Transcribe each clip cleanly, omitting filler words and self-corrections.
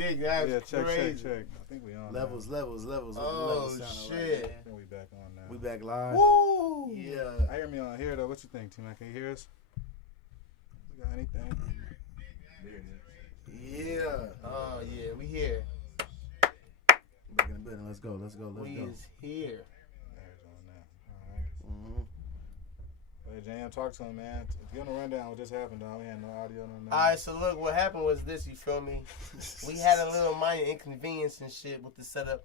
dig. That's crazy. Check. I think we on levels. Oh, shit. I think we back on now. We back live. Woo! Yeah. I hear me on here, though. What you think, T-Man? Can you hear us? We got anything? Yeah. Oh, yeah. We here. Back in the building. Let's go. We is here. There's on now. All right. Mm-hmm. Hey, Jam, talk to him, man. Give him a rundown what just happened, dog. We had no audio, no nothing. All right, so look, what happened was this, you feel me? We had a little minor inconvenience and shit with the setup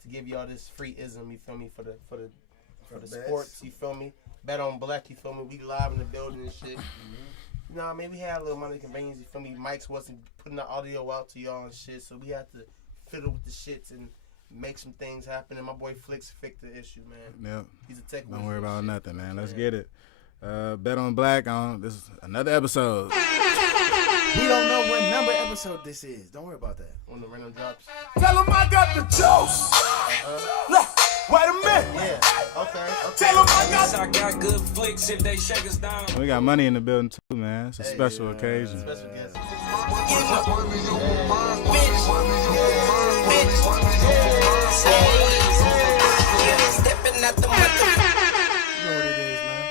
to give y'all this free ism, you feel me, for the sports, you feel me? Bet on Black, you feel me? We live in the building and shit. Mm-hmm. You know what I mean? We had a little minor inconvenience, you feel me? Mics wasn't putting the audio out to y'all and shit, so we had to fiddle with the shits and make some things happen. And my boy Flicks fixed the issue, man. Yep. He's a tech. Don't worry about nothing, man. Let's get it. Bet on Black on this is another episode. We don't know what number episode this is. Don't worry about that. When the random drops. Tell him I got the juice. Wait a minute. Yeah. Okay. Tell him I got good flicks if they shake us down. We got money in the building too, man. It's a special occasion. Special guest. Stepping out the You know what it is, man.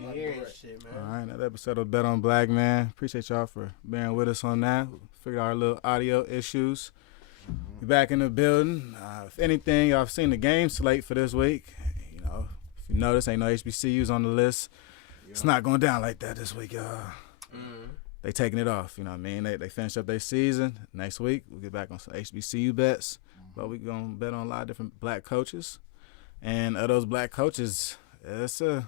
You hearing shit, man. All right, another episode of Bet on Black, man. Appreciate y'all for bearing with us on that. Figured out our little audio issues. We back in the building. If anything, y'all have seen the game slate for this week. You know, if you notice, ain't no HBCUs on the list. It's not going down like that this week, y'all. They taking it off, you know what I mean? They finish up their season. Next week, we'll get back on some HBCU bets. But we're going to bet on a lot of different black coaches. And of those black coaches, it's a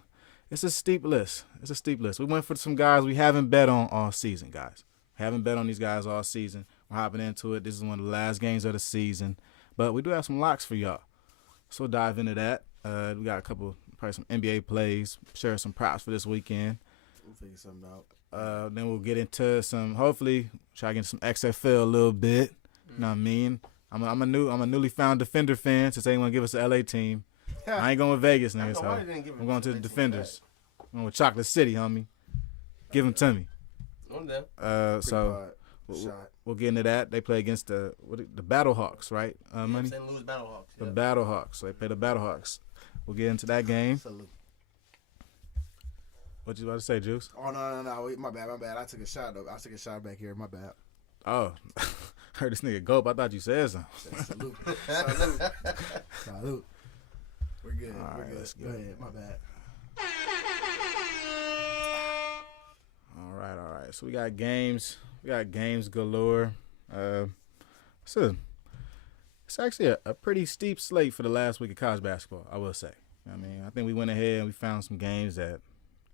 steep list. It's a steep list. We went for some guys we haven't bet on all season, guys. Haven't bet on these guys all season. We're hopping into it. This is one of the last games of the season. But we do have some locks for y'all. So we'll dive into that. We got probably some NBA plays, share some props for this weekend. We'll figure something out. Then we'll get into some, hopefully, try to get some XFL a little bit. You know what I mean? I'm a newly found Defender fan since they want to give us the LA team. I ain't going with Vegas, nigga. So I'm going to the Defenders. I'm going with Chocolate City, homie. Give them to me. So we'll get into that. They play against the Battlehawks, right? Money. St. Louis Battlehawks. The Battlehawks. So they play the Battlehawks. We'll get into that game. Salute. What you about to say, Juice? Oh, no. Wait, my bad. I took a shot, though. I took a shot back here. My bad. Oh. Heard this nigga gulp. I thought you said something. Salute. We're good. All right, We're good. let's Go ahead. My bad. All right. So we got games. We got games galore. It's actually a pretty steep slate for the last week of college basketball, I will say. I mean, I think we went ahead and we found some games that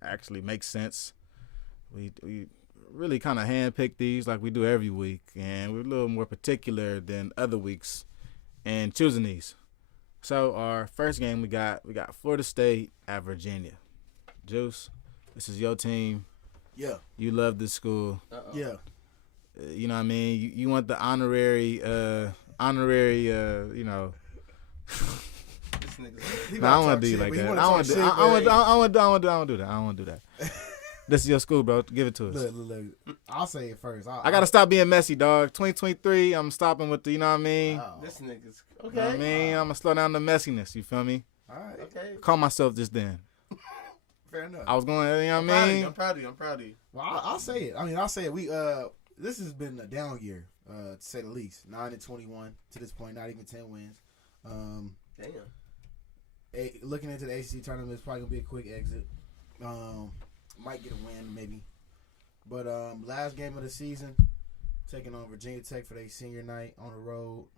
actually make sense. We really kind of handpicked these like we do every week, and we're a little more particular than other weeks in choosing these. So our first game we got Florida State at Virginia. Juice, this is your team. Yeah. You love this school. Yeah. You know what I mean? You want the honorary, you know. No, I don't want to do you like that. I don't want to do that. This is your school, bro. Give it to us. Look. I'll say it first. I got to stop being messy, dog. 2023, I'm stopping with the, you know what I mean? Wow. This nigga's okay. You know what I mean? I'm going to slow down the messiness, you feel me? All right. Okay. Call myself this then. Fair enough. I was going, you know what I mean? I'm proud of you. Well, I'll say it. I'll say it. We this has been a down year, to say the least. 9-21 to this point, not even 10 wins. Damn. Looking into the ACC tournament, it's probably gonna be a quick exit. Might get a win maybe, but last game of the season, taking on Virginia Tech for their senior night on the road.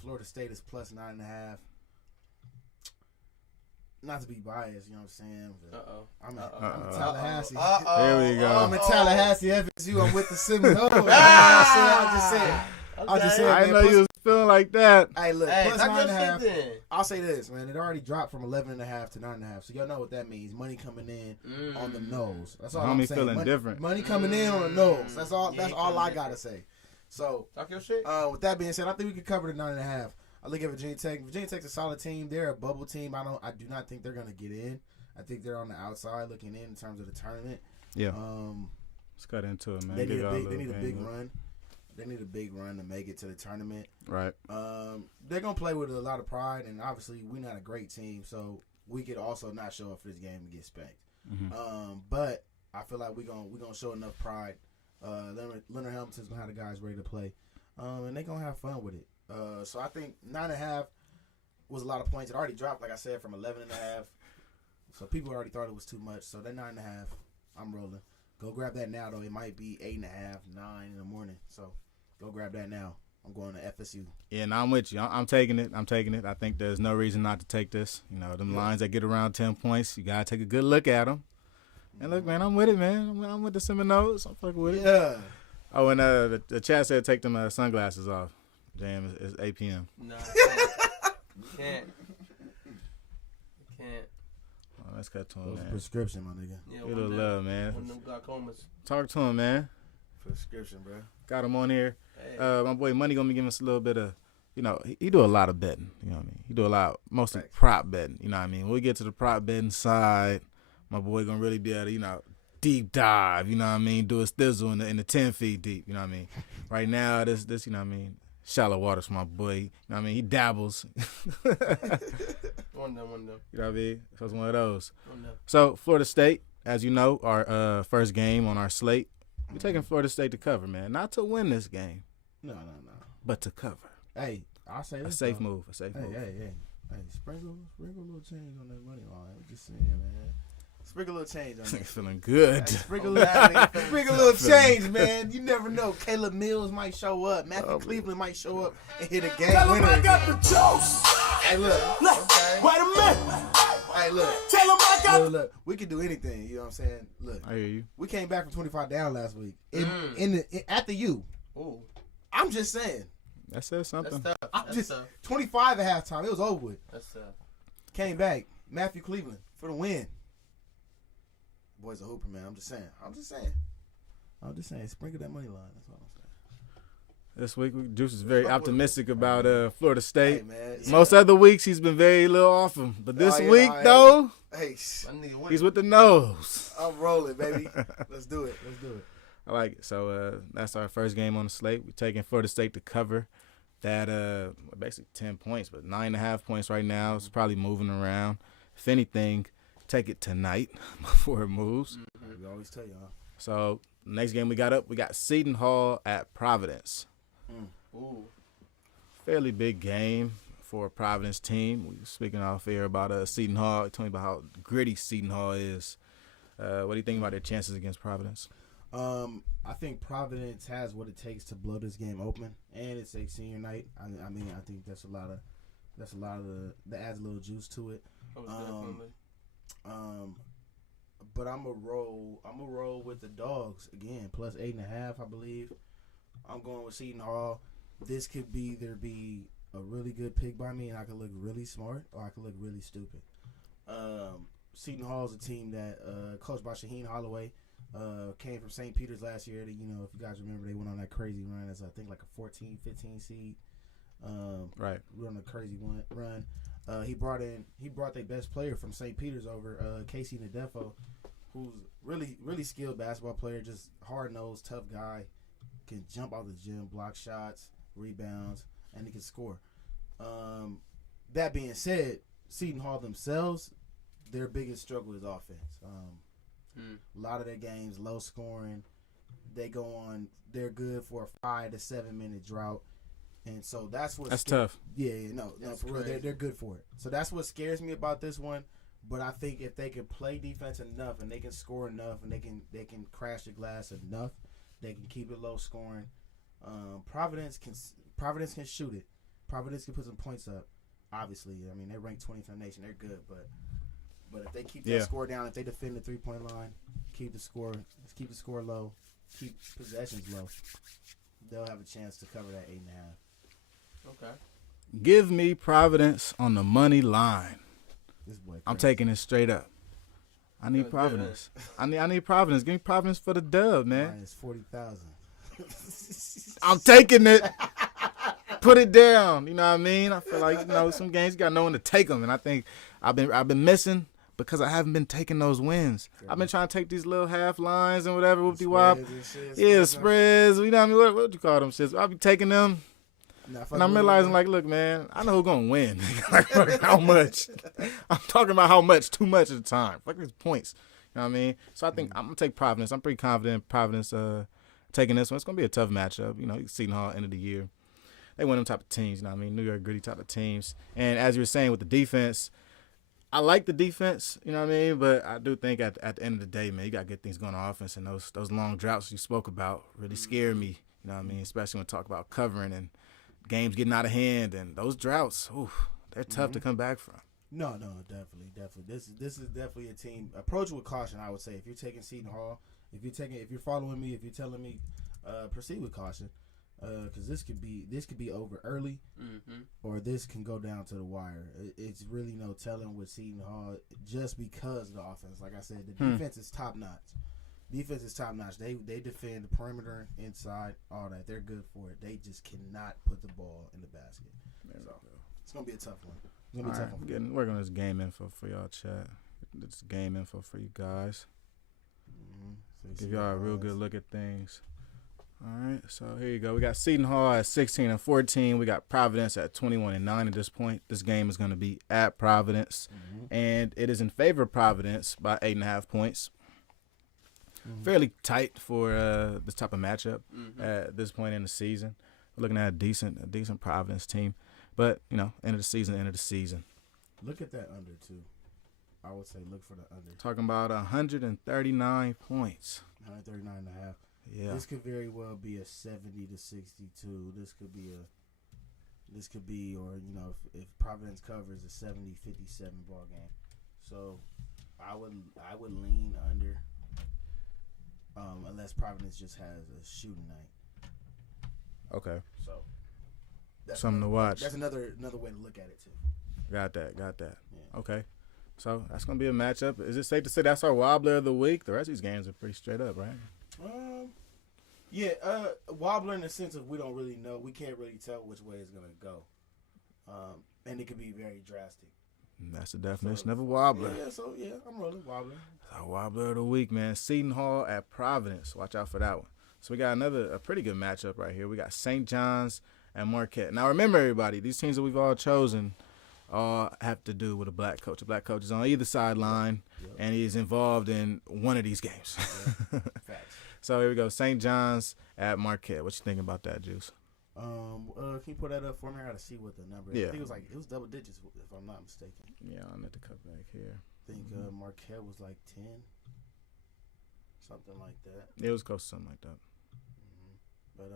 Florida State is plus 9.5. Not to be biased, you know what I'm saying? I'm in Tallahassee. Here we go. I'm in Tallahassee, FSU. I'm with the Seminoles. I'm just saying. I didn't know you was feeling like that. Hey, look, plus 9.5. Then. I'll say this, man. It already dropped from 11.5 to 9.5. So y'all know what that means. Money coming in on the nose. That's all I'm saying. Feeling different. Money coming in on the nose. That's all. That's all I gotta say. So, talk your shit. With that being said, I think we could cover the 9.5. I look at Virginia Tech. Virginia Tech's a solid team. They're a bubble team. I do not think they're gonna get in. I think they're on the outside looking in terms of the tournament. Yeah. Let's cut into it, man. They need a big run. They need a big run to make it to the tournament. Right. They're gonna play with a lot of pride, and obviously we're not a great team, so we could also not show up for this game and get spanked. Mm-hmm. But I feel like we're gonna show enough pride. Leonard Hamilton's gonna have the guys ready to play, and they're gonna have fun with it. So I think 9.5 was a lot of points. It already dropped, like I said, from 11.5. So people already thought it was too much. So that 9.5, I'm rolling. Go grab that now, though. It might be 8.5, 9 in the morning. So go grab that now. I'm going to FSU. Yeah, and I'm with you. I'm taking it. I think there's no reason not to take this. You know, them lines that get around 10 points, you got to take a good look at them. And look, man, I'm with it, man. I'm with the Seminoles. I'm fucking with it. Yeah. Oh, and the chat said take them sunglasses off. Jam, it's 8 p.m. Nah, you can't. Oh, let's cut to him, Those man. prescription, my nigga. Yeah, Get a little love, man. One of them glaucomas. Talk to him, man. Prescription, bro. Got him on here. Hey. My boy Money gonna be giving us a little bit of, you know, he do a lot of betting. You know what I mean? He do a lot, mostly Right. prop betting. You know what I mean? When we get to the prop betting side, my boy gonna really be able to, you know, deep dive. You know what I mean? Do a thizzle in the 10 feet deep. You know what I mean? Right now, this, you know what I mean? Shallow waters for my boy. You know what I mean? He dabbles. One of them. You know what I mean? So it's one of those. One of them. So Florida State, as you know, our first game on our slate. We're taking Florida State to cover, man. Not to win this game, No. but to cover. Hey, I'll say A this. safe though. move. A safe move. Hey, sprinkle a little change on that money line. I'm just saying, man. Sprinkle a little change on that. Feeling good. Hey, sprinkle a little change, man. You never know. Caleb Mills might show up. Matthew Cleveland might show up and hit a game Tell him winner. I got the juice. Hey, look. Wait a minute. Hey, look. Tell him I got Look. We can do anything. You know what I'm saying? Look. I hear you. We came back from 25 down last week. At the U. Ooh, I'm just saying. That says something. that's tough. I'm That's just tough. 25 at halftime. It was over with. That's tough. Came back. Matthew Cleveland for the win. Boy's a hooper, man. I'm just saying. Sprinkle that money line. That's all I'm saying. This week, Juice is very optimistic about Florida Hey, State. man. Most other weeks, he's been very little off him. But this Oh, yeah, week, I- though, Hey, My nigga went. he's with the nose. I'm rolling, baby. Let's do it. I like it. So that's our first game on the slate. We're taking Florida State to cover that basically 10 points, but 9.5 points right now. It's probably moving around. If anything, take it tonight before it moves. We always tell y'all. So next game we got Seton Hall at Providence. Ooh. Fairly big game for a Providence team. We were speaking off air about Seton Hall. Tell me about how gritty Seton Hall is. What do you think about their chances against Providence? I think Providence has what it takes to blow this game open, and it's a senior night. I think that's a lot of that adds a little juice to it. That was definitely. But I'm a roll with the dogs again, plus 8.5, I believe. I'm going with Seton Hall. This could either be a really good pick by me, and I could look really smart, or I could look really stupid. Seton Hall is a team that coached by Shaheen Holloway. Came from St. Peter's last year. If you guys remember, they went on that crazy run as I think like a 14, 15 seed. Right. We on a crazy run. He brought their best player from St. Peter's over, Casey Nadefo, who's really skilled basketball player, just hard nosed, tough guy, can jump out the gym, block shots, rebounds, and he can score. That being said, Seton Hall themselves, their biggest struggle is offense. A lot of their games low scoring. They're good for a 5 to 7 minute drought. And so that's tough. Yeah, no, That's for real, crazy. they're good for it. So that's what scares me about this one. But I think if they can play defense enough and they can score enough and they can crash the glass enough, they can keep it low scoring. Providence can shoot it. Providence can put some points up. Obviously, I mean they're ranked 20th in the nation. They're good, but if they keep that score down, if they defend the 3-point line, keep the score low, keep possessions low, they'll have a chance to cover that 8.5. Okay. Give me Providence on the money line. This boy, I'm crazy. taking it straight up. I need Providence. I need Providence. Give me Providence for the dub, man. Minus 40,000. I'm taking it. Put it down. You know what I mean? I feel like some games you got no one to take them, and I think I've been missing because I haven't been taking those wins. I've been trying to take these little half lines and whatever, whoop-de-wop. Yeah, spreads. You know what I mean? What you call them shits? I'll be taking them. And I'm realizing, like, look, man, I know who's going to win. Like, how much? I'm talking about how much, too much at the time. Fuck these points. You know what I mean? So I think I'm going to take Providence. I'm pretty confident in Providence taking this one. It's going to be a tough matchup. You know, Seton Hall, end of the year. They win them type of teams, you know what I mean? New York gritty type of teams. And as you were saying with the defense, I like the defense, you know what I mean? But I do think at the end of the day, man, you got to get things going on offense. And those long droughts you spoke about really scare me, you know what I mean? Especially when we talk about covering and games getting out of hand. And those droughts, they're tough to come back from. No, definitely. This is definitely a team. Approach with caution, I would say. If you're taking Seton Hall, if you're following me, if you're telling me, proceed with caution. Because this could be over early, or this can go down to the wire. It's really no telling with Seton Hall just because of the offense. Like I said, the defense is top notch. They defend the perimeter, inside, all that. They're good for it. They just cannot put the ball in the basket. So it's gonna be a tough one. We're working on this game info for y'all, chat. This game info for you guys. So give y'all a real good look at things. All right, so here you go. We got Seton Hall at 16-14. We got Providence at 21-9 at this point. This game is going to be at Providence, and it is in favor of Providence by 8.5 points. Fairly tight for this type of matchup at this point in the season. We're looking at a decent Providence team, but you know, end of the season. Look at that under too. I would say look for the under. Talking about 139 points. 139.5. Yeah. This could very well be a 70-62. This could be, or you know, if Providence covers a 70-57 ball game. So I would lean under, unless Providence just has a shooting night. Okay. So that's something to watch. That's another way to look at it too. Got that. Yeah. Okay. So that's gonna be a matchup. Is it safe to say that's our wobbler of the week? The rest of these games are pretty straight up, right? Wobbler in the sense of we don't really know. We can't really tell which way it's gonna go, and it could be very drastic. That's the definition of a wobbler. Yeah, I'm rolling wobbler. Our wobbler of the week, man. Seton Hall at Providence. Watch out for that one. So we got a pretty good matchup right here. We got St. John's and Marquette. Now remember, everybody, these teams that we've all chosen all have to do with a black coach. A black coach is on either sideline, and he's involved in one of these games. Facts. So here we go. St. John's at Marquette. What you thinking about that, Juice? Can you put that up for me? I gotta see what the number is. Yeah. I think it was double digits if I'm not mistaken. Yeah, I'm at the cut back here. I think Marquette was like 10, something like that. It was close to something like that. But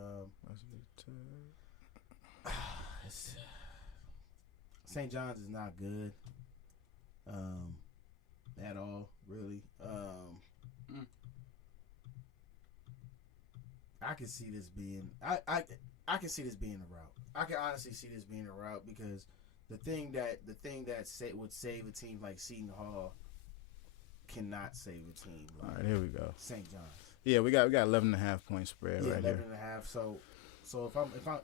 St. John's is not good, at all, really. I can see this being I can see this being a route. I can honestly see this being a route because the thing that would save a team like Seton Hall cannot save a team like all right, here we go. St. John's. Yeah, we got 11.5 point spread right 11 here. 11.5. So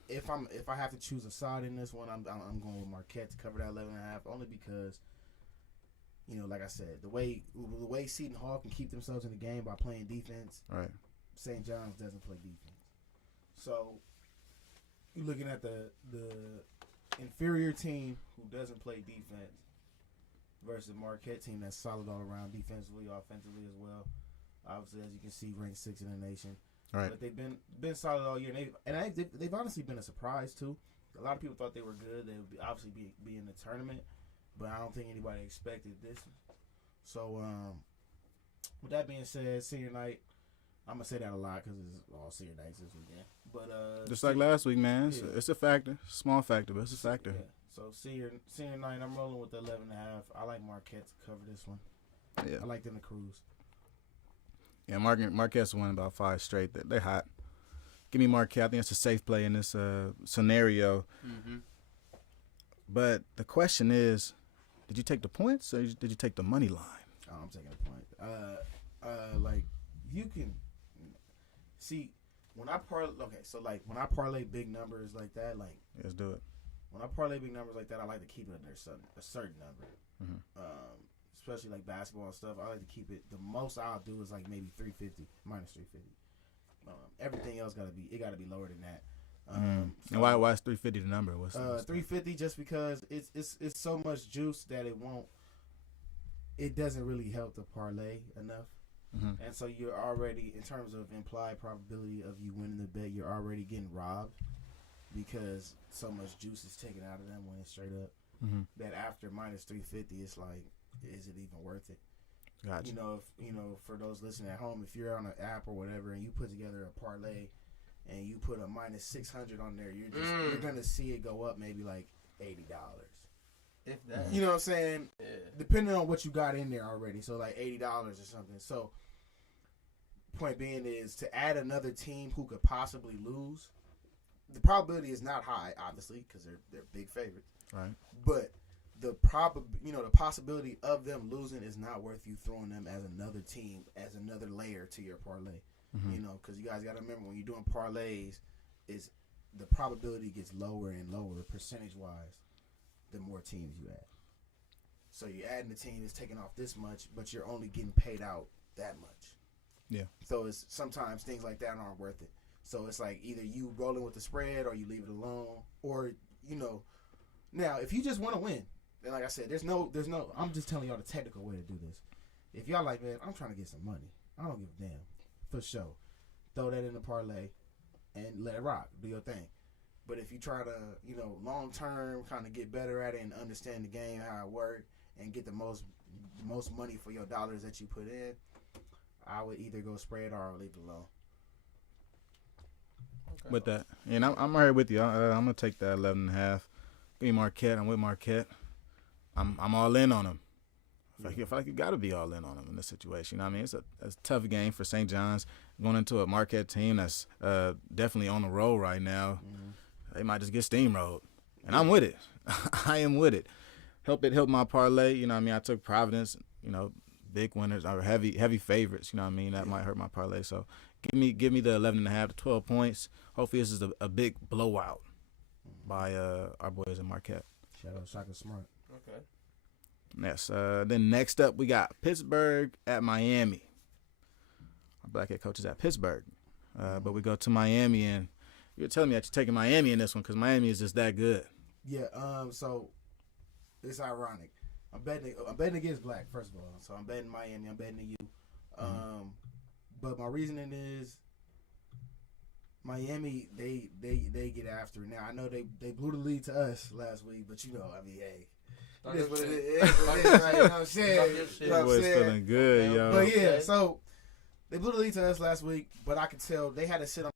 if I have to choose a side in this one, I'm going with Marquette to cover that 11.5 only because, you know, like I said, the way Seton Hall can keep themselves in the game by playing defense, right? St. John's doesn't play defense. So you're looking at the inferior team who doesn't play defense versus Marquette team that's solid all around defensively, offensively as well. Obviously, as you can see, ranked 6th in the nation. Right. But they've been solid all year, and they've honestly been a surprise too. A lot of people thought they were good. They would obviously be in the tournament, but I don't think anybody expected this. So, with that being said, senior night. I'm gonna say that a lot because it's all senior nights this weekend. But just like last week, man, it's a factor, small factor, but it's a factor. Yeah. So senior night, I'm rolling with the 11.5. I like Marquette to cover this one. Yeah, I like them to cruise. Yeah, Marquette's won about 5 straight. They're hot. Give me Marquette. I think it's a safe play in this scenario. Mm-hmm. But the question is, did you take the points or did you take the money line? Oh, I'm taking the point. Like you can see when I parlay. Okay, so like when I parlay big numbers like that, like let's do it. When I parlay big numbers like that, I like to keep it under a certain number. Mm-hmm. especially like basketball and stuff, I like to keep it. The most I'll do is like maybe 350 minus 350. Everything else gotta be lower than that. So, and why is 350 the number? What's 350 just because it's so much juice that it doesn't really help the parlay enough. Mm-hmm. And so you're already, in terms of implied probability of you winning the bet, you're already getting robbed because so much juice is taken out of them when it's straight up. Mm-hmm. That after minus 350, it's like, is it even worth it? Gotcha. For those listening at home, if you're on an app or whatever and you put together a parlay and you put a minus 600 on there, you're gonna see it go up maybe like $80. If that. You know what I'm saying? Yeah. Depending on what you got in there already. So like $80 or something. So point being is to add another team who could possibly lose. The probability is not high, obviously, because they're big favorites. Right. But the possibility of them losing is not worth you throwing them as another team, as another layer to your parlay. Mm-hmm. Because you guys got to remember when you're doing parlays, is the probability gets lower and lower percentage wise the more teams you add. So you're adding a team that's taking off this much, but you're only getting paid out that much. Yeah. So it's sometimes things like that aren't worth it. So it's like either you rolling with the spread or you leave it alone, or now if you just want to win, then like I said, there's no. I'm just telling y'all the technical way to do this. If y'all like, man, I'm trying to get some money, I don't give a damn, for sure. Throw that in the parlay and let it rock. Do your thing. But if you try to, long term, kind of get better at it and understand the game, how it works, and get the most money for your dollars that you put in, I would either go spread or leave it alone. Okay. With that, and I'm right with you. I'm gonna take that 11.5. Give me Marquette. I'm with Marquette. I'm all in on him. I feel like you got to be all in on him in this situation. You know what I mean, it's a tough game for St. John's going into a Marquette team that's definitely on the roll right now. Mm-hmm. They might just get steamrolled, and I'm with it. I am with it. Help my parlay. You know what I mean? I took Providence. Big winners or heavy favorites. You know what I mean? That might hurt my parlay. So give me the 11.5 to 12 points. Hopefully this is a big blowout by our boys in Marquette. Shout out Shaka Smart. Okay. Yes. Then next up we got Pittsburgh at Miami. Our blackhead coach is at Pittsburgh, but we go to Miami, and you're telling me that you're taking Miami in this one because Miami is just that good. Yeah. So it's ironic. I'm betting against Black, first of all. So I'm betting Miami. I'm betting you. But my reasoning is Miami. They get after it. Now I know they blew the lead to us last week, but hey. It is what it is. Right? You know what I'm saying? Boys feeling good, yo. But yeah, so they blew the lead to us last week, but I could tell they had to sit on.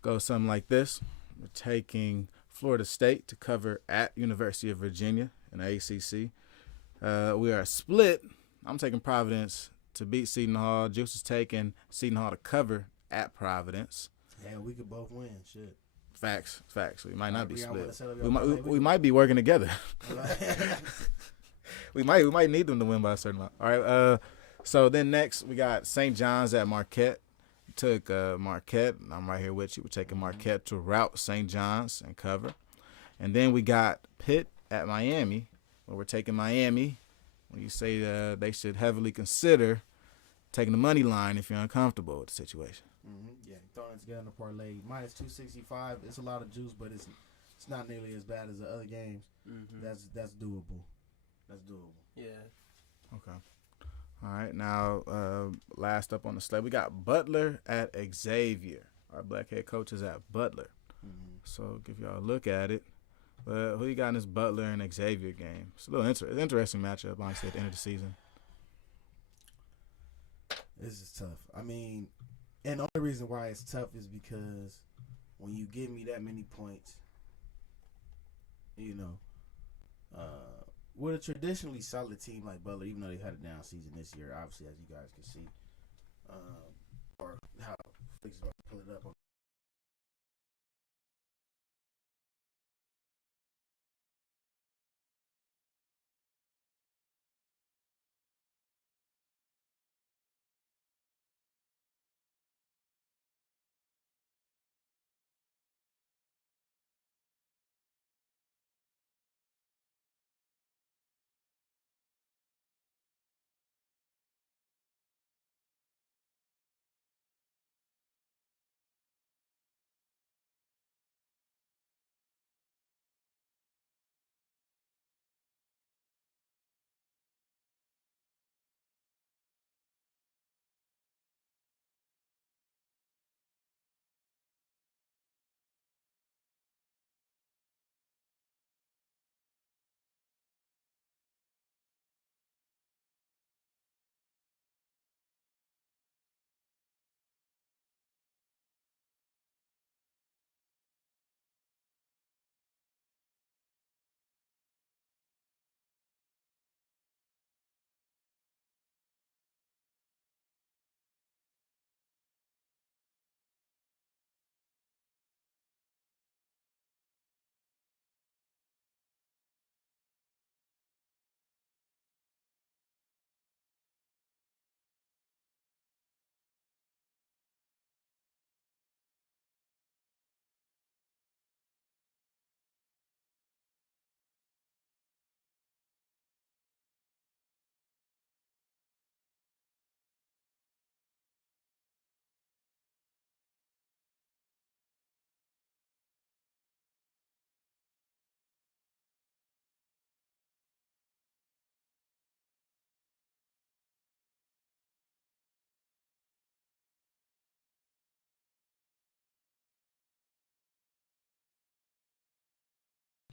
Goes something like this. We're taking Florida State to cover at University of Virginia in the ACC. We are split. I'm taking Providence to beat Seton Hall. Juice is taking Seton Hall to cover at Providence. Yeah, we could both win. Shit. Facts. We might not be split. We We might be working together. we might need them to win by a certain amount. All right. So then next we got St. John's at Marquette. Took Marquette. I'm right here with you. We're taking Marquette to rout St. John's and cover. And then we got Pitt at Miami. Well, we're taking Miami. When you say they should heavily consider taking the money line if you're uncomfortable with the situation. Yeah, throwing it together in the parlay. Minus 265. It's a lot of juice, but it's not nearly as bad as the other games. That's doable. That's doable. Yeah. Okay. All right. Now, last up on the slate, we got Butler at Xavier. Our black head coach is at Butler. So give y'all a look at it. But who you got in this Butler and Xavier game? It's a little interesting matchup, honestly, at the end of the season. This is tough. I mean, and the only reason why it's tough is because when you give me that many points, with a traditionally solid team like Butler, even though they had a down season this year, obviously, as you guys can see, or how Flick's about to pull it up on.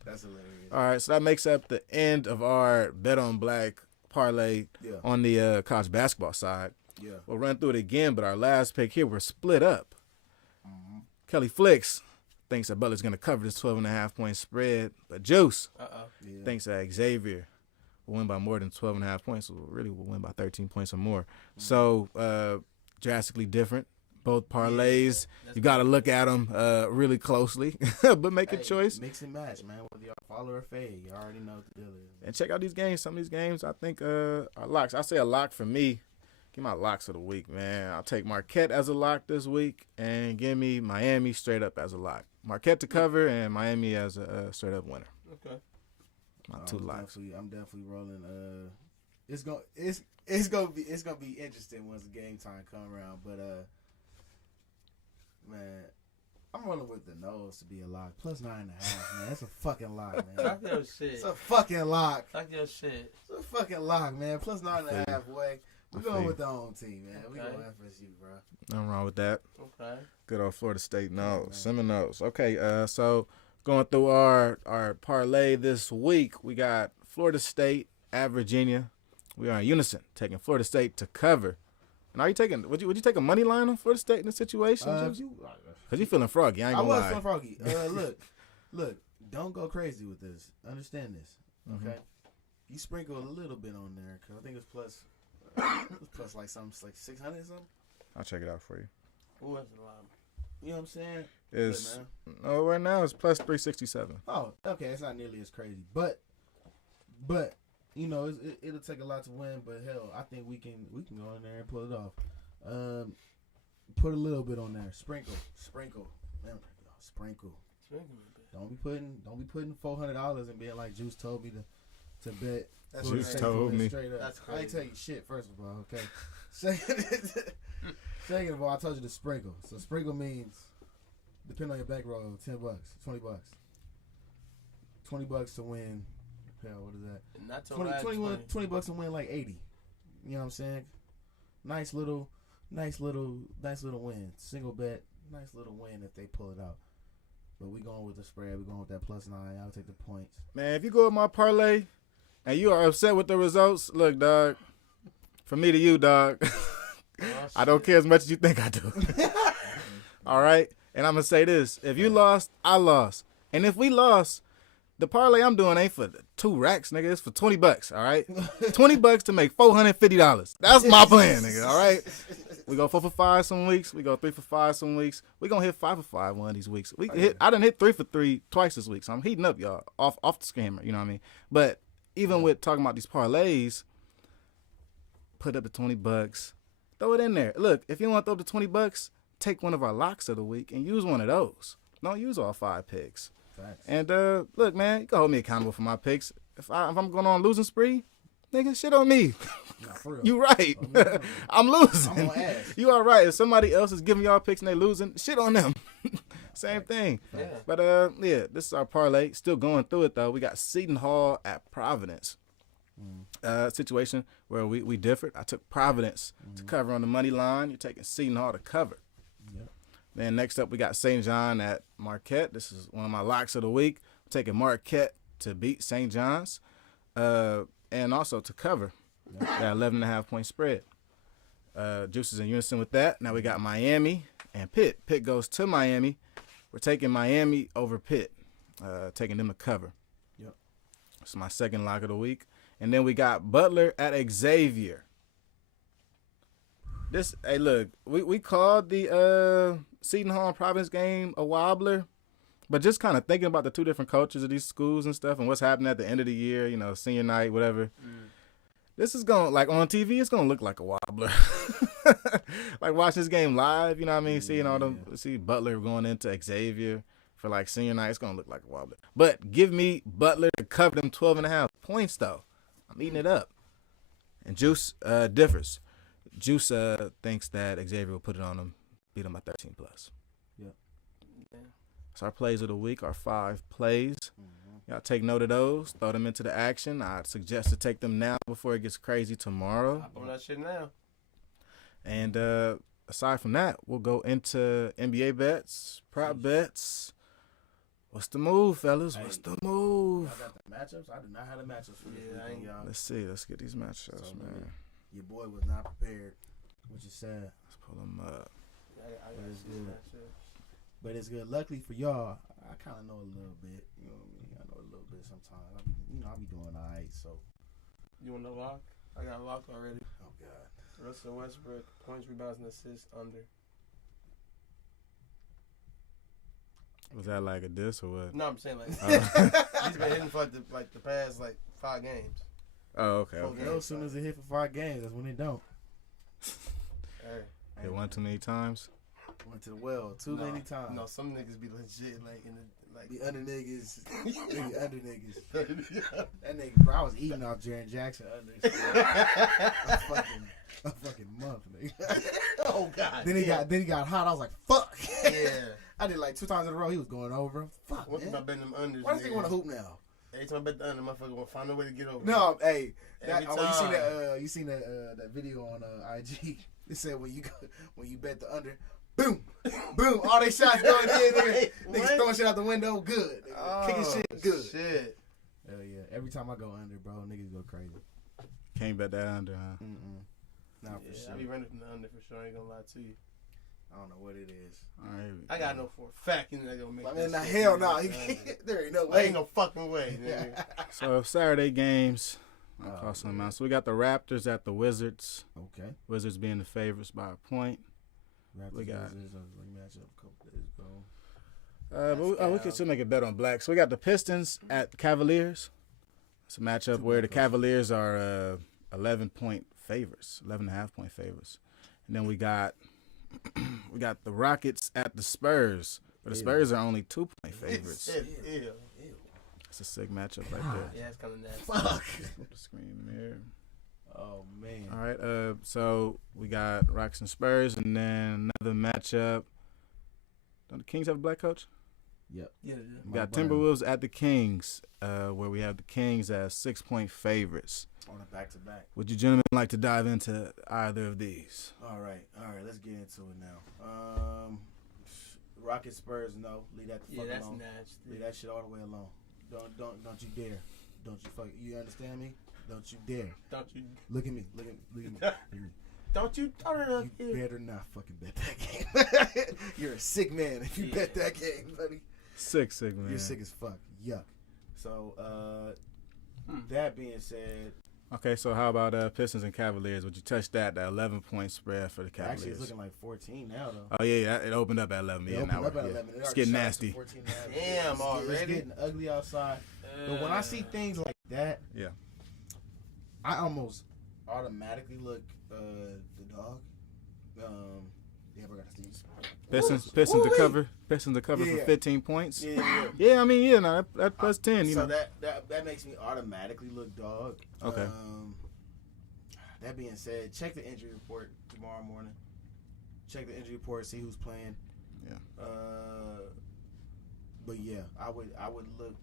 That's hilarious. All right, so that makes up the end of our Bet on Black parlay on the college basketball side. Yeah. We'll run through it again, but our last pick here, we're split up. Kelly Flicks thinks that Butler's going to cover this 12.5-point spread, but Juice thinks that Xavier will win by more than 12.5 points, so really will win by 13 points or more. So drastically different. Both parlays, you got to look at them really closely, but make a choice. Mix and match, man. Whether y'all follow or fade, you already know what the deal is. And check out these games. Some of these games, I think, are locks. I say a lock for me. Give me my locks of the week, man. I'll take Marquette as a lock this week and give me Miami straight up as a lock. Marquette to cover and Miami as a straight up winner. Okay. My two locks. I'm definitely rolling. It's gonna be interesting once the game time come around, but man, I'm rolling with the nose to be a lock. Plus 9.5, man. That's a fucking lock, man. Talk your shit. It's a fucking lock. Talk your shit. It's a fucking lock, man. Plus 9.5, boy. We're going with the home team, man. We're going FSU, bro. Nothing wrong with that. Okay. Good old Florida State nose. Seminoles. Okay, so going through our parlay this week, we got Florida State at Virginia. We are in unison, taking Florida State to cover. And are you taking? Would you take a money line on Florida State in this situation? Because you feeling froggy. I was feeling froggy. Look. Don't go crazy with this. Understand this, okay? You sprinkle a little bit on there because I think it's plus like something like 600 or something. I'll check it out for you. Who has a lot? You know what I'm saying? Is Good, right now it's plus 367. Oh, okay. It's not nearly as crazy, but you know, it'll take a lot to win. But hell, I think we can go in there and pull it off. Put a little bit on there. Sprinkle. Man, sprinkle. Don't be putting $400 and being like Juice told me to bet. That's Juice crazy. told me. Straight up. That's I ain't crazy. tell you shit. First of all, okay. Second of all, I told you to sprinkle. So sprinkle means, depending on your back row, $10, $20, $20 to win. Hell, what is that? Not to 20 bucks to win like 80. You know what I'm saying? Nice little win. Single bet, nice little win if they pull it out. But we going with the spread. We going with that +9. I'll take the points. Man, if you go with my parlay and you are upset with the results, look, dog. From me to you, dog. I don't care as much as you think I do. All right? And I'm going to say this. If you lost, I lost. And if we lost, the parlay I'm doing ain't for 2 racks, nigga. It's for $20, all right? $20 to make $450. That's my plan, nigga, all right? We go 4 for 5 some weeks. We go 3 for 5 some weeks. We gonna hit 5 for 5 one of these weeks. I done hit 3 for 3 twice this week, so I'm heating up, y'all, off the scammer, you know what I mean? But even with talking about these parlays, put up the $20. Throw it in there. Look, if you want to throw up the $20, take one of our locks of the week and use one of those. Don't use all 5 picks. Facts. And look, man, you can hold me accountable for my picks. If I'm going on a losing spree, nigga, shit on me. Nah, for real. You right. I'm losing. I'm on ass. You are right. If somebody else is giving y'all picks and they losing, shit on them. Same thing. Yeah. But yeah, this is our parlay. Still going through it though. We got Seton Hall at Providence. Situation where we differed. I took Providence to cover on the money line. You're taking Seton Hall to cover. Yep. Then next up we got St. John at Marquette. This is one of my locks of the week. I'm taking Marquette to beat St. John's, and also to cover that 11.5 point spread. Juice is in unison with that. Now we got Miami and Pitt. Pitt goes to Miami. We're taking Miami over Pitt, taking them to cover. Yep. It's my second lock of the week. And then we got Butler at Xavier. Hey, look, we called the Seton Hall and Providence game a wobbler, but just kind of thinking about the 2 different cultures of these schools and stuff and what's happening at the end of the year, you know, senior night, whatever. This is going, like, on TV, it's going to look like a wobbler. Like, watching this game live, you know what I mean? Seeing all them, see Butler going into Xavier for, like, senior night, it's going to look like a wobbler. But give me Butler to cover them 12.5 points, though. I'm eating it up. And Juice differs. Juice thinks that Xavier will put it on him, beat him by 13+. Yeah. So our plays of the week are 5 plays. Y'all take note of those. Throw them into the action. I'd suggest to take them now before it gets crazy tomorrow. Hop on that shit now. And aside from that, we'll go into NBA bets, prop bets. What's the move, fellas? What's the move? I got the matchups. I do not have the matchups for this Yeah, weekend, y'all. Let's see. Let's get these matchups, So, man. Your boy was not prepared, which is sad. Let's pull them up. I But it's good. that shit. But it's good. Luckily for y'all, I kind of know a little bit. You know what I mean? I know a little bit sometimes. I be doing all right. So, You want the lock? I got a lock already. oh God. Russell Westbrook, points, rebounds, and assists under. Was that like a diss or what? No, I'm saying like Oh. he's been hitting for the past 5 games. Oh, okay. Four Okay. games. Yo, as soon as they hit for 5 games, that's when they don't. Hey. Hit one too many times. Went to the well too many times. No, some niggas be legit The under niggas. The under niggas. Yeah. That nigga, bro, I was eating off Jaren Jackson under a fucking month, nigga. Oh God. Then he got hot. I was like, fuck. Yeah. I did like 2 times in a row. He was going over. Fuck, One thing man. about betting them unders. Why does he want to hoop now? Every time I bet the under, motherfucker will find a way to get over. No, hey, Every you seen that video on IG? It said when you bet the under, boom, boom, all they shots going in, niggas throwing shit out the window, good, kicking shit, good. Shit. Hell yeah! Every time I go under, bro, niggas go crazy. Can't bet that under, huh? Nah, for Yeah, sure. I be running from the under for sure. I ain't gonna lie to you. I don't know what it is. All right. I got no for a fact you not gonna make. I mean, that nah, shit. hell no. There There ain't no ain't way. no fucking way. Nigga. So Saturday games, I'll Oh, call some out. So we got the Raptors at the Wizards. Okay. Wizards being the favorites by a point. Raptors We got- versus a rematch a couple days ago. But we could still make a bet on black. So we got the Pistons at the Cavaliers. It's a matchup where the Cavaliers are 11-point favorites, 11.5-point favorites. And then we got the Rockets at the Spurs. But the Spurs are only 2-point favorites. Ew. It's a sick matchup right there. Yeah, it's kind of nasty. Fuck. The screen mirror. Oh man. All right. So we got Rockets and Spurs, and then another matchup. Don't the Kings have a black coach? Yep. Yeah, We got Timberwolves at the Kings, where we have the Kings as 6-point favorites. On a back-to-back. Would you gentlemen like to dive into either of these? All right. Let's get into it now. Rockets Spurs, no. Leave that the fuck that's alone. nasty. Leave that shit all the way alone. Don't you dare. Don't you fuck. You understand me? Don't you dare. Don't you? Look at me. Look at me. Don't you turn it up You here. better not fucking bet that game. You're a sick man if you bet that game, buddy. Sick, man. You're sick as fuck. Yuck. So, that being said, Okay, so how about Pistons and Cavaliers? Would you touch that 11-point spread for the Cavaliers? actually it's looking like 14 now, though. Oh, yeah, it opened up at 11. It Yeah, opened now up at we're, 11. It it's already getting shot up to nasty. 14 Damn, it's already? getting ugly outside. But when I see things like that, Yeah. I almost automatically look the dog. Yeah, we're gonna see. Pistons to cover Yeah. for 15 points. Yeah. Yeah, I mean, yeah, no, that plus 10, you So know. that makes me automatically look dog. Okay. That being said, check the injury report tomorrow morning. Check the injury report, see who's playing. Yeah. But yeah, I would look,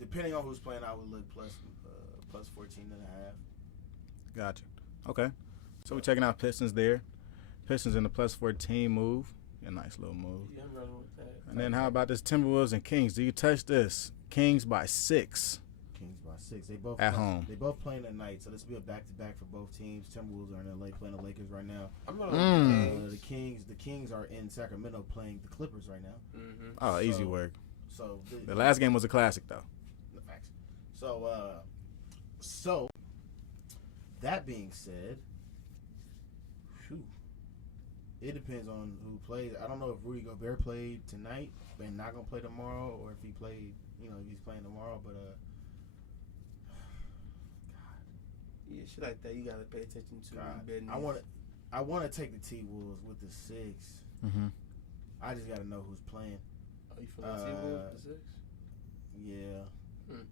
depending on who's playing, I would look plus 14 and a half. Gotcha. Okay. So we're checking out Pistons there. Pistons in the plus 14 move. A nice little move. Yeah, I'm running with that. And then how about this Timberwolves and Kings? Do you touch this? Kings by 6 Kings by 6. They both at home. They both playing tonight, so this will be a back-to-back for both teams. Timberwolves are in LA playing the Lakers right now. I'm running with The Kings are in Sacramento playing the Clippers right now. Mm-hmm. Oh, easy So- work. So The last game was a classic, though. the facts. So that being said, it depends on who plays. I don't know if Rudy Gobert played tonight and not gonna play tomorrow, or if he played, if he's playing tomorrow. But Yeah, shit like that you gotta pay attention to. God, Betting I want to take the T-Wolves with the 6. Mm-hmm. I just gotta know who's playing. Oh, you feeling T-Wolves the 6? Yeah. Hmm.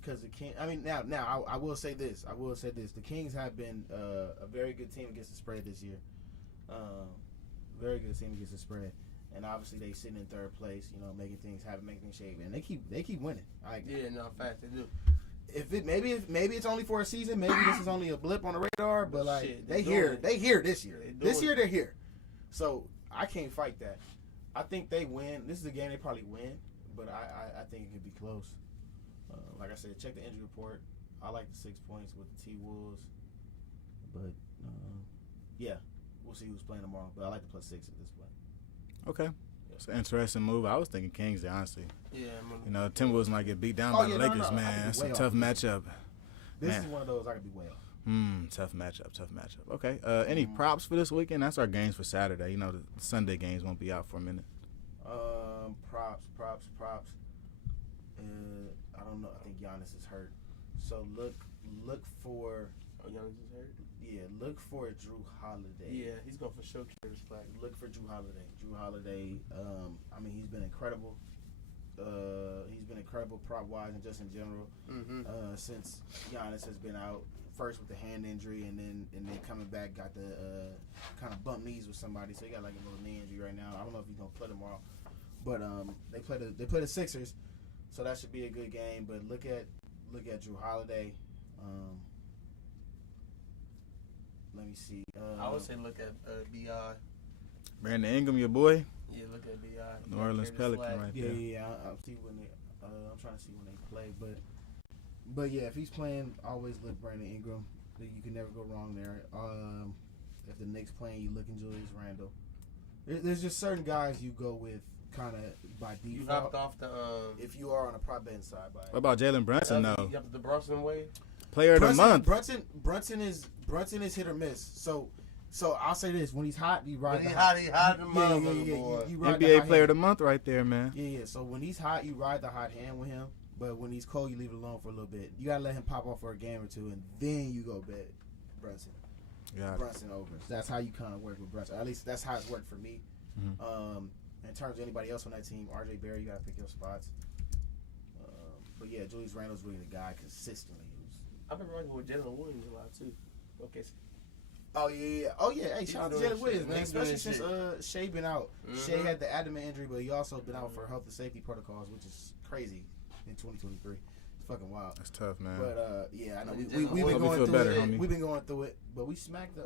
Because the King, I mean, now I will say this. The Kings have been a very good team against the spread this year. Very good team against the spread, and obviously they sitting in third place. Making things happen, making things shape, and they keep winning. Yeah, no, fact they do. If maybe it's only for a season, maybe this is only a blip on the radar, but like Shit, they doing here it. this year. They This doing year it. they're here, so I can't fight that. I think they win. This is a game they probably win, but I think it could be close. Like I said, check the injury report. I like the 6 points with the T-Wolves, but yeah, we'll see who's playing tomorrow. But I like the plus 6 at this point. Okay. It's an interesting move. I was thinking Kings there, honestly. Yeah, I'm gonna, Timberwolves might get beat down Oh, by yeah, the no, Lakers, no, I could man. be That's a way tough off. matchup. This Man. is one of those I could be way off. Tough matchup. Okay. Any props for this weekend? That's our games for Saturday. The Sunday games won't be out for a minute. Props. I don't know. I think Giannis is hurt. So look for Giannis is hurt. look for Drew Holiday. Yeah, he's going for sure carry this flag. Look for Drew Holiday. I mean, he's been incredible. He's been incredible prop wise and just in general. Mm-hmm. Since Giannis has been out, first with the hand injury and then coming back, got the kind of bump knees with somebody, so he got like a little knee injury right now. I don't know if he's gonna play tomorrow, but they play the Sixers, so that should be a good game. But look at Drew Holiday. Let me see. I would say look at B.I. Brandon Ingram, your boy. Yeah, look at B.I. New Orleans Pelican right there. Yeah. I'll see when they. I'm trying to see when they play, but yeah, if he's playing, always look Brandon Ingram. You can never go wrong there. If the Knicks playing, you look in Julius Randle. There's just certain guys you go with kind of by default. You hopped off the If you are on a prop betting side, by What about Jalen Brunson, though? You have the Brunson way. Player of the month. Brunson is hit or miss. So So I'll say this: when he's hot, you ride. When he hot, he hot in the Yeah. boy. You ride the NBA hot Player of hand. the Month right there, man. Yeah. So when he's hot, you ride the hot hand with him. But when he's cold, you leave it alone for a little bit. You gotta let him pop off for a game or two, and then you go bet Brunson. Yeah. Brunson over. So that's how you kind of work with Brunson. At least that's how it's worked for me. Mhm. In terms of anybody else on that team, RJ Barry, you gotta pick your spots. But yeah, Julius Randle's really the guy consistently. I've been working with Jalen Williams a lot too. Okay. Oh yeah. Hey, shout out to doing Jalen Williams, shit. man. He's doing Especially since Shea been out. Shea had the abdomen injury, but he also been out for health and safety protocols, which is crazy in 2023. It's fucking wild. That's tough, man. But yeah, I know we've Hope been you going feel through better, it. homie. We've been going through it, but we smacked the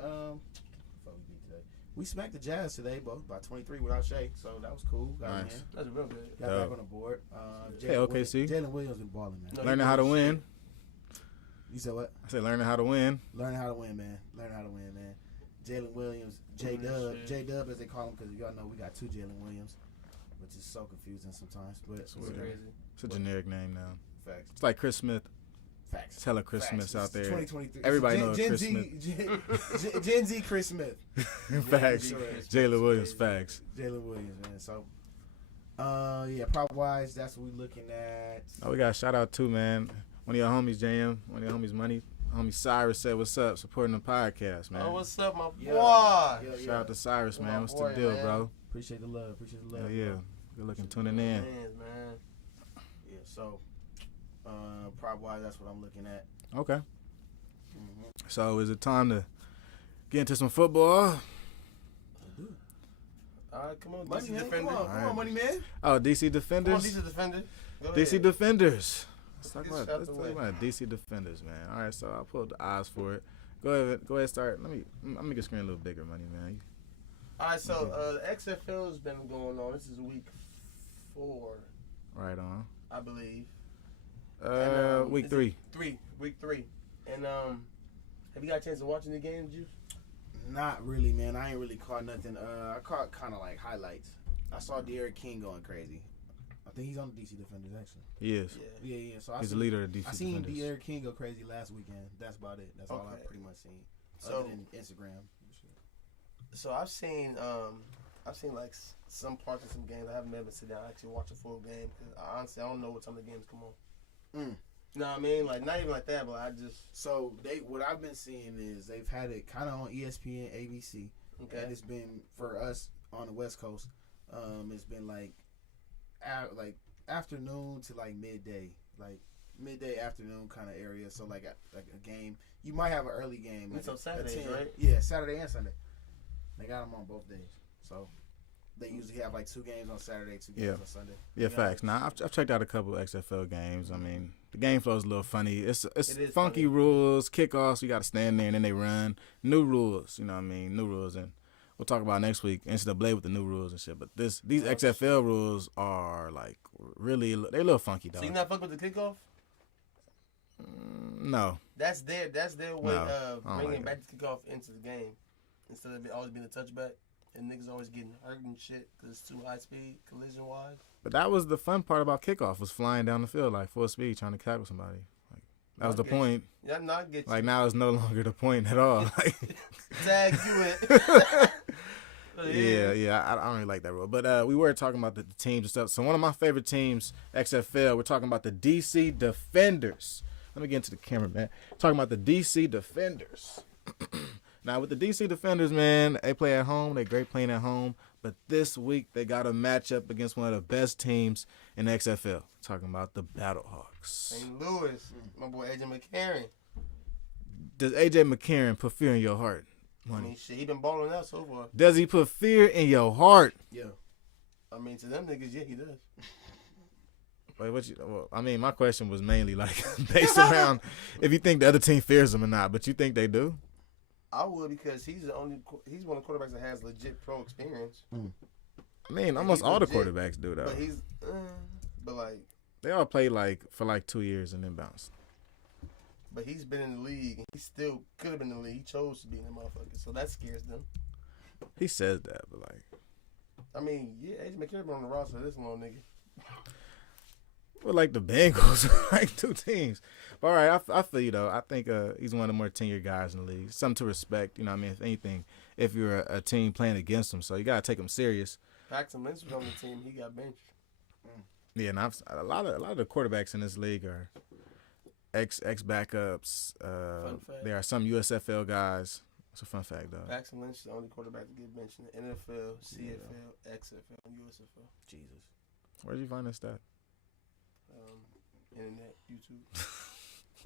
fuck we beat today. We smacked the Jazz today, both by 23 without Shea, so that was cool. Got him Nice. in. That's real good. Got Dope. back on the board. Hey, OKC. Jalen Williams been balling, man. No, Learning how to win. You said what? I said learning how to win. Learning how to win, man. Learning how to win, man. Jalen Williams, J-Dub as they call him, because y'all know we got two Jalen Williams, which is so confusing sometimes. But It's crazy. It's a generic name now. facts. It's like Chris Smith. Facts. It's hella Chris Facts. Smiths out there. 2023. Everybody Gen, knows Gen Chris Z, Gen Z Chris Smith. Facts. Sure. Jalen Williams, facts. Jalen Williams, man. So, yeah, prop wise, that's what we looking at. Oh, we got a shout out too, man. One of your homies, JM. One of your homies, Money. Homie Cyrus said, "What's up? Supporting the podcast, man." Oh, what's up, my boy? Yeah. Shout out to Cyrus, man. My What's boy, the deal, man. bro? Appreciate the love. Hell yeah. Good looking, tuning in. Man. Yeah. So, prop wise, that's what I'm looking at. Okay. Mm-hmm. So, is it time to get into some football? All right, come on, Money DC man, Defender. come on, Money man. Oh, DC Come on, Defenders. DC Defender. Go DC ahead. Defenders. Let's talk Get about, shot let's the talk way. about DC Defenders, man. All right, so I'll pull up the eyes for it. Go ahead, start. Let me make the screen a little bigger, Money, man. All right, so the XFL has been going on. This is week 4, Right on. I believe. And, Week is 3. it week 3. And have you got a chance to watch any games, Juice? Not really, man. I ain't really caught nothing. I caught kind of like highlights. I saw Derek King going crazy. I think he's on the DC Defenders actually. He is. Yeah. So He's the leader of the DC I seen Defenders. Derek King go crazy last weekend. That's about it. That's all Okay. I've pretty much seen. So- Other than Instagram. So I've seen like some parts of some games. I haven't been able to sit down and actually watch a full game because honestly I don't know what time the games come on. You know what I mean? Like not even like that, but I just So what I've been seeing is they've had it kind of on ESPN, ABC, okay. and it's been for us on the West Coast. It's been like afternoon to like midday afternoon kind of area. So like a game, you might have an early game. It's like on Saturdays, 10. right? Yeah, Saturday and Sunday. They got them on both days. So they usually have like 2 games on Saturday, 2 games on Sunday. Yeah, You know, facts. Now I've checked out a couple of XFL games. I mean, the game flow is a little funny. It's It is funky funny. rules, kickoffs. You got to stand there and then they run. New rules, you know what I mean? New rules, and we'll talk about next week NCAA with the new rules and shit. But these XFL rules are like really they're a little funky, So dog. you not fuck with the kickoff? No, That's their way No, of I don't bringing like back the kickoff into the game instead of it always being a touchback and niggas always getting hurt and shit because it's too high speed collision wise. but that was the fun part about kickoff was flying down the field like full speed trying to tackle somebody. Like that was the I get you. point. Yeah, no, I get you. Like now it's no longer the point at all. Like, Tag you it. Yeah, I don't really like that rule. But we were talking about the teams and stuff. So one of my favorite teams, XFL, we're talking about the DC Defenders. Let me get into the camera, man. Talking about the DC Defenders. Now, with the DC Defenders, man, they play at home. They're great playing at home. But this week, they got a matchup against one of the best teams in XFL. Talking about the Battlehawks. St. Louis, my boy AJ McCarron. Does AJ McCarron put fear in your heart? I mean, shit, he been balling out so far. Does he put fear in your heart? Yeah. I mean, to them niggas, yeah, he does. Wait, I mean, my question was mainly like based around if you think the other team fears him or not, but you think they do? I would because he's one of the quarterbacks that has legit pro experience. I mean, almost he's all the legit, quarterbacks do though. But he's, but like, They all played for 2 years and then bounced. but he's been in the league and he still could have been in the league. He chose to be in the motherfucker, so that scares them. He says that, but like, I mean, yeah, AJ McCarron been on the roster this long, nigga. But like the Bengals, like two teams. But all right, I feel you though. I think he's one of the more tenured guys in the league. Something to respect. You know what I mean? If anything, if you're a team playing against him, so you gotta take him serious. Paxton Lynch was on the team. He got benched. Yeah, and a lot of the quarterbacks in this league are ex backups. There are some USFL guys. It's a fun fact, though. Paxton Lynch is the only quarterback to get benched in the NFL, CFL, XFL, and USFL. Jesus. Where'd you find this stat? Internet, YouTube.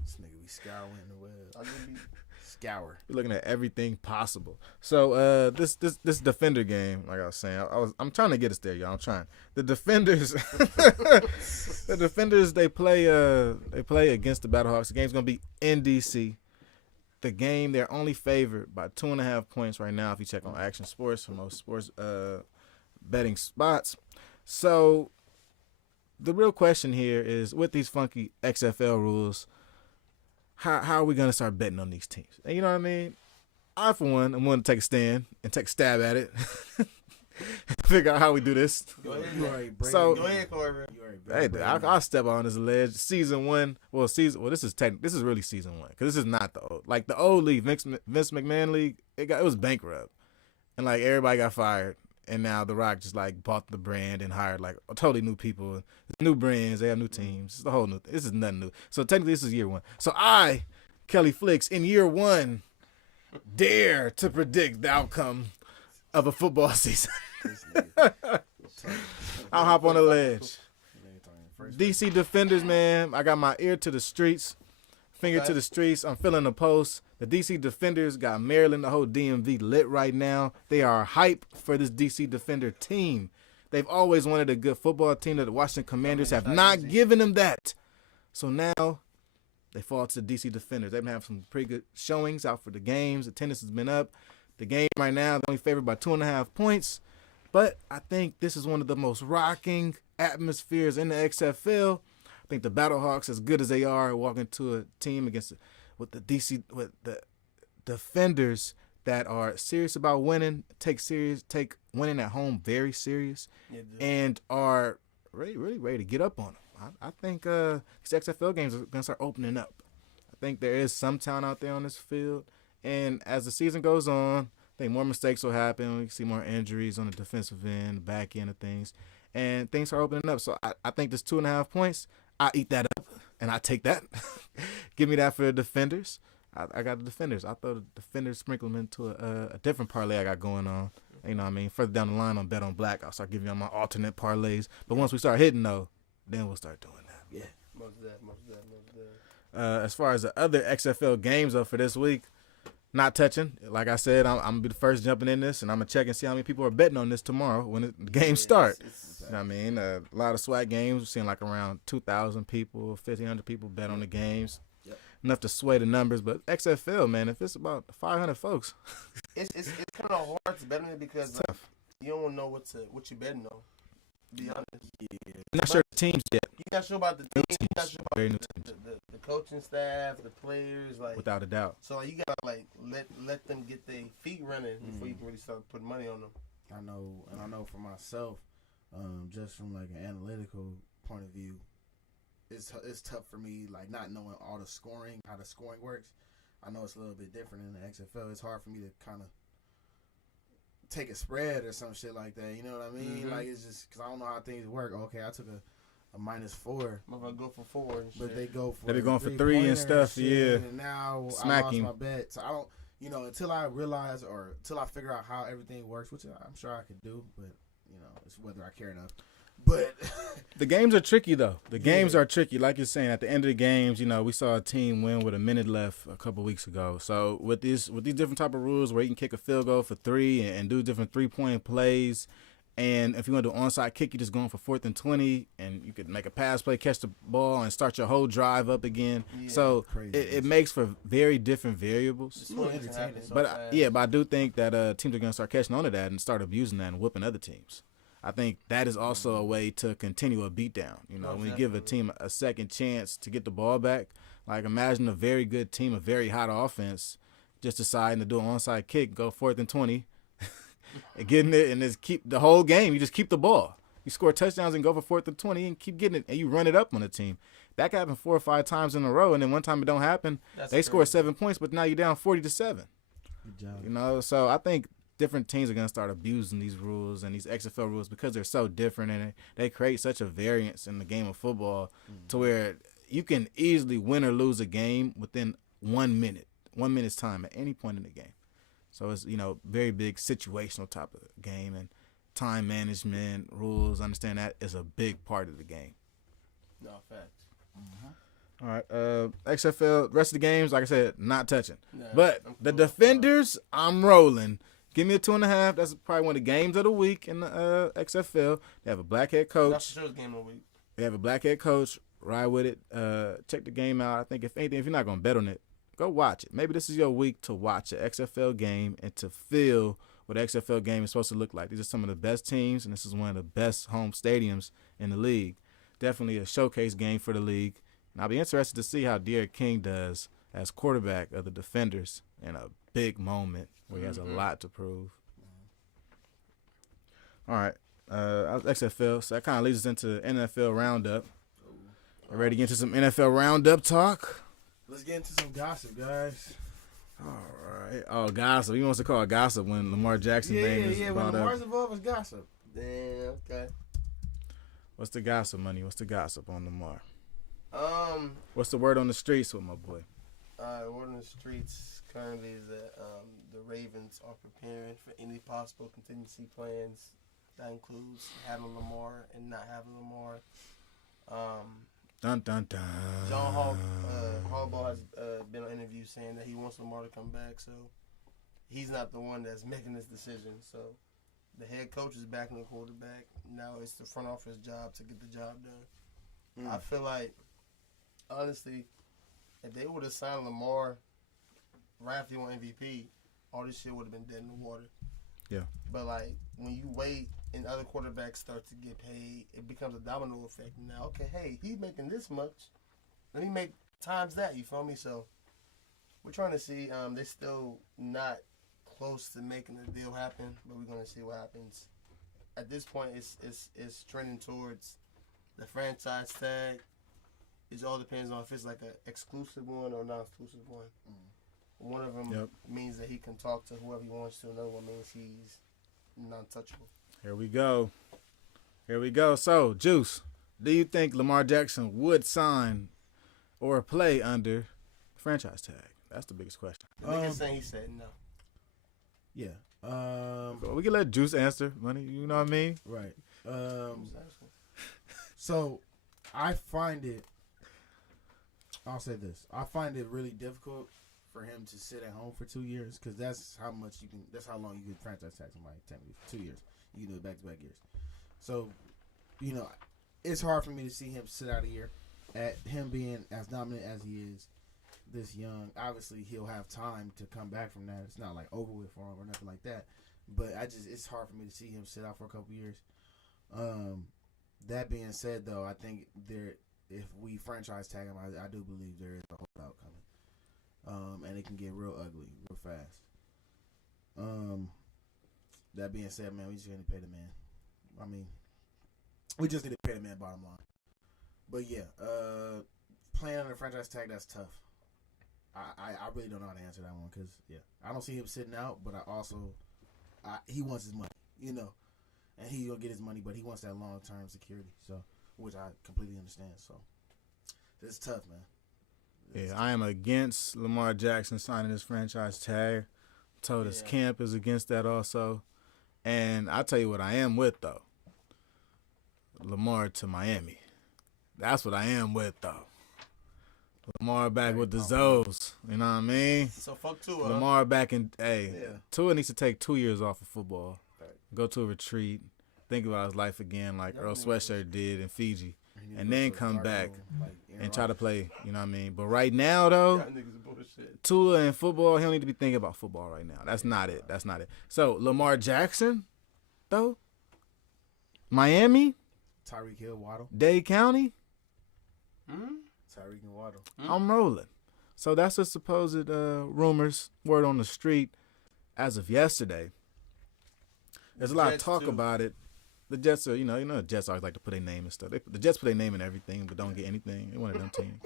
This nigga be scouring the web. I could be Scour. You're looking at everything possible. So this defender game, like I was saying, I'm trying to get us there, y'all. I'm trying. The defenders, they play against the Battlehawks. The game's gonna be in DC. The game, they're only favored by 2.5 points right now if you check on Action Sports for most sports betting spots. So the real question here is, with these funky XFL rules, how are we going to start betting on these teams? And you know what I mean? I, for one, I'm willing to take a stand and take a stab at it. Figure out how we do this. Go ahead, So, go ahead, Corver. Hey, I'll step on this ledge. Season 1. Well, this is really season 1 because this is not the old league, Vince McMahon league. It was bankrupt, and like everybody got fired, and now The Rock just like bought the brand and hired like totally new people, new brands. They have new teams. It's the whole new. This is nothing new. So technically, this is year 1. So I, Kelly Flicks, in year 1, dare to predict the outcome of a football season. I'll hop on the ledge. DC Defenders, man. I got my ear to the streets, finger to the streets. I'm feeling the pulse. The DC Defenders got Maryland, the whole DMV lit right now. They are hype for this DC Defender team. They've always wanted a good football team that the Washington Commanders have not given them that. So now they fall to the DC Defenders. They've been having some pretty good showings out for the games. Attendance has been up. The game right now, they're only favored by 2.5 points. But I think this is one of the most rocking atmospheres in the XFL. I think the Battlehawks, as good as they are, walking to a team with the Defenders that are serious about winning, take winning at home very serious, and are really ready to get up on them. I think these XFL games are going to start opening up. I think there is some talent out there on this field, and as the season goes on, I think more mistakes will happen. We can see more injuries on the defensive end, the back end of things, and things are opening up. So I think this 2.5 points, I eat that up, and I take that. Give me that for the Defenders. I got the Defenders. I throw the Defenders, sprinkle them into a different parlay I got going on. You know what I mean? Further down the line on Bet on Black, I'll start giving you my alternate parlays. But once we start hitting, though, then we'll start doing that. Yeah. Most of that. As far as the other XFL games up for this week, not touching. Like I said, I'm going to be the first jumping in this, and I'm going to check and see how many people are betting on this tomorrow when the games start. You know what I mean? A lot of swag games. We're seeing like around 2,000 people, 1,500 people bet on the games. Yep. Enough to sway the numbers. But XFL, man, if it's about 500 folks. It's kind of hard to bet on it because you don't know what you're betting on. To be honest. Yeah. I'm not sure the teams yet. You got to show about the team. You got to show about the coaching staff, the players. Like, without a doubt. So you got to like let them get their feet running before you can really start putting money on them. I know for myself, just from like an analytical point of view, it's tough for me, like not knowing all the scoring, how the scoring works. I know it's a little bit different in the XFL. It's hard for me to kind of take a spread or some shit like that. You know what I mean? Mm-hmm. Like, it's just because I don't know how things work. Okay, I took a -4. I'm gonna go for 4 and shit. But they go for they be going for 3 and stuff. Yeah. And now I lost my bet. So I don't, until I realize or until I figure out how everything works, which I'm sure I could do, but it's whether I care enough. But the games are tricky, though. The games are tricky. Like you're saying, at the end of the games, we saw a team win with a minute left a couple weeks ago. So with these different type of rules where you can kick a field goal for 3 and do different 3-point plays, and if you want to do an onside kick, you're just going for 4th and 20, and you could make a pass play, catch the ball, and start your whole drive up again. Yeah, so it makes for very different variables. It's so entertaining. But I do think that teams are going to start catching on to that and start abusing that and whooping other teams. I think that is also a way to continue a beatdown. When you give a team a second chance to get the ball back, like imagine a very good team, a very hot offense, just deciding to do an onside kick, go 4th and 20, and getting it, and just keep the whole game. You just keep the ball. You score touchdowns and go for 4th and 20 and keep getting it, and you run it up on the team. That can happen 4 or 5 times in a row, and then one time it don't happen. They score 7 points, but now you're down 40-7. Good job. You know, so I think different teams are going to start abusing these rules and these XFL rules because they're so different, and they create such a variance in the game of football to where you can easily win or lose a game within 1 minute, 1 minute's time at any point in the game. So it's, very big situational type of game, and time management, rules, understand that is a big part of the game. No, facts. All right, XFL, rest of the games, like I said, not touching. Nah, But I'm the cool. Defenders, I'm rolling. Give me a 2.5. That's probably one of the games of the week in the XFL. They have a black head That's coach. the show's game of the week. They have a black head coach. Ride with it. Check the game out. I think if anything, if you're not going to bet on it, go watch it. Maybe this is your week to watch an XFL game and to feel what an XFL game is supposed to look like. These are some of the best teams, and this is one of the best home stadiums in the league. Definitely a showcase game for the league. And I'll be interested to see how Derek King does as quarterback of the Defenders in a big moment where he has a lot to prove. All right. XFL, so that kind of leads us into NFL Roundup. Ready to get into some NFL Roundup talk? Let's get into some gossip, guys. All right. Oh, gossip. He wants to call it gossip when Lamar Jackson name is When brought Lamar's up. involved, it's gossip. Damn. Okay. What's the gossip, Money? What's the gossip on Lamar? Um. What's the word on the streets with my boy? Word on the streets currently is that the Ravens are preparing for any possible contingency plans. That includes having Lamar and not having Lamar. Dun, dun, dun. John Harbaugh has been on interview saying that he wants Lamar to come back, so he's not the one that's making this decision. So the head coach is backing the quarterback. Now it's the front office job to get the job done. I feel like, honestly, if they would have signed Lamar right after he won MVP, all this shit would have been dead in the water. Yeah. But, like, when you wait and other quarterbacks start to get paid, it becomes a domino effect. Now, okay, hey, he's making this much. Let me make times that, you feel me? So, we're trying to see. They're still not close to making the deal happen, but we're going to see what happens. At this point, it's trending towards the franchise tag. It all depends on if it's like an exclusive one or non-exclusive one. One of them means that he can talk to whoever he wants to. Another one means he's non-touchable. Here we go. So, Juice, do you think Lamar Jackson would sign or play under franchise tag? That's the biggest question. The nigga saying he said no. Yeah. We can let Juice answer, Money. You know what I mean? Right. So, I find it. I'll say this. I find it really difficult for him to sit at home for 2 years because that's how much you can. That's how long you can franchise tag somebody. Technically, for 2 years, you can do it back-to-back years. So, it's hard for me to see him sit out a year. At him being as dominant as he is, this young, obviously he'll have time to come back from that. It's not like over with for him or nothing like that. But it's hard for me to see him sit out for a couple years. That being said, though, I think if we franchise tag him, I do believe there is a holdout coming. And it can get real ugly real fast. That being said, man, we just need to pay the man. I mean, we just need to pay the man bottom line. But yeah, playing under franchise tag, that's tough. I really don't know how to answer that one because, yeah, I don't see him sitting out, but he wants his money, and he'll get his money, but he wants that long-term security, so which I completely understand. So it's tough, man. I am against Lamar Jackson signing his franchise tag. Told his camp is against that also. And I'll tell you what I am with, though. Lamar to Miami. That's what I am with, though. Lamar back with the Zoes. You know what I mean? So fuck Tua. Lamar back in, Tua needs to take 2 years off of football. Right. Go to a retreat. Think about his life again like Earl Sweatshirt did in Fiji. And then come back and try to play, you know what I mean? But right now, though, Tua and football, he don't need to be thinking about football right now. That's not it. So, Lamar Jackson, though, Miami, Tyreek Hill, Waddle, Dade County, Tyreek and Waddle. I'm rolling. So that's the supposed rumors, word on the street as of yesterday. There's a lot of talk about it. the Jets are, the Jets always like to put their name and stuff. The Jets put their name in everything, but don't get anything. They're one of them teams.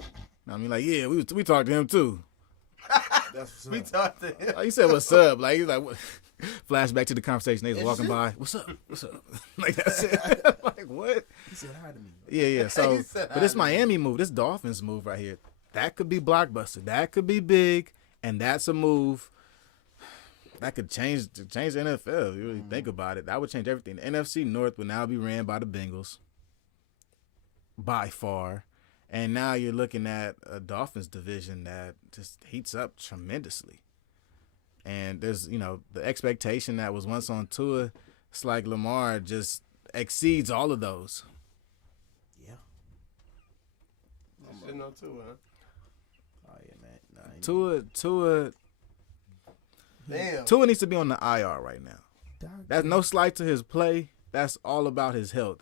I mean, like, yeah, we talked to him too. That's We talked to him. Like, he said, "What's up?" Like, he's like, what? Flashback to the conversation. They was walking by. What's up? What's up? Like, that's it. Like, what? He said hi to me. Yeah. So, He said but this hi to Miami move, this Dolphins move right here, that could be blockbuster. That could be big, and that's a move that could change the NFL. If you really think about it, that would change everything. The NFC North would now be ran by the Bengals by far. And now you're looking at a Dolphins division that just heats up tremendously. And there's, the expectation that was once on Tua, it's like Lamar just exceeds all of those. Yeah. Shit no Tua, huh? Oh yeah, man. Nah, Damn. Tua needs to be on the IR right now. That's no slight to his play. That's all about his health.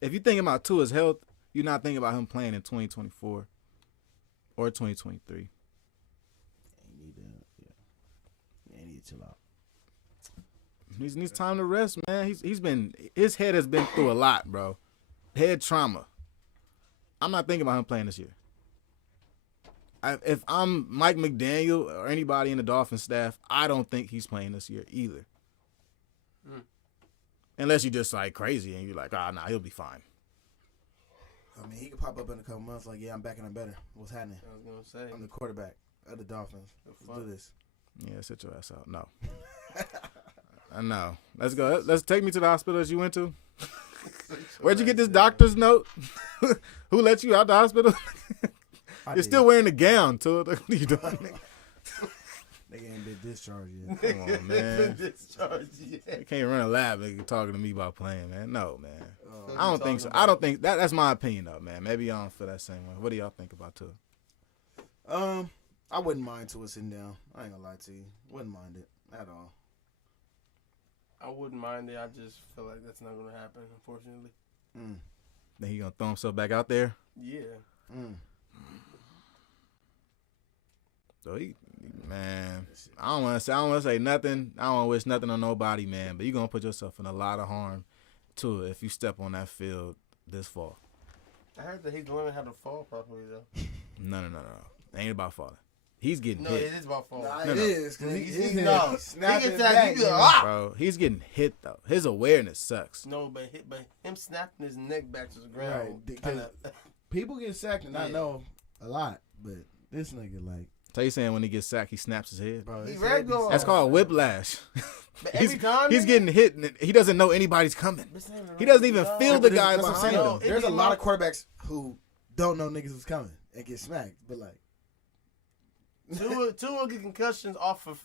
If you think about Tua's health, you're not thinking about him playing in 2024 or 2023. You need to chill out. He needs time to rest, man. His head has been through a lot, bro. Head trauma. I'm not thinking about him playing this year. If I'm Mike McDaniel or anybody in the Dolphins staff, I don't think he's playing this year either. Unless you're just like crazy and you're like, nah, he'll be fine. I mean, he could pop up in a couple months like, yeah, I'm back and I'm better. What's happening? I was gonna say. I'm the quarterback of the Dolphins. Let's do this. Yeah, sit your ass out. No. I know. Let's go. Let's take me to the hospital that you went to. Where'd you get this doctor's note? Who let you out the hospital? You're still wearing the gown, too. What are you doing? Nigga ain't been discharged yet. Come on, man. Discharged, yeah. You can't run a lab nigga talking to me about playing, man. No, man. So I don't think so. I don't think that's my opinion, though, man. Maybe y'all don't feel that same way. What do y'all think about too? I wouldn't mind Tua sitting down. I ain't gonna lie to you. Wouldn't mind it at all. I wouldn't mind it. I just feel like that's not gonna happen, unfortunately. Then he gonna throw himself back out there? Yeah. So man, I don't want to say nothing. I don't want to wish nothing on nobody, man. But you're gonna put yourself in a lot of harm too if you step on that field this fall. I heard that he's learning how to fall properly, though. No. It ain't about falling. He's getting No, hit. it is about falling. It is. Cause He he's snapping snapping back. back. Bro, he's getting hit though. His awareness sucks. No, but him snapping his neck back to the ground. Right, because Kinda, people get sacked and I Yeah. know a lot, but this nigga like, So you saying when he gets sacked, he snaps his head? bro, he his ready head be to go. That's called whiplash. But every time he's nigga, getting hit and he doesn't know anybody's coming. this ain't He doesn't right, even dog. feel But the this- guy that's what I'm saying, behind though. him. It There's a be lot my- of quarterbacks who don't know niggas was coming and get smacked, but like Tua get concussions off of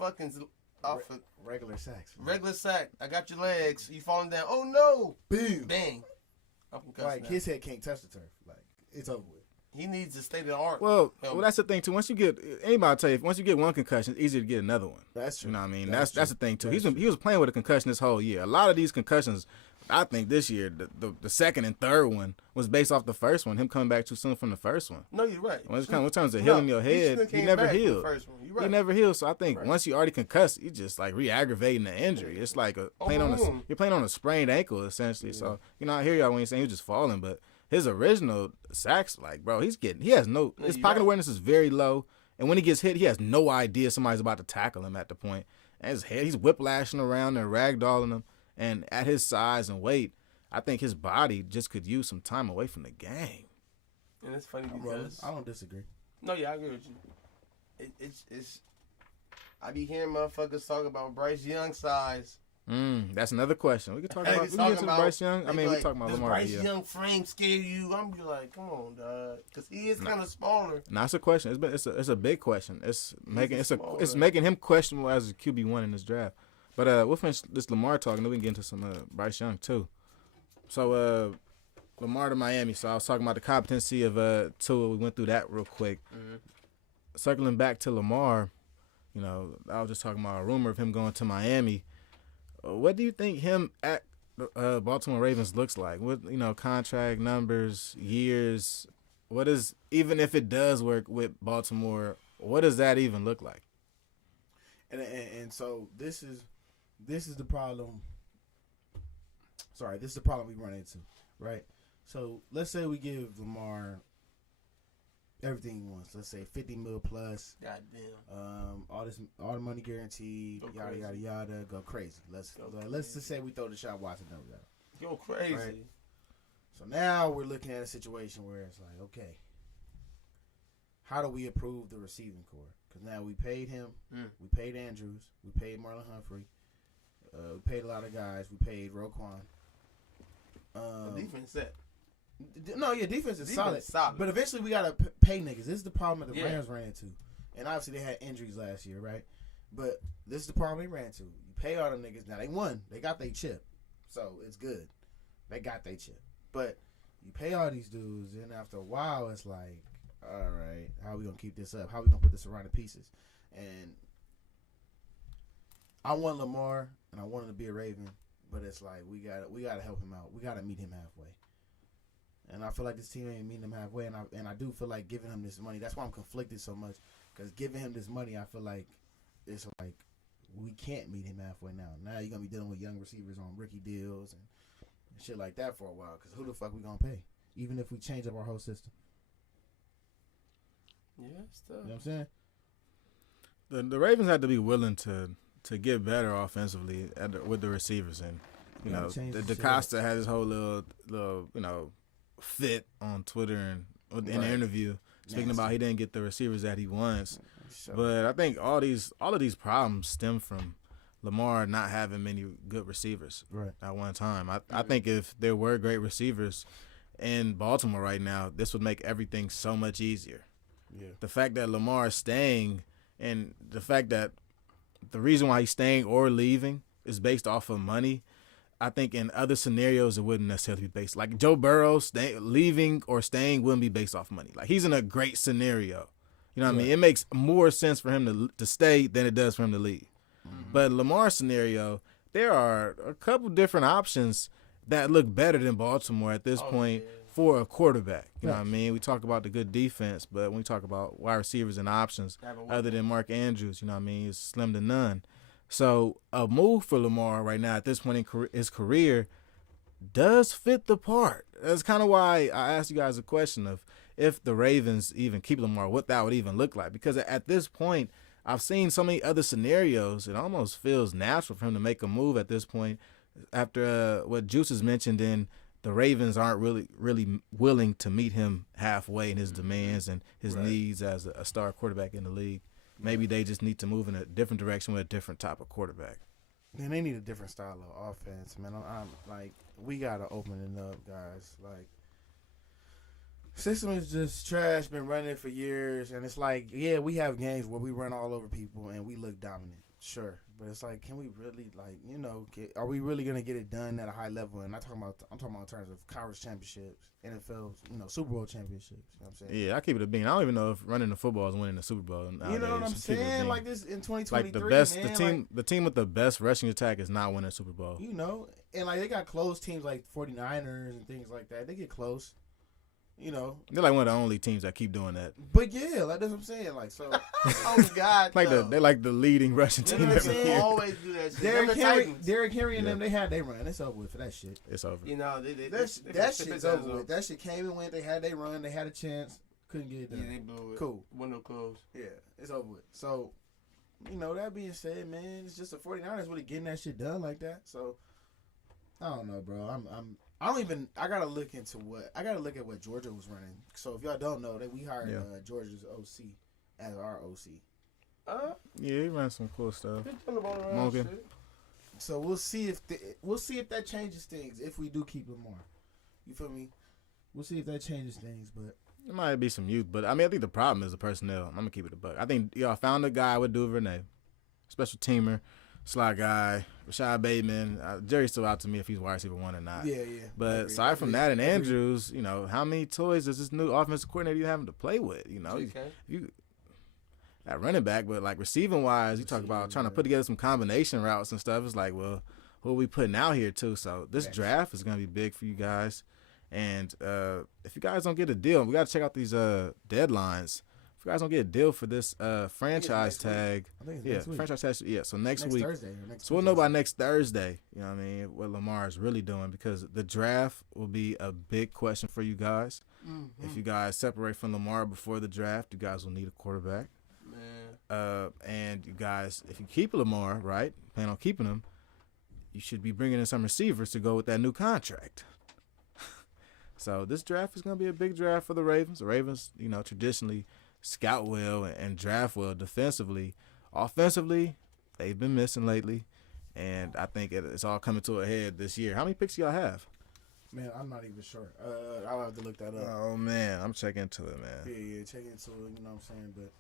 regular sacks. regular sack. I got your legs. You falling down. Oh no! Boom. Bang. I'm concussed Like now. his head can't touch the turf. Like it's over with. He needs to stay to the art. Well, that's the thing too. Once you get anybody tell you, once you get one concussion, it's easier to get another one. That's true. You know what I mean? That's That's the true. thing too. That's He was playing with a concussion this whole year. A lot of these concussions, I think this year, the second and third one was based off the first one. Him coming back too soon from the first one. No, you're right. When it comes to healing your head, should've he came never back from the healed. first one. You're right. He never healed. So I think Right. once you already concussed, you just like re-aggravating the injury. It's like you're playing on a sprained ankle essentially. Yeah. So I hear y'all when you're saying he was just falling, but his original sacks, like bro, his pocket awareness is very low, and when he gets hit, he has no idea somebody's about to tackle him at the point. And his head, he's whiplashing around and ragdolling him. And at his size and weight, I think his body just could use some time away from the game. And it's funny because I don't disagree. no, yeah, I agree with you. It's. I be hearing motherfuckers talk about Bryce Young size. That's another question. We can talk Hey, about. we We can get talking to about- Bryce Young. I they mean, be we like, talking about does Lamar. Bryce Yeah. Young frame scare you? I'm be like, come on, dog, because he is kind of smaller. No, it's a question. It's a big question. It's making smaller. making him questionable as a QB1 in this draft. But we'll finish this Lamar talk, and then we can get into some Bryce Young too. So Lamar to Miami. So I was talking about the competency of Tua. We went through that real quick. Mm-hmm. Circling back to Lamar, I was just talking about a rumor of him going to Miami. What do you think him at Baltimore Ravens looks like? What contract numbers, years? What is, even if it does work with Baltimore, what does that even look like? And so this is the problem Sorry, this is the problem we run into, right? So let's say we give Lamar everything he wants. Let's say $50 million plus. Goddamn. All the money guaranteed. Go Yada crazy. yada yada. Go crazy. Let's just say we throw the shot Watson numbers out. Go crazy. Right. So now we're looking at a situation where it's like, okay, how do we improve the receiving core? Because now we paid him, we paid Andrews, we paid Marlon Humphrey, we paid a lot of guys, we paid Roquan. Defense set. Defense is solid. Solid. But eventually we gotta pay niggas. This is the problem that the Rams ran into, and obviously they had injuries last year, right? But this is the problem they ran into. You pay all them niggas. Now they won. They got their chip, so it's good. They got their chip. But you pay all these dudes, and after a while, it's like, all right, how are we gonna keep this up? How are we gonna put this around the pieces? And I want Lamar, and I want him to be a Raven, but it's like we gotta help him out. We gotta meet him halfway. And I feel like this team ain't meeting him halfway, and I do feel like giving him this money. That's why I'm conflicted so much, because giving him this money, I feel like it's like we can't meet him halfway now. Now you're gonna be dealing with young receivers on rookie deals and shit like that for a while, because who the fuck we gonna pay? Even if we change up our whole system. Yeah, it's tough. You know what I'm saying? The Ravens had to be willing to get better offensively with the receivers, and you know, DaCosta had his whole little fit on Twitter and in the interview speaking about he didn't get the receivers that he wants. But I think all of these problems stem from Lamar not having many good receivers at one time. I think if there were great receivers in Baltimore right now, this would make everything so much easier. Yeah. The fact that Lamar is staying, and the fact that the reason why he's staying or leaving is based off of money, I think in other scenarios it wouldn't necessarily be based. Like Joe Burrow leaving or staying wouldn't be based off money. Like he's in a great scenario. You know what I mean? It makes more sense for him to stay than it does for him to leave. Mm-hmm. But Lamar's scenario, there are a couple different options that look better than Baltimore at this point for a quarterback. You know what I mean? We talk about the good defense, but when we talk about wide receivers and options, other than Mark Andrews, you know what I mean, it's slim to none. So a move for Lamar right now at this point in his career does fit the part. That's kind of why I asked you guys a question of if the Ravens even keep Lamar, what that would even look like. Because at this point, I've seen so many other scenarios, it almost feels natural for him to make a move at this point after what Juice has mentioned, and the Ravens aren't really willing to meet him halfway in his demands and his needs as a star quarterback in the league. Maybe they just need to move in a different direction with a different type of quarterback. Man, they need a different style of offense, man. I'm like, we gotta open it up, guys. Like, system is just trash. Been running it for years, and it's like, yeah, we have games where we run all over people and we look dominant, sure. But it's like, can we really, like, you know, are we really gonna get it done at a high level? And I'm talking about in terms of conference championships, NFL, you know, Super Bowl championships. You know what I'm saying? Yeah, I keep it a bean. I don't even know if running the football is winning the Super Bowl nowadays. You know what I'm saying? Like this in 2023, like the team with the best rushing attack is not winning the Super Bowl. You know, and like they got close teams like 49ers and things like that. They get close. You know, they're like one of the only teams that keep doing that. But yeah, like that's what I'm saying. Like so, oh God, they're like the leading rushing team every year. Always do that shit. Derrick Henry and them, they had their run. It's over with for that shit. It's over. You know, that shit's over with. That shit came and went. They had their run. They had a chance. Couldn't get it done. Yeah, they blew it. Cool. Window closed. Yeah, it's over with. So, you know, that being said, man, it's just the 49ers really getting that shit done like that. So, I don't know, bro. I gotta look at what Georgia was running. So if y'all don't know, we hired Georgia's OC as our OC. Yeah, he ran some cool stuff. So we'll see if that changes things. If we do keep Lamar, you feel me? We'll see if that changes things. But there might be some youth. But I mean, I think the problem is the personnel. I'm gonna keep it a buck. I think y'all found a guy with Duvernay, special teamer. Slot guy, Rashad Bateman. Jerry's still out to me if he's wide receiver one or not. Yeah. But aside from that and Andrews, you know, how many toys does this new offensive coordinator you having to play with? You know, you at running back, but like receiving wise, you talk about trying to put together some combination routes and stuff. It's like, well, who are we putting out here too? So this draft is gonna be big for you guys. And if you guys don't get a deal, we got to check out these deadlines you guys don't get a deal for this franchise tag, I think it's next week. franchise tag. Yeah, so next week. Thursday. Or next So we'll know by next Thursday, you know what I mean, what Lamar is really doing, because the draft will be a big question for you guys. Mm-hmm. If you guys separate from Lamar before the draft, you guys will need a quarterback. Man. And you guys, if you keep Lamar, right, plan on keeping him, you should be bringing in some receivers to go with that new contract. So this draft is going to be a big draft for the Ravens. The Ravens, you know, traditionally scout well and draft well defensively. Offensively, they've been missing lately, and I think it's all coming to a head this year. How many picks do y'all have? Man, I'm not even sure. I'll have to look that up. Oh, man, I'm checking into it, man. Yeah, check into it, you know what I'm saying? But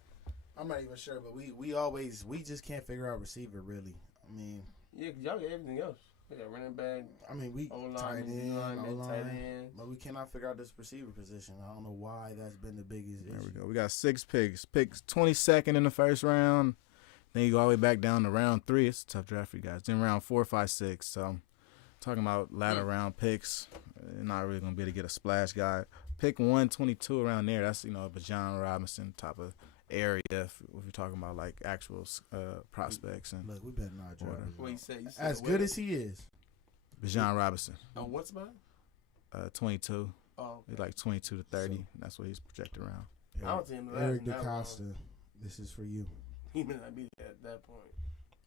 I'm not even sure, but we just can't figure out receiver, really. I mean, Yeah, 'cause y'all get everything else. We got running back. I mean, we O-line, tight end, lineman, tight O-line, end. but we cannot figure out this receiver position. I don't know why that's been the biggest There we issue. go. We got 6 picks. Picks 22nd in the first round. Then you go all the way back down to round 3. It's a tough draft for you guys. Then round 4, 5, 6. So talking about latter round picks, not really going to be able to get a splash guy. Pick 122 around there. That's, you know, a Bijan Robinson type of area if you're talking about like actual prospects. And Look, we better not draft him. What you said? You said As what? good as he is. Bijan Robinson, Oh, what's about? 22. Oh, He's like 22 to 30. That's what he's projected around. I don't think Eric that DeCosta, this is for you. he may not be at that point.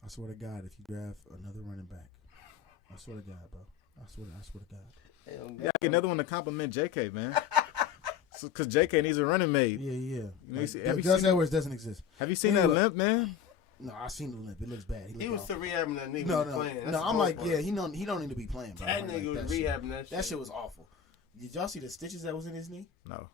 I swear to God, if you draft another running back, I swear to God, bro. I swear to God. Hey, don't Yeah, get another one to compliment JK, man. Because JK needs a running mate. Yeah. You know, have you Gus seen- Edwards doesn't exist. Have you seen that Anyway. limp, man? No, I seen the limp. It looks bad. He was looked still rehabbing that nigga. No, playing. That's no. the I'm cold like, part. yeah, he don't need to be playing, bro. That Like, nigga was shit. rehabbing that shit. That shit was awful. Did y'all see the stitches that was in his knee? No.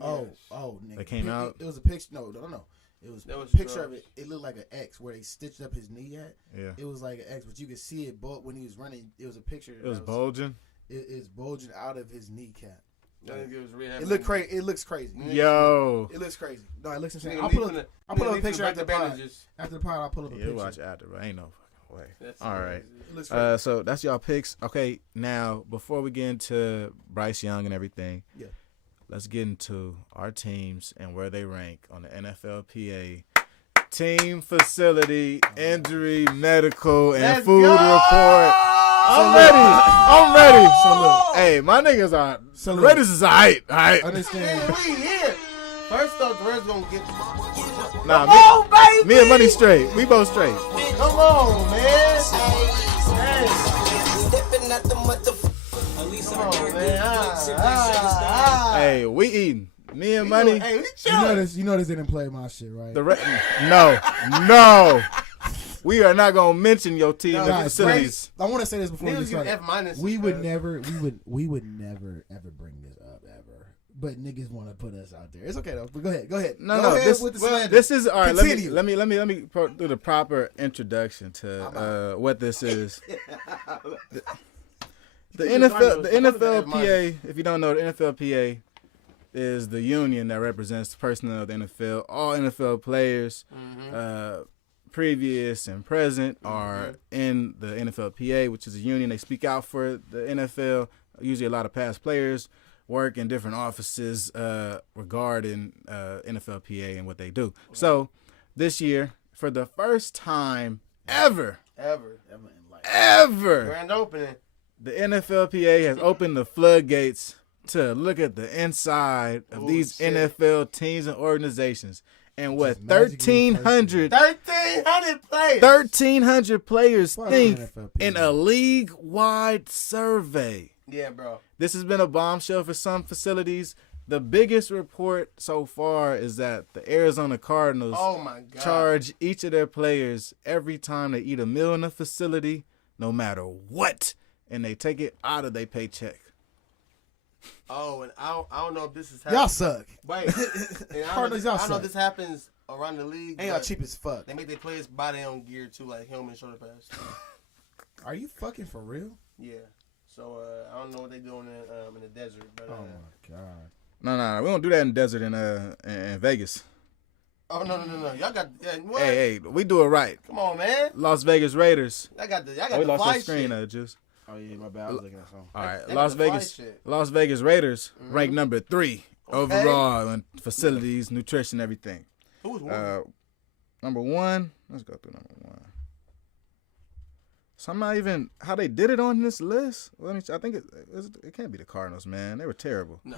Oh, Yes. nigga. They came out? It was a picture. No. It was That a was picture of drugs. it. It looked like an X where they stitched up his knee at. Yeah. It was like an X, but you could see it when he was running. It was a picture. It was bulging. It's bulging out of his kneecap. That nigga was rehabbing. It looked crazy. It looks crazy. Yo. It looks crazy. No, it looks insane. Nigga I'll leave pull from up. the- I'll pull nigga up a leave from picture the after the pod. bandages. After the pod, I'll pull up a Yeah, picture. watch after, but ain't no fucking way. That's All right. crazy. It looks crazy. So that's y'all picks. Okay, now before we get into Bryce Young and everything, Yeah. let's get into our teams and where they rank on the NFLPA team facility, injury, medical, and Let's food go! report. I'm ready. So look, Hey, my niggas are. So The look. Raiders is alright. Alright. understand. Man, we here. First off, the Reds gonna get. Nah, Come on, baby. me and Money straight. We both straight. Come on, man. Hey, Stepping out the motherfucker. At least come I on, got man. good flicks if they shake us down. Hey, we eating. Me and Money. Hey, we You know chilling. this. You know this didn't play my shit, right? No. We are not gonna mention your team No, and guys, facilities. I want to say this before we Niggas give start. F minus. We would never ever bring this up ever. But niggas want to put us out there. It's okay though. But go ahead. No, Go ahead this with the slander. this is all right. Continue. Let me do the proper introduction to what this is. The NFLPA. If you don't know, the NFLPA is the union that represents the personnel of the NFL. All NFL players, previous and present, are in the NFLPA, which is a union. They speak out for the NFL. Usually, a lot of past players work in different offices regarding NFLPA and what they do. So, this year, for the first time ever, Grand opening. the NFLPA has opened the floodgates to look at the inside of these shit. NFL teams and organizations. And what Just magically 1,300 1,300 players. 1,300 players Fuck think the NFLPA. in a league-wide survey. Yeah, bro. This has been a bombshell for some facilities. The biggest report so far is that the Arizona Cardinals Oh my god. charge each of their players every time they eat a meal in a facility, no matter what, and they take it out of their paycheck. Oh, and I don't know if this is happening. Y'all suck. Wait. And Cardinals, y'all I know suck. this happens around the league. And y'all but cheap as fuck. They make their players buy their own gear too, like helmet, shoulder pads. Are you fucking for real? Yeah. So I don't know what they doing in the desert, but Oh my god. No, we don't do that in the desert in Vegas. oh no, y'all got what? Hey, we do it right. Come on, man. Las Vegas Raiders. Y'all got We the lost fly the screen, shit. Juice. Oh yeah, my bad. I was looking at something. All right, They Las got the fly Vegas. shit. Las Vegas Raiders ranked number 3 overall and facilities, nutrition, everything. Who was one? Number one, let's go through number one. So I'm not even how they did it on this list. Let me. I think it can't be the Cardinals, man. They were terrible. No.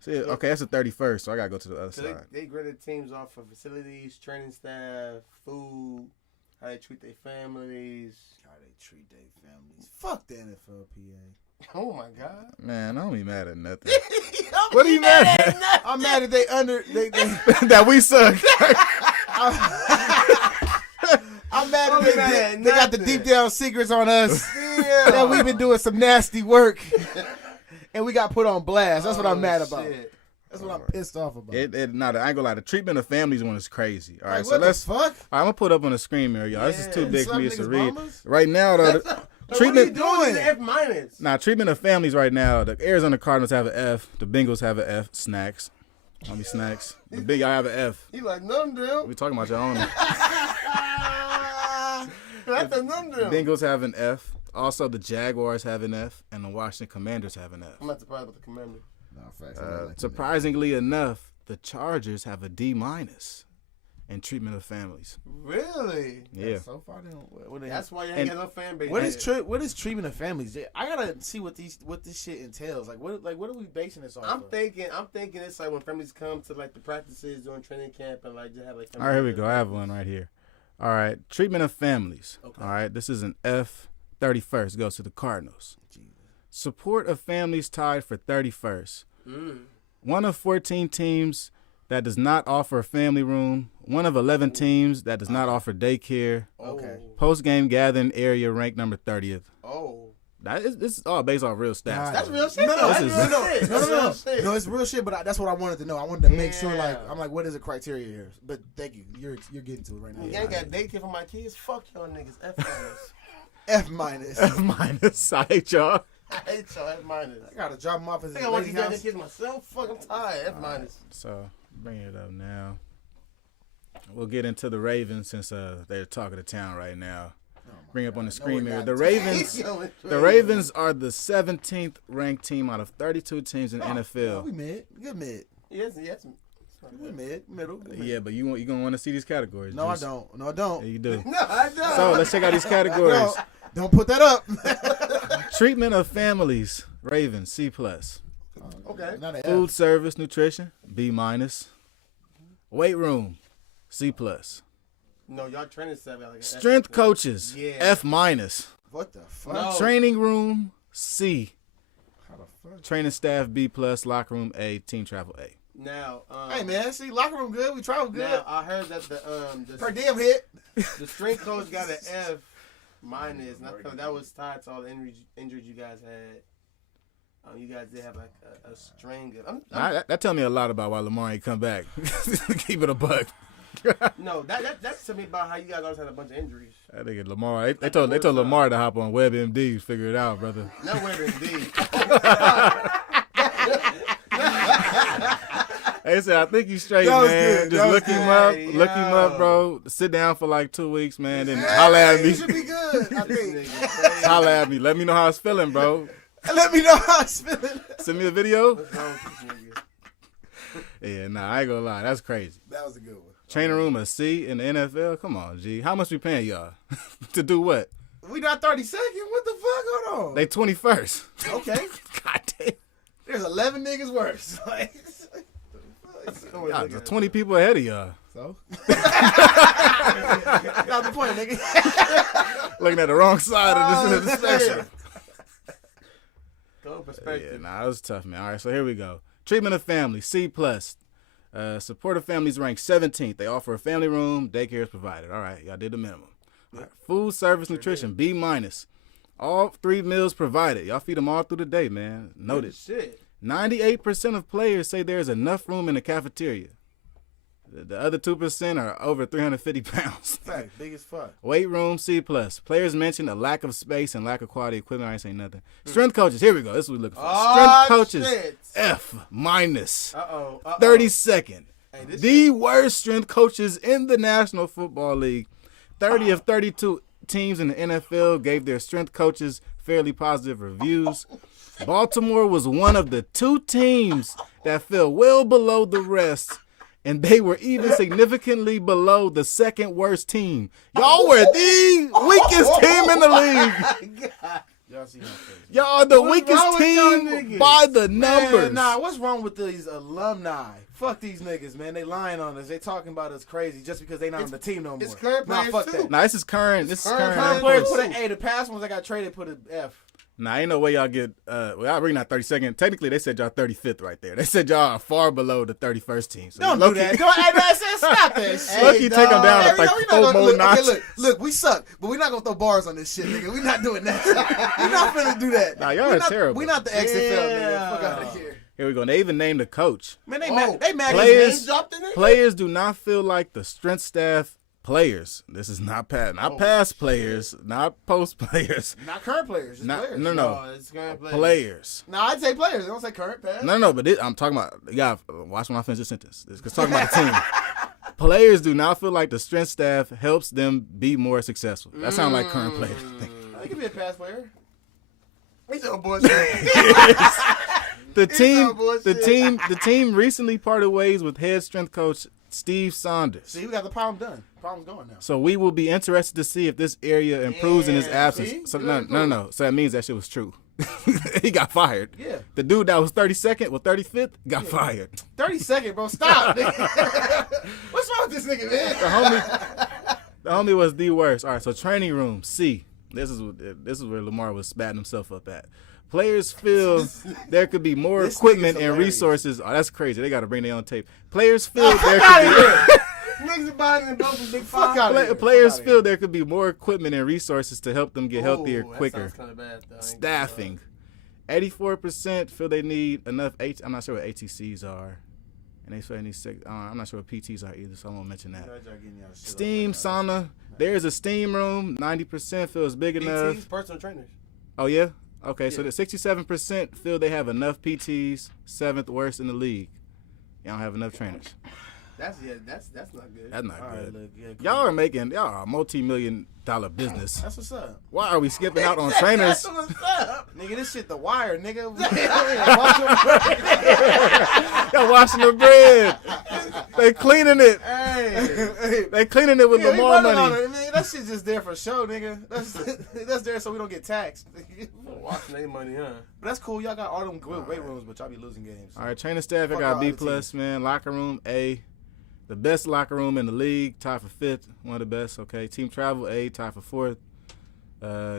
See, okay, that's the 31st, so I gotta go to the other So side. they graded teams off of facilities, training staff, food, how they treat their families. How they treat their families. Fuck the NFLPA. Oh my God. Man, I don't be mad at nothing. What are you mad at? I'm mad that they That we suck. I'm mad I'm that mad at they got the nothing. deep down secrets on us. That we've been doing some nasty work. And we got put on blast. That's what I'm mad about. Shit. That's what I'm pissed off about. I ain't gonna lie. The treatment of families one is crazy. All right, Like, so what let's. the fuck? All right, I'm gonna put up on the screen here, y'all. This is too Yeah. big for me Slap to niggas' read. mamas? Right now, though, treatment. What are you doing? F minus. Nah, treatment of families right now. The Arizona Cardinals have an F. The Bengals have an F. Snacks. Call me snacks. The big y'all have an F. He like none them. We talking about your own. That's a none The them. Bengals have an F. Also, the Jaguars have an F, and the Washington Commanders have an F. I'm not surprised with the commander. No, facts. I don't like Surprisingly enough, the Chargers have a D minus in treatment of families. Really? Yeah. So far, they don't. What they That's why you ain't got no fan base. What yet. is treatment of families? I gotta see what this shit entails. Like what are we basing this on? I'm thinking it's like when families come to like the practices during training camp and like just have like. All right, here we go. I have one right here. All right, treatment of families. Okay. All right, this is an F. 31st goes to the Cardinals. Support of families tied for 31st. One of 14 teams that does not offer a family room. One of 11 teams that does not offer daycare. Okay. Post-game gathering area ranked number 30th. Oh. This is all based off real stats. That's real shit. No, though. no, That's this real is- shit. No, That's no, real no. shit. No, it's real shit, but that's what I wanted to know. I wanted to make sure, like, Yeah. I'm like, what is the criteria here? But thank you. You're getting to it right now. You ain't got daycare for my kids. Fuck y'all niggas. F minus. F minus. F minus. I hate y'all. I hate y'all. F minus. I gotta drop him off at I his think I want to lady get the house. kids myself. Fuck, I'm tired. F minus. So bring it up now. We'll get into the Ravens since they're talking to town right now. Bring up on the screen here. The Ravens. The Ravens are the 17th ranked team out of 32 teams in the Oh, NFL. we mid. Good mid. Yes. We mid. Middle. Good mid. Yeah, but you gonna want to see these categories. No, I Juice. don't. No, I don't. Yeah, you do. No, I don't. So let's check out these categories. No, don't put that up. Treatment of families. Ravens C+. Okay. Not an Food F. service nutrition B-. Weight room C+. No, y'all training staff got like an Strength F. coaches Yeah. F-. What the fuck? No. Training room C. How the fuck? Training staff B+. Locker room A. Team travel A. Now, Hey man, see, locker room good. We travel good. Now I heard that Per diem hit. the strength coach got an F minus, and I feel that was tied to all the injuries you guys had. You guys did have like a string. That tell me a lot about why Lamar ain't come back. Keep it a buck. No, that's to me about how you guys always had a bunch of injuries. That nigga Lamar. They told Lamar to hop on WebMD. Figure it out, brother. No way, indeed. They said, I think he's straight, That was man. good. Just That was look him good. up. Hey, Look him up, yo. bro. Sit down for like 2 weeks, man. Then holla at Hey, me. it should be good. I This think. nigga crazy. Holla at me. Let me know how it's feeling, bro. Let me know how it's feeling. Send me a video. What's wrong with this nigga? Yeah, nah, I ain't gonna lie. That's crazy. That was a good one. Training room a C in the NFL? Come on, G. How much we paying y'all? To do what? We not 32nd. What the fuck? Hold on. They 21st. Okay. God damn. There's 11 niggas worse. Like, Y'all, 20 people ahead of y'all. so? That's the point, nigga. Looking at the wrong side of this spectrum. Go Yeah, perspective. nah, that was tough, man. All right, so here we go. Treatment of family, C+. Supportive families ranked 17th. They offer a family room. Daycare is provided. All right, y'all did the minimum. All right. Food service nutrition, B-. All 3 meals provided. Y'all feed them all through the day, man. Noted. Shit. 98% of players say there's enough room in the cafeteria. The other 2% are over 350 pounds. Fact, big as fuck. Weight room, C+. Players mentioned a lack of space and lack of quality equipment. I ain't saying nothing. Strength coaches, here we go. This is what we're looking for. Strength coaches, Shit. F-. Uh-oh. 32nd. Hey, this The worst strength coaches in the National Football League. 30 of 32 teams in the NFL gave their strength coaches fairly positive reviews. Baltimore was one of the 2 teams that fell well below the rest, and they were even significantly below the second worst team. Y'all were the weakest team in the league. Y'all see my face. Y'all are the What's weakest wrong with y'all team niggas? by the numbers. Man, nah, what's wrong with these alumni? Fuck these niggas, man. They lying on us. They talking about us crazy just because they not on the team no more. It's current Nah, players fuck too. that. Nah, this is current. This is Current current. Players Ooh. put an A. The past ones that got traded put an F. Nah, ain't no way y'all get. Well, y'all really not 32nd. Technically, they said y'all 35th right there. They said y'all are far below the 31st team. So Don't do that. Don't, stop that shit. Look, you take them down Hey, to like we not 4 gonna- more look, notches. okay, look, we suck, but we're not gonna throw bars on this shit, nigga. We're not doing that. We're not finna do that. Nah, y'all We are not, terrible. We not the XFL, nigga. Yeah. Fuck out of here. Here we go. They even named the coach. Man, they Oh. mad. They mad. Players- Name dropped in it? Players do not feel like the strength staff players. This is not past players, not post players. Not current players. Just Not, players. no, No, it's current players. players. Nah, I'd say players. They don't say current past. No, but I'm talking about. You gotta watch when I finish this sentence. Because talking about the team. Players do not feel like the strength staff helps them be more successful. That sounds like current players. They could be a past player. He's on bullshit. The team, all bullshit. the team recently parted ways with head strength coach Steve Saunders. See, we got the problem done. Problem's gone now. So we will be interested to see if this area improves in his Yeah, absence. see? So Good, no. So that means that shit was true. He got fired. Yeah. The dude that was 32nd, well 35th, got fired. 30-second, bro. Stop, nigga. What's wrong with this nigga, man? The homie was the worst. All right, so training room C. This is where Lamar was spatting himself up at. Players feel there could be more This equipment nigga's and hilarious. resources. Oh, that's crazy. They got to bring their own tape. Players feel there could be. Niggas are buying the dope and big Fuck five. out of here. Players Fuck outta feel there could be more equipment and resources to help them get healthier Ooh, quicker. That sounds kind of bad, though. I ain't Staffing. 84% feel they need enough. I'm not sure what ATCs are, and they say they need six. I'm not sure what PTs are either, so I won't mention that. Steam sauna. There's a steam room. 90% feels big gonna enough. lie. PTs, personal trainers. Oh yeah. Okay, so Yeah. the 67% feel they have enough PTs. 7th worst in the league. Y'all don't have enough trainers. That's not good. That's not All right, good. look, yeah, cool. Y'all are a multi-million-dollar business. That's what's up. Why are we skipping out on trainers? That's what's up. Nigga, this shit the wire, nigga. Y'all washing the bread. They cleaning it. Hey. They cleaning it with Yeah, we Lamar running on money. it, man. That shit's just there for show, nigga. That's there so we don't get taxed. Watching their money, huh? But that's cool. Y'all got all them good weight rooms, but y'all be losing games. All right, training staff, I Fuck got all B other plus, man. Locker room A, the best locker room in the league, tied for 5th, one of the best. Okay, team travel A, tied for 4th.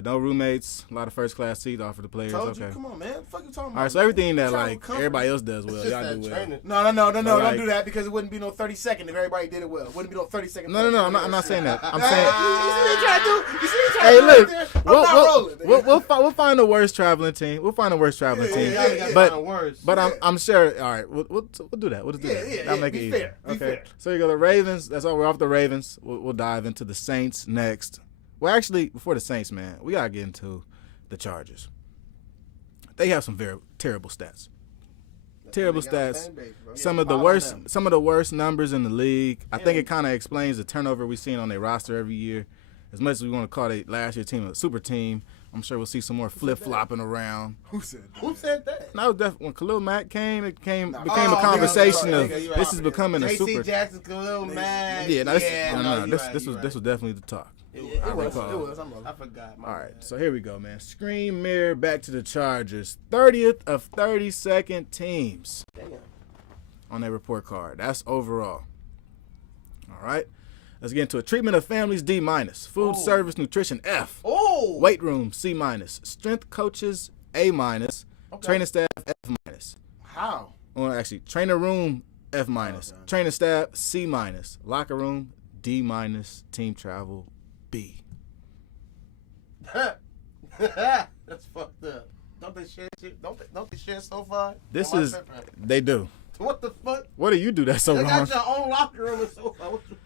No roommates, a lot of first class seats offered to players. Told Okay. you, come on, man. Fuck you talking about? All right, so everything that Travel like comfort. everybody else does well, It's just y'all that do well. training. No, Like- don't do that because it wouldn't be no 30-second if everybody did it well. It wouldn't be no 30-second. No, I'm not saying that. I'm Hey, saying. you see what you trying to do? You see what you trying Hey, to do look, right there? I'm not rolling. nigga. we'll find the worst traveling team. We'll find the worst traveling Yeah, team. yeah, Y'all got But worse. But I'm sure. All right, we'll do that. We'll just do Yeah, that. yeah, That'll yeah, make it be easier. fair, be Okay. fair. So you go the Ravens. That's all. We're off the Ravens. We'll dive into the Saints next. Well, actually, before the Saints, man, we gotta get into the Chargers. They have some very terrible stats. Terrible They got a stats. fan base, bro. Some of the follow worst. them. Some of the worst numbers in the league. I think Yeah. it kind of explains the turnover we've seen on their roster every year. As much as we want to call it last year's team a super team, I'm sure we'll see some more flip flopping around. Who said that? Who said that? No, when Khalil Mack came, it became Oh, a nigga, conversation you right, of nigga, you this right. is becoming a JC super. Jackson, Khalil Mack. Yeah, no, this, no, you this right, this you was right. this was definitely the talk. It Yeah, it was. recall. It was. I'm rolling. I forgot. My All right, bad. so here we go, man. Screen mirror back to the Chargers. 30th of 32nd teams Damn. on their report card. That's overall. All right, let's get into it. Treatment of families D minus. Food Oh. service nutrition F. Oh. Weight room C minus. Strength coaches A minus. Okay. Training staff F minus. How? Well, actually, trainer room F minus. Okay. Training staff C minus. Locker room D minus. Team travel B. That's fucked up. Don't they share shit? Don't they share so far? This Am I is tripping? they do. What the fuck? What do you do that's so They wrong? got your own locker room and so far. What you-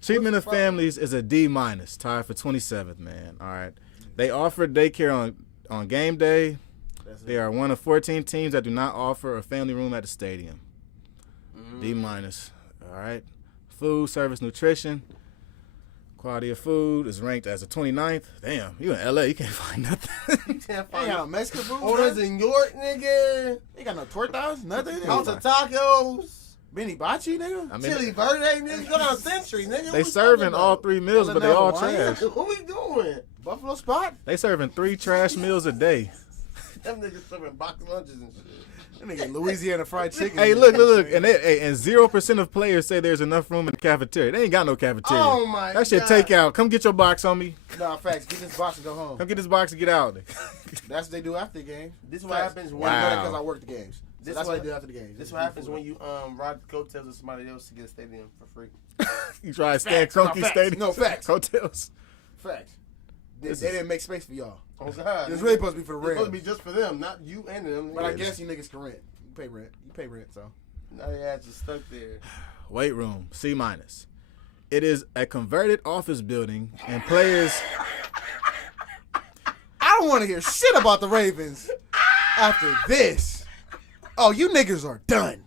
Treatment of What's the problem? families is a D minus, tied for 27th, man. All right. They offer daycare on game day. That's They are one of 14 teams that do not offer a family room at the stadium. D minus. All right. Food, service, nutrition. Quality of food is ranked as the 29th. Damn, you in LA, you can't find nothing. You can't Ain't find got no Mexican food. orders in York, nigga. Ain't got no tortas, nothing. House of tacos. Benny Bachi, nigga. I mean, Chili birthday, nigga. Go down Century, nigga. they What we serving talking all about? 3 meals, but they all Hawaiian? trash. What we doing? Buffalo Spot. They serving 3 trash meals a day. Them niggas serving box lunches and shit. That nigga Louisiana fried chicken. Hey, look, and 0% of players say there's enough room in the cafeteria. They ain't got no cafeteria. Oh my That shit God. take out. Come get your box on me. Nah, facts. Get this box and go home. Come get this box and get out. That's what they do after the game. This is what happens when Wow. Because I work the games. So This that's what- what they do after the games. This is what happens when you ride the coattails of somebody else to get a stadium for free. You try to stand Facts. No, Croaky facts. Stadium. No, facts. Hotels. Facts. They This didn't make space for y'all. Oh God, It's really supposed to be for the It's supposed to Rams. be just for them, not you and them. But I guess you niggas can rent. You pay rent. So. now they had you stuck there. Weight room, C-. It is a converted office building, and players. I don't want to hear shit about the Ravens after this. Oh, you niggas are done.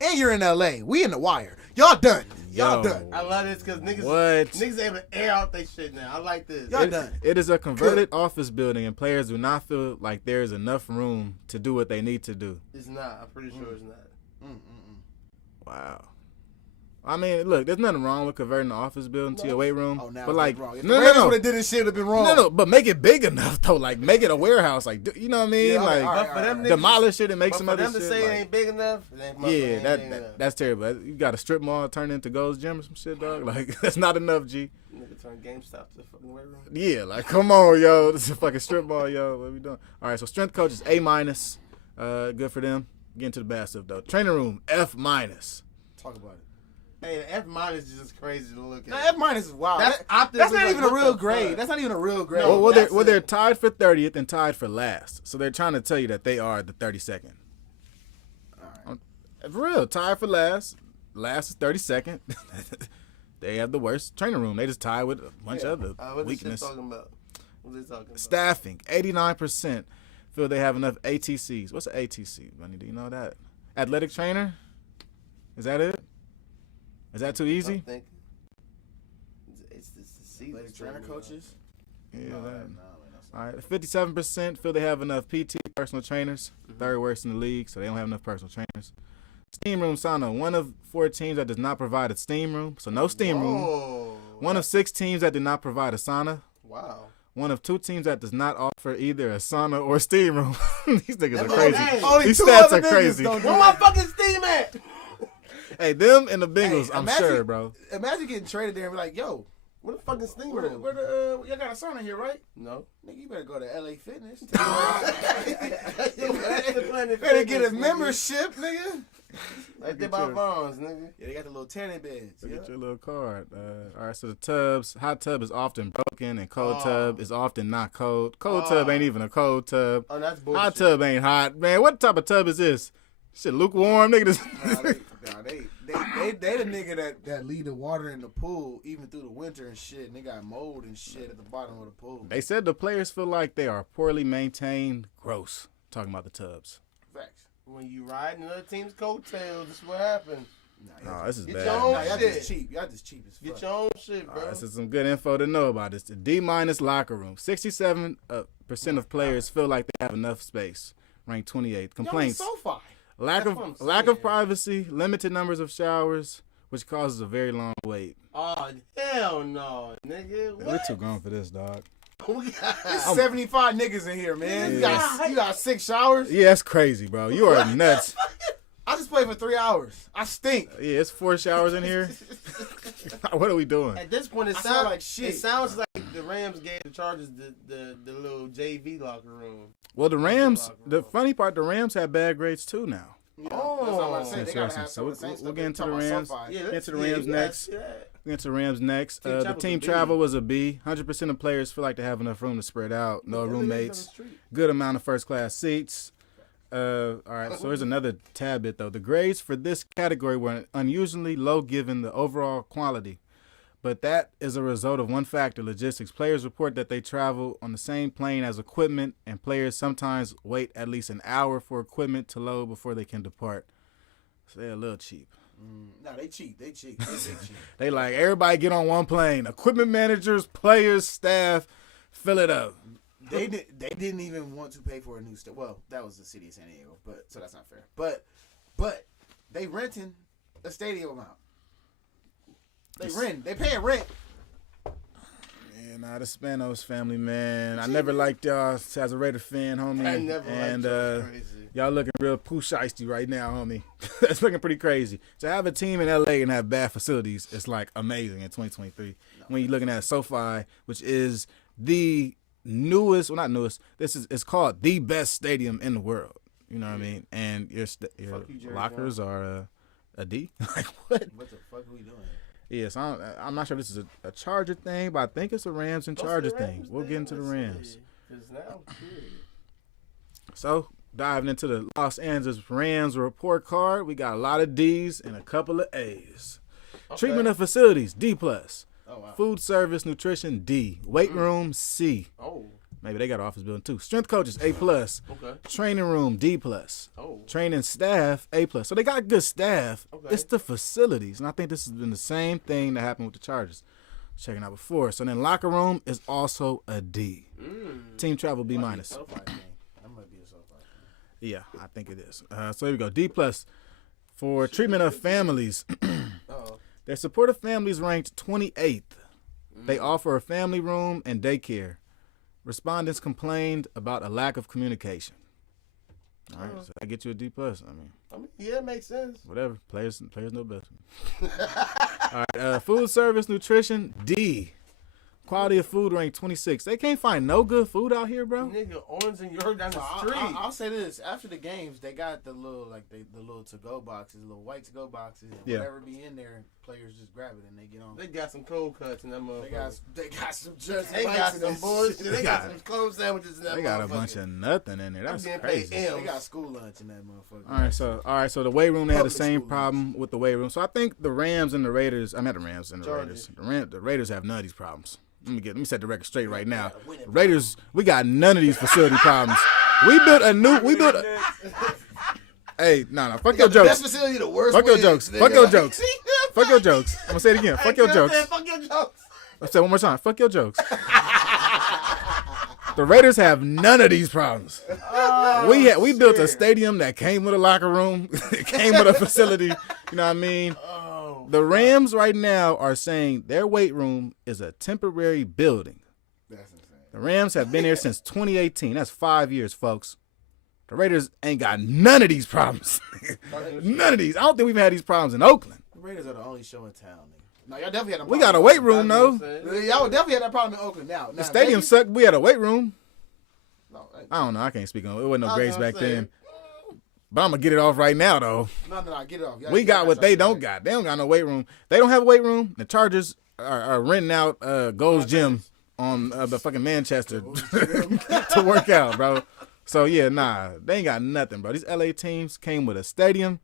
And you're in LA. We in the wire. Y'all done. Y'all Yo. done. I love this because niggas What? niggas able to air out their shit now. I like this. Y'all done. It is a converted office building, and players do not feel like there is enough room to do what they need to do. It's not. I'm pretty sure it's not. Wow. I mean, look, there's nothing wrong with converting the office building to your weight room. Oh, now but it's like, wrong. If no, the Ravens no, would no. have did this shit, it would have been wrong. No, but make it big enough though. Like, make it a warehouse. Like, you know what I mean? Yeah, like, all right, But for them niggas, demolish it and make but some for other them shit. to say it like- ain't big enough, it ain't yeah, ain't that, big enough. that's terrible. You got a strip mall turned into Gold's Gym or some shit, dog. Like, that's not enough, G. Nigga turn GameStop to fucking weight room. Yeah, like, come on, yo. This is a fucking strip mall, yo. What we doing? All right, so strength coach is A-. Good for them. Getting to the bad stuff, though. Training room, F-. Talk about it. Hey, the F- is just crazy to look Now, at. F- is wild. That's That's optically not like, even a what real the grade. fuck? That's not even a real grade. No, Well, that's they're it. tied for 30th and tied for last. So they're trying to tell you that they are the 32nd. For real, tied for last. Last is 32nd. They have the worst training room. They just tied with a bunch of other What this shit weakness. talking about? What they talking about? Staffing, 89% feel they have enough ATCs. What's an ATC, Bunny? Do you know that? Athletic trainer? Is that it? Is that too I easy? think it's the season. Like trainer coaches. Yeah. No, that- man, that's All right, 57% feel they have enough PT, personal trainers. Third worst in the league, so they don't have enough personal trainers. Steam room sauna, one of 4 teams that does not provide a steam room, so no steam room. Oh, One of 6 teams that do not provide a sauna. wow. One of 2 teams that does not offer either a sauna or steam room. These niggas are That's crazy. okay. Only These 2 stats other are niggas crazy. don't do Where my that. fucking steam at? Hey, them and the Bengals, Hey, I'm imagine- sure, bro. Imagine getting traded there and be like, yo, Where the fucking steam where room? y'all got a sauna here, right? No. Nigga, you better go to LA Fitness. Better Better get a membership, nigga. Like they buy phones, nigga. Yeah, they got the little tanning beds. So Yeah. get your little card. All right, so the tubs, hot tub is often broken, and cold Oh. tub is often not cold. Cold Oh. tub ain't even a cold tub. Oh, that's bullshit. Hot tub ain't hot, man. What type of tub is this? Shit, lukewarm, nigga. This. They the nigga that leave the water in the pool even through the winter and shit, and they got mold and shit at the bottom of the pool. They said the players feel like they are poorly maintained. Gross. Talking about the tubs. Facts. When you ride another team's coattails, this is what happened. Oh, this is Get bad. your own Nah, y'all shit. just cheap. Y'all just cheap as fuck. Get your own shit, bro. This is some good info to know about this. The D- locker room. 67% of players feel like they have enough space. Ranked 28th. Y'all ain't Complaints. SoFi. Lack That's what of I'm lack of saying. privacy, limited numbers of showers, which causes a very long wait. Oh, hell no, nigga. We're What? too grown for this, dog. There's 75 niggas in here, man. Yeah. You got 6 showers? Yeah, that's crazy, bro. You are nuts. I just played for 3 hours. I stink. Yeah, it's 4 showers in here. What are we doing? At this point, I sound like shit. It sounds like the Rams gave the Chargers the little JV locker room. Well, the Rams. The funny part, the Rams have bad grades too now. That's what I'm about to say. They Interesting. gotta have So some of the same we'll stuff. get into Talking the about Rams. SoFi. Yeah, Get to the Rams you next. gotta see that. We'll get to the Rams next. Team The travel's team a B. travel was a B. 100% of players feel like they have enough room to spread out. No Yeah, roommates. down the street. Good amount of first class seats. All right, so here's another tad bit though. The grades for this category were unusually low given the overall quality, but that is a result of one factor: logistics. Players report that they travel on the same plane as equipment, and players sometimes wait at least an hour for equipment to load before they can depart. So they're a little cheap. No, they cheat. They cheat. They like everybody get on one plane. Equipment managers, players, staff, fill it up. They didn't even want to pay for a new stadium. Well, that was the city of San Diego, but so that's not fair. But they renting a stadium out. They paying rent. Yeah, nah, the Spanos family, man. I never liked y'all as a Raider fan, homie. I never liked y'all. Crazy. Y'all looking real poo shiesty right now, homie. That's looking pretty crazy. To have a team in LA and have bad facilities, it's like amazing in 2023. When you're looking at SoFi, which is the newest, well not newest, it's called the best stadium in the world. You know what I mean? And your lockers are a D. Like what? What the fuck are we doing? Yes, I'm not sure if this is a Charger thing, but I think it's a Rams and Chargers thing. We'll get into the Rams. So, diving into the Los Angeles Rams report card, we got a lot of D's and a couple of A's. Okay. Treatment of facilities, D+. Oh, wow. Food service, nutrition, D. Weight room, C. Oh. Maybe they got an office building too. Strength coaches, A+. Okay. Training room, D+. Oh. Training staff, A+. So they got good staff. Okay. It's the facilities. And I think this has been the same thing that happened with the Chargers. Checking out before. So then locker room is also a D. Team travel, B-. That might be a SoFi. Yeah, I think it is. So here we go. D+ for treatment of families. Their supportive families ranked 28th. They offer a family room and daycare. Respondents complained about a lack of communication. All right, so I get you a D+. I mean, yeah, it makes sense. Whatever. Players know best. All right, food service, nutrition, D. Quality of food ranked 26. They can't find no good food out here, bro. Nigga, Orange and York down the street. I'll say this: after the games, they got the little the little to-go boxes, little white to-go boxes, and whatever be in there, players just grab it and they get on. They got some cold cuts in that motherfucker. They got some just. They got some bullshit. They got some cold sandwiches in that motherfucker. They got a bunch of nothing in there. That's crazy. They got school lunch in that motherfucker. All right. So the weight room, they had the same problem with the weight room. So I think the Rams and the Raiders. I meant the Rams and the Raiders. The Raiders have none of these problems. Let me set the record straight right now. Raiders, we got none of these facility problems. We built a Hey, no, fuck your jokes. Best facility, the worst. Fuck your jokes. Fuck your jokes. Fuck your jokes. I'm gonna say it again. Fuck your jokes. Fuck your jokes. I'll say it one more time. Fuck your jokes. The Raiders have none of these problems. We built a stadium that came with a locker room. It came with a facility. You know what I mean? The Rams right now are saying their weight room is a temporary building. That's insane. The Rams have been here since 2018. That's 5 years, folks. The Raiders ain't got none of these problems. None of these. I don't think we've had these problems in Oakland. The Raiders are the only show in town, nigga. No, y'all definitely had a problem. We got a weight room, though. Y'all definitely had that problem in Oakland now. The stadium sucked. We had a weight room. No, I don't know. I can't speak on it. It wasn't no grades back then. But I'm going to get it off right now, though. No, get it off. We got what they don't got. They don't got no weight room. They don't have a weight room. The Chargers are renting out Gold's Gym on the fucking Manchester to work out, bro. So, yeah, nah. They ain't got nothing, bro. These L.A. teams came with a stadium,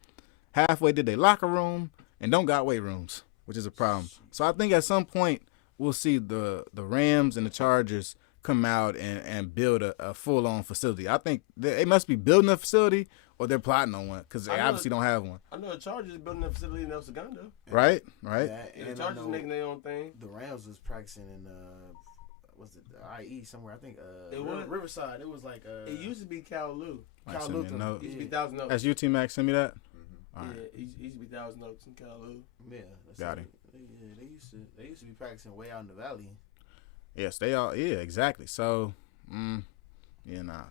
halfway did their locker room, and don't got weight rooms, which is a problem. So I think at some point we'll see the Rams and the Chargers come out and build a full-on facility. I think they must be building a facility or they're plotting on one because they obviously don't have one. I know the Chargers building a facility in El Segundo. Right. And the Chargers making their own thing. The Rams was practicing in was it the IE somewhere? I think Riverside. It was like it used to be Kalaloo. Kalaloo. It used to be Thousand Oaks. That's UT Max. Send me that. All right. Yeah, it used to be Thousand Oaks in Kalaloo. Yeah, got it. Yeah, they used to be practicing way out in the valley. Yes, they are. Yeah, exactly. So, yeah, nah.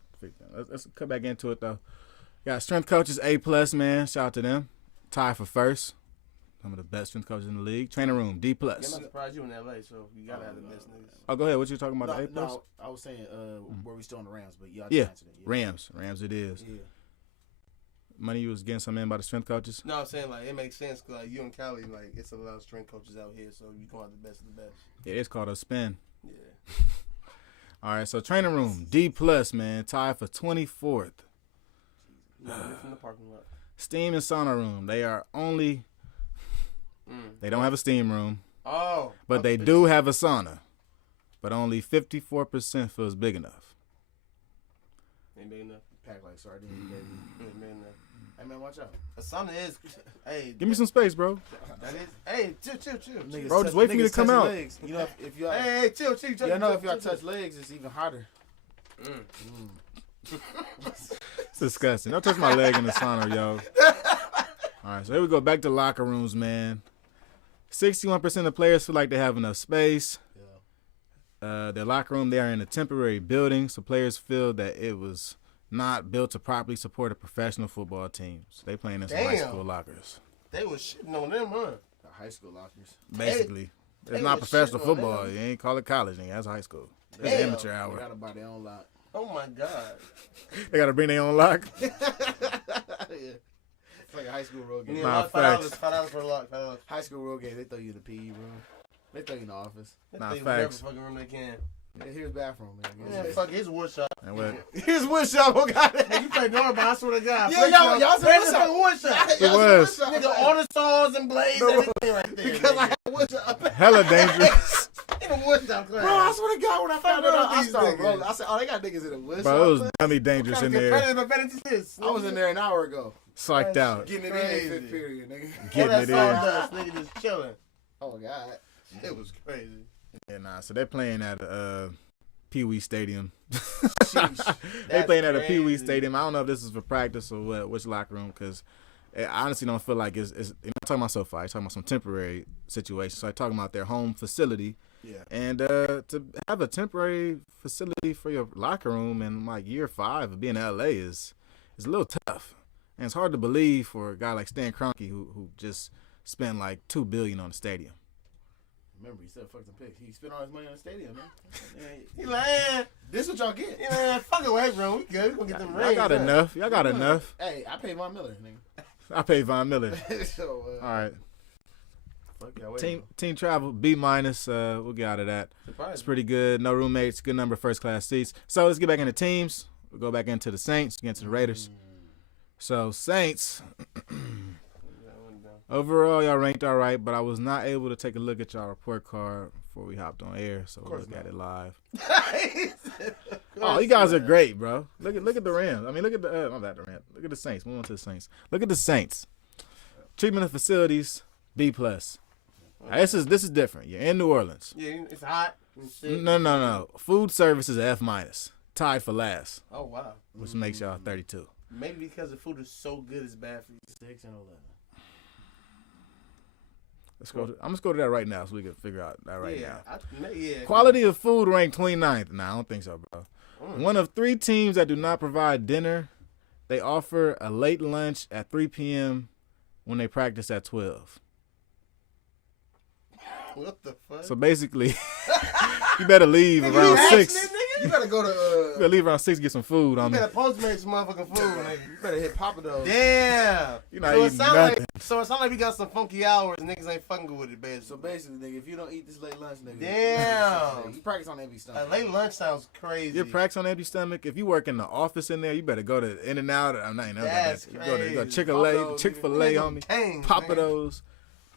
Let's cut back into it though. Got strength coaches A+, man. Shout out to them. Tied for first. Some of the best strength coaches in the league. Trainer room D+. I'm not surprised you in LA, so you gotta have the best niggas. Oh, go ahead. What you talking about? A+? No, I was saying were we still on the Rams, but yeah. Rams it is. Yeah. Money you was getting some in by the strength coaches? No, I'm saying like it makes sense because like you and Cali, like it's a lot of strength coaches out here, so you gonna have the best of the best. Yeah, it's called a spin. Yeah. All right, so trainer room D+, man, tied for 24th. From the parking lot. Steam and sauna room. They are only. They don't have a steam room. Oh. But they do have a sauna. But only 54% feels big enough. Ain't big enough. packed like sardines, baby. Hey, man, watch out. Asana is. Hey, Give me some space, bro. That is. Hey, chill. Niggas Bro, just wait for me to niggas come touching out. Legs. You know, if y'all, Hey, chill. you know, if y'all touch legs, it's even hotter. It's disgusting. Don't touch my leg in the sauna, yo. All right, so here we go. Back to locker rooms, man. 61% of players feel like they have enough space. Their locker room, they are in a temporary building, so players feel that it was not built to properly support a professional football team. So they playing in some high school lockers. They was shitting on them, huh? The high school lockers. Basically. They It's not was professional shitting on football. them. You ain't call it college, nigga. That's high school. That's Damn. amateur They hour. gotta buy their own lock. Oh my God. They got to bring their own lock. Yeah. It's like a high school road game. Yeah, Nah, $5 facts. for a lock. $5. High school road game, they throw you in the PE room. They throw you in the office. Nah, They whatever facts. fucking room they can. Yeah, here's the bathroom, man. Yeah, fuck his wood shop. And what? Here's wood shop. Who got it? Hey, you play Norman, I swear to God. Yeah, y'all said wood shop. wood shop. It was. Nigga, all the saws and blades, everything right there. Because I nigga. had wood shop. Hella dangerous. In the wood shop, class. Bro, I swear to God, when I found Fuck out, I these started niggas. rolling. I said, oh, they got niggas in the wood Bro, shop. it was man. dummy dangerous in there. I I was in there an hour ago. Psyched out. Getting it Crazy. in fifth period, nigga. Getting it in. Nigga just chilling. Oh, God. It was crazy. Yeah, nah. So they're playing at Pee Wee Stadium. Sheesh. They playing at a crazy. Pee Wee Stadium. I don't know if this is for practice or what, which locker room, because I honestly don't feel like it's you're not talking about SoFi. You're talking about some temporary situation. So I'm talking about their home facility. Yeah. And to have a temporary facility for your locker room in like year 5 of being in LA is a little tough. And it's hard to believe for a guy like Stan Kroenke who just spent like $2 billion on the stadium. Remember, he said fuck some picks. He spent all his money on the stadium, man. He like, This what y'all get. fuck away, bro. We good. We gonna get them rings. Y'all got enough. Y'all got enough. Hey, I paid Von Miller, nigga. I paid Von Miller. So, All right. Fuck y'all, wait, Team travel B-. We'll get out of that. It's pretty good. No roommates. Good number of first class seats. So let's get back into teams. We'll go back into the Saints against the Raiders. So Saints. Overall, y'all ranked all right, but I was not able to take a look at y'all report card before we hopped on air, so we'll look at it live. Oh, you guys are great, bro. Look at the Rams. I mean, look at the my bad, the Rams. Look at the Saints. Move on to the Saints. Look at the Saints. Treatment of facilities, B+. Now, this is different. You're in New Orleans. Yeah, it's hot and shit. No. Food service is a F-, tied for last, Oh, wow. which makes y'all 32. Maybe because the food is so good, it's bad for you. 6 and 11. I'm just go to that right now so we can figure out that right yeah, now. yeah. Quality of food ranked 29th. Nah, I don't think so, bro. One of 3 teams that do not provide dinner. They offer a late lunch at 3 p.m. when they practice at 12. What the fuck? So basically, you better leave Nigga, around you 6. accident, nigga? You better go You to, better leave around 6 to get some food on You me. better Postmate some motherfucking food, nigga. you better hit Papa Do's. Damn. You're not so it eating sound nothing. like we got some funky hours and niggas ain't fucking with it, basically. So basically, nigga, if you don't eat this late lunch, nigga. Damn. You practice on empty A stomach. late lunch sounds crazy. Your practice on empty stomach. If you work in the office in there, you better go to In-N-Out. I'm not even That's go to crazy. Chick-fil-A, Papa-Do's, Chick-fil-A, Nigga, homie. Pains, Papa nigga. Do's,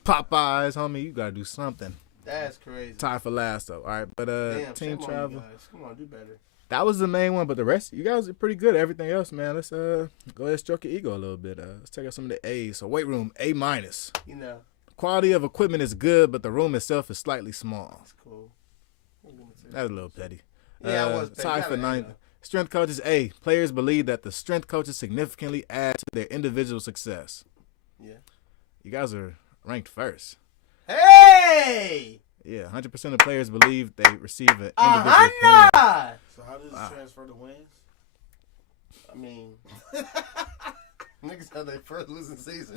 Popeyes, homie. You gotta do something. That's crazy. Tied for last though. All right, but Damn, team shame on travel. you guys. Come on, do better. That was the main one, but the rest, you guys are pretty good at everything else, man. Let's go ahead and stroke your ego a little bit. Let's take out some of the A's. So weight room, A-. You know, Quality of equipment is good, but the room itself is slightly small. it's cool. That's a little petty. Yeah, I was petty. Tied Gotta for add ninth. that. Strength coaches, A. Players believe that the strength coaches significantly add to their individual success. Yeah. You guys are ranked first. Hey! Yeah, 100% of players believe they receive an individual point. So how does this transfer to wins? I mean, niggas had their first losing season.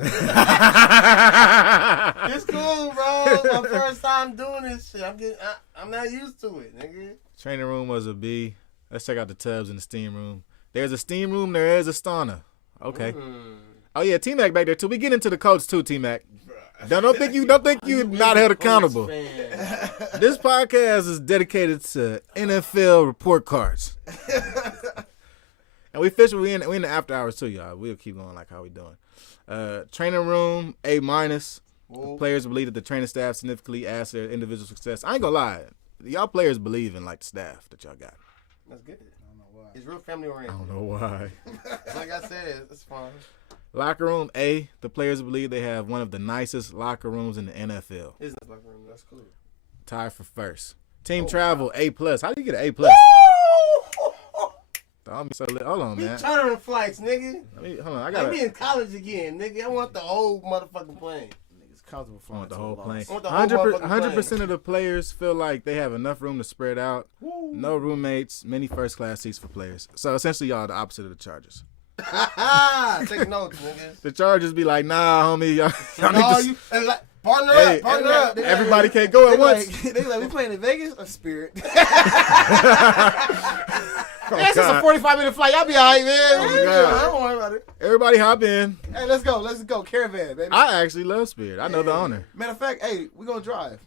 It's cool, bro. My first time doing this shit. I'm not used to it, nigga. Training room was a B. Let's check out the tubs in the steam room. There's a steam room. There is a sauna. Okay. Oh yeah, T-Mac back there too. We get into the coach too, T-Mac. Don't think you not held accountable. This podcast is dedicated to NFL report cards. And we in the after hours too, y'all. We'll keep going like how we doing. Training room, A-. The players believe that the training staff significantly adds to their individual success. I ain't gonna lie. Y'all players believe in like the staff that y'all got. That's good. I don't know why. It's real family I oriented. don't know why. Like I said, it's fine. Locker room A. The players believe they have one of the nicest locker rooms in the NFL. It's not locker room. That's cool. Tied for first. Team travel A+. How do you get an A+? Hold on, We man. chartering flights, nigga. Hold on. I I got be in college again, nigga. I want the whole motherfucking plane. Niggas comfortable I want the whole plane. I want the whole motherfucking 100% of the players feel like they have enough room to spread out. No roommates, many first class seats for players. So essentially, y'all the opposite of the Chargers. Take notes, nigga. The Chargers be like, nah, homie, y'all No, need to. you and like, partner Hey, up, partner up. everybody can't go at once. They like, we playing in Vegas or Spirit? Oh, It's just a God. 45-minute flight. Y'all be all right, man. Oh, God. I don't worry about it. Everybody hop in. Hey, let's go. Let's go. Caravan, baby. I actually love Spirit. I know the owner. Matter of fact, hey, we gonna drive.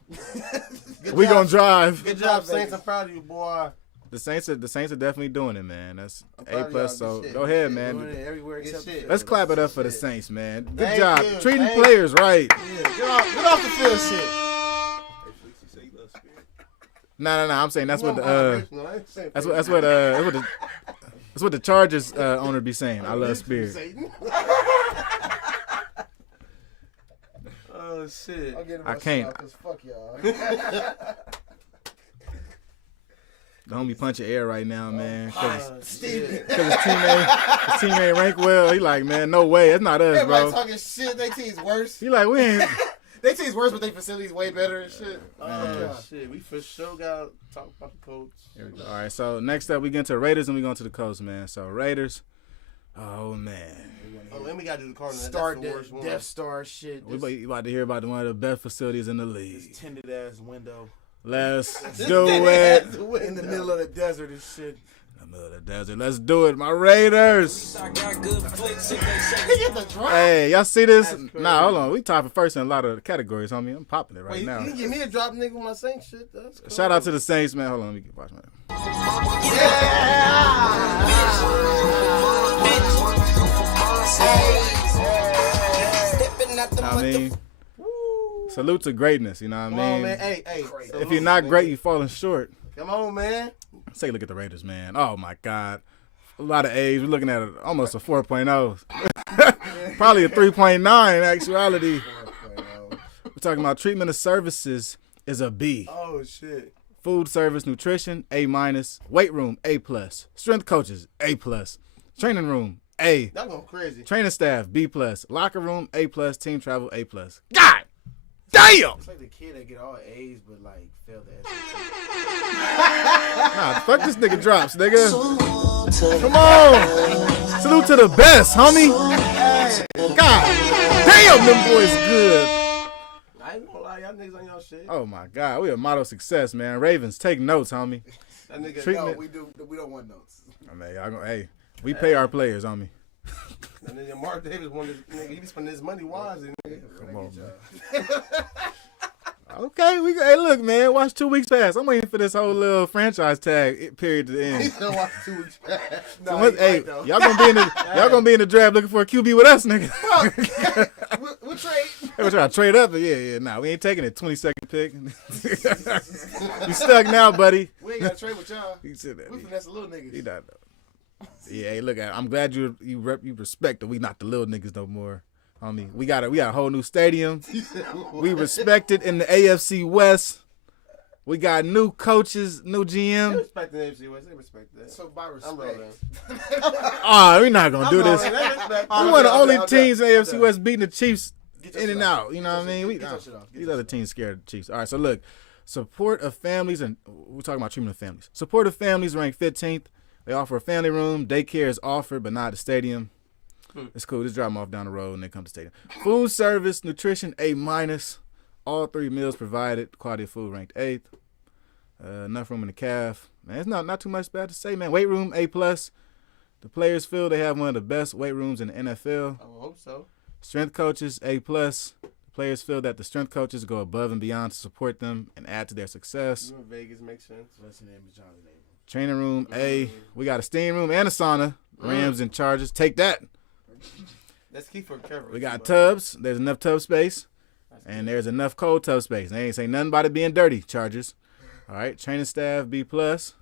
We job. gonna drive. Good job, Saints. I'm proud of you, boy. The Saints are definitely doing it, man. That's proud A+. of y'all. So Good shit. go ahead, Doing man. it everywhere Good except the shit. field. Let's clap it up for the Shit. Saints, man. Good Thank job you. treating Thank players right. Yeah, get off the field shit. No. I'm saying that's what the that's That's what the Chargers owner be saying. I love Spirit. Oh shit. I'll get I can't. Fuck y'all. The homie punching air right now, man. Cause Steve. his teammate rank well. He like, man, no way. It's not us, Everybody bro. talking shit. They team's worse. He like, we ain't. They team's worse, but they facilities way better and shit. Oh shit. We for sure got to talk about the coach. Here we go. All right, so next up we get into the Raiders and we go into the Colts, man. So Raiders, oh man, Oh, and we gotta do the Cardinals. Start That's the worst the one. Death Star shit. we about to hear about one of the best facilities in the league. This tinted ass window Let's This do nigga it. has to win, in the though. middle of the desert and shit. In the middle of the desert. Let's do it, my Raiders. I got good flicks if they say Get the drop. Hey, y'all see this? That's crazy. Nah, hold on. We top for first in a lot of categories, homie. I'm popping it right Wait, now. you give me a drop, nigga, with my Saints shit. That's cool. Shout out to the Saints, man. Hold on, let me watch my. stepping out the I mean, salute to greatness. You know what I Come on, mean? man. Hey. If you're not great, you're falling short. Come on, man. Let's take a look at the Raiders, man. Oh my God, a lot of A's. We're looking at almost a 4.0, probably a 3.9 in actuality. We're talking about treatment of services is a B. Oh shit. Food service, nutrition, A-. Weight room, A+. Strength coaches, A+. Training room, A. That going crazy. Training staff, B+. Locker room, A+. Team travel, A+. God damn! It's like the kid that get all A's but like fail the SAT. Nah, fuck this nigga drops, nigga. Come on. Salute to the best, homie. God damn, them boys good. I ain't gonna lie, y'all niggas on y'all shit. Oh my God, we a model success, man. Ravens, take notes, homie. That nigga. Treatment. No, we don't want notes. I mean, y'all gonna, hey, we pay our players, homie. That nigga Mark Davis wanted this nigga. He be spending his money wisely, nigga. Come on, man. Okay, hey, look, man. Watch 2 weeks pass. I'm waiting for this whole little franchise tag period to He end. still watch 2 weeks back. So hey, y'all gonna be in the draft looking for a QB with us, nigga. We'll trade. We're trying to trade up, but yeah. Nah, we ain't taking it. 22nd pick. You stuck now, buddy. We ain't got to trade with y'all. He said that. We finesse the little niggas. He not. Yeah, hey, look, I'm glad you respect that we not the little niggas no more. Homie, we got a whole new stadium. We respected in the AFC West. We got new coaches, new They GM. respect the AFC West. They respect that. So by I'm respect. rolling. We're not gonna do this. They respect. We one of the only I'm teams in done. AFC West beating the Chiefs Get your in shit and off. out. You know what I mean? Get your shit off. Get These your other shit teams scared of the Chiefs. All right, so look, support of families, and we're talking about treatment of families. Support of families ranked 15th. They offer a family room. Daycare is offered, but not at the stadium. It's cool. Just drop them off down the road and they come to the stadium. Food service, nutrition, A-. All 3 meals provided. Quality of food ranked 8th. Enough room in the calf. Man, it's not too much bad to say, man. Weight room, A+. The players feel they have one of the best weight rooms in the NFL. I hope so. Strength coaches, A+. The players feel that the strength coaches go above and beyond to support them and add to their success. You in Vegas makes sense. What's your name is Jonathan Abram. Training room, A. We got a steam room and a sauna. Rams and Chargers. Take that. That's key for recovery. We got tubs. There's enough tub space. And there's enough cold tub space. They ain't say nothing about it being dirty, Chargers. All right. Training staff, B+.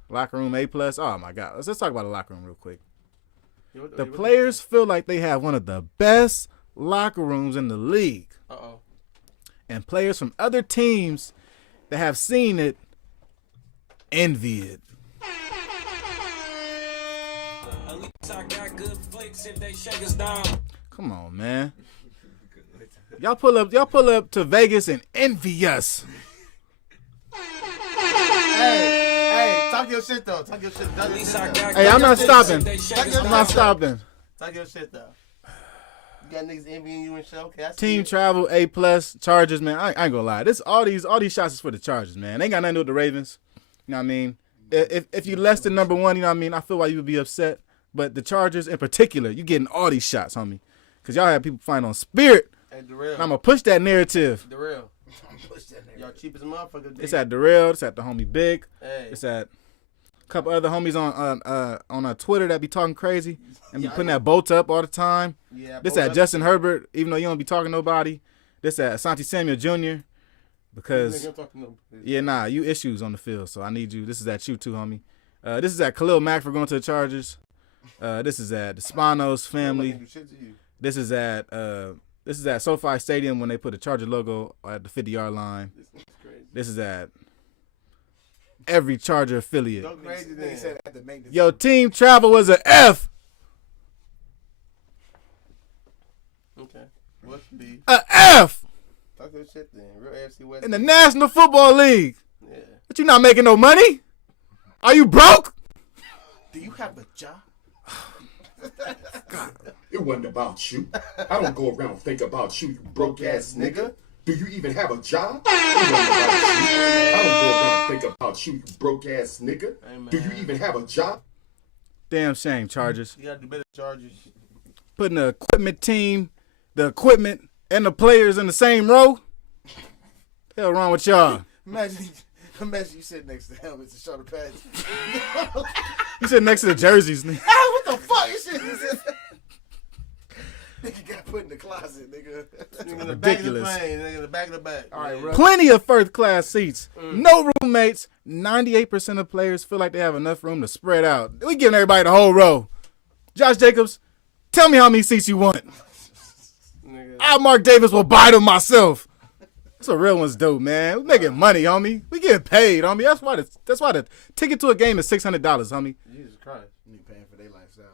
Locker room A+. Oh, my God. Let's talk about the locker room real quick. The players feel like they have one of the best locker rooms in the league. Uh-oh. And players from other teams that have seen it envy it. At least I got good flicks if they shake us down. Come on, man. Y'all pull up to Vegas and envy us. Hey, talk your shit though. Talk your shit. At least I got Hey, I'm not stopping. I'm I'm not stopping. Talk your shit though. You got niggas envying you and shit. Okay, I see Team it. travel A+, Chargers, man. I ain't gonna lie. This all these shots is for the Chargers, man. They ain't got nothing to do with the Ravens. You know what I mean? If you less than number one, you know what I mean? I feel like you would be upset. But the Chargers in particular, you getting all these shots, homie. Because y'all have people fighting on spirit. Hey, Darrell. And I'm going to push that narrative. Darrell. Y'all cheap as a motherfucker. It's at Darrell. It's at the homie Big. Hey. It's at a couple other homies on Twitter that be talking crazy and be putting that bolt up all the time. Yeah, This at Justin Herbert, even though you don't be talking to nobody. This at Asante Samuel Jr. Because, you issues on the field, so I need you. This is at you too, homie. This is at Khalil Mack for going to the Chargers. This is at the Spanos family. This is at SoFi Stadium when they put the Charger logo at the 50-yard line. This is at every Charger affiliate. Go crazy then. Yo, team travel was an F. Okay. What's B? A F Talk your shit then. Real AFC West. in the National Football League. Yeah. But you not making no money? Are you broke? Do you have a job? It wasn't about you. I don't go around think about you, you broke ass nigga. Do you even have a job? It wasn't about you. I don't go around think about you, you broke ass nigga. Do you even have a job? Damn shame, Chargers. You gotta do better, Chargers. Putting the equipment team, the equipment, and the players in the same row. The hell wrong with y'all? Imagine you sitting next to helmets and shoulder pads. You sit next to the jerseys. Nigga. What the fuck? You shit. Nigga got put in the closet, nigga. In the Ridiculous. back of the plane, nigga, in the back of the back. All right, bro. Plenty of first class seats. No roommates. 98% of players feel like they have enough room to spread out. We giving everybody the whole row. Josh Jacobs, tell me how many seats you want. I, Mark Davis, will buy them myself. That's what real ones do, man. We making money, homie. We getting paid, homie. That's why the ticket to a game is $600, homie. Jesus Christ. You paying for their lifestyle.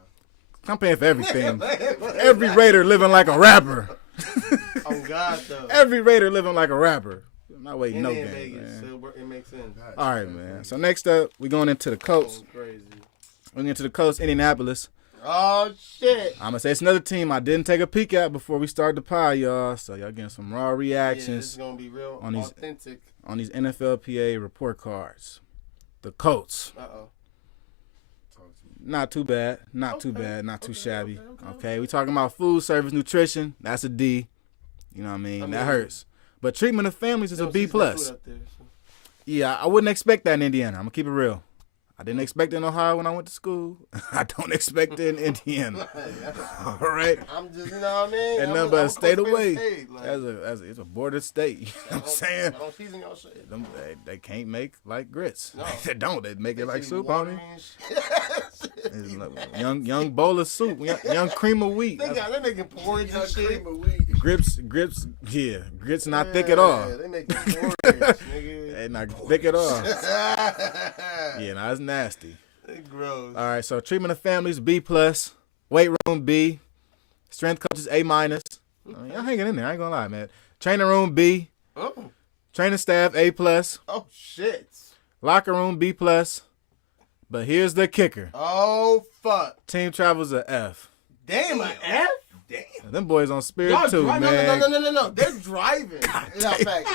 I'm paying for everything. Every Raider living like a rapper. Oh God, though. Every Raider living like a rapper. I'm not waiting no In game, Vegas, man. so it makes sense. All right, man. So next up, we going into the Colts. Crazy. We're going into the Colts, Indianapolis. Oh shit. I'm going to say it's another team I didn't take a peek at before we start the pie, y'all. So y'all getting some raw Yeah, this reactions is gonna be real on these- authentic. on these NFLPA report cards. The Colts. Not too bad. Not too bad. Not too shabby. Okay, we talking about food, service, nutrition. That's a D. You know what I mean? That hurts. But treatment of families is a B+. Yeah, I wouldn't expect that in Indiana. I'm going to keep it real. I didn't expect it in Ohio when I went to school. I don't expect it in Indiana. All right? I'm just, you know what I mean? And nothing but a state away. Like, It's a border state. You know what I'm saying? I don't season your shit. They can't make like grits. No. They don't. They make it like They soup, watery homie. and shit. It's like young bowl of soup, young cream of wheat. They making porridge and shit. Grips, yeah. Grits not thick at all. Yeah, they making porridge, nigga. They not thick at all. Yeah, nah, it's nasty. They gross. All right, so treatment of families, B+. Weight room, B. Strength coaches, A-. Y'all hanging in there, I ain't gonna lie, man. Training room, B. Oh. Training staff, A+. Oh shit. Locker room, B+. But here's the kicker. Oh fuck. Team travels a F. Damn, an F? Damn. Them boys on spirit Y'all too, driving? man. No. They're driving. Yeah, fact.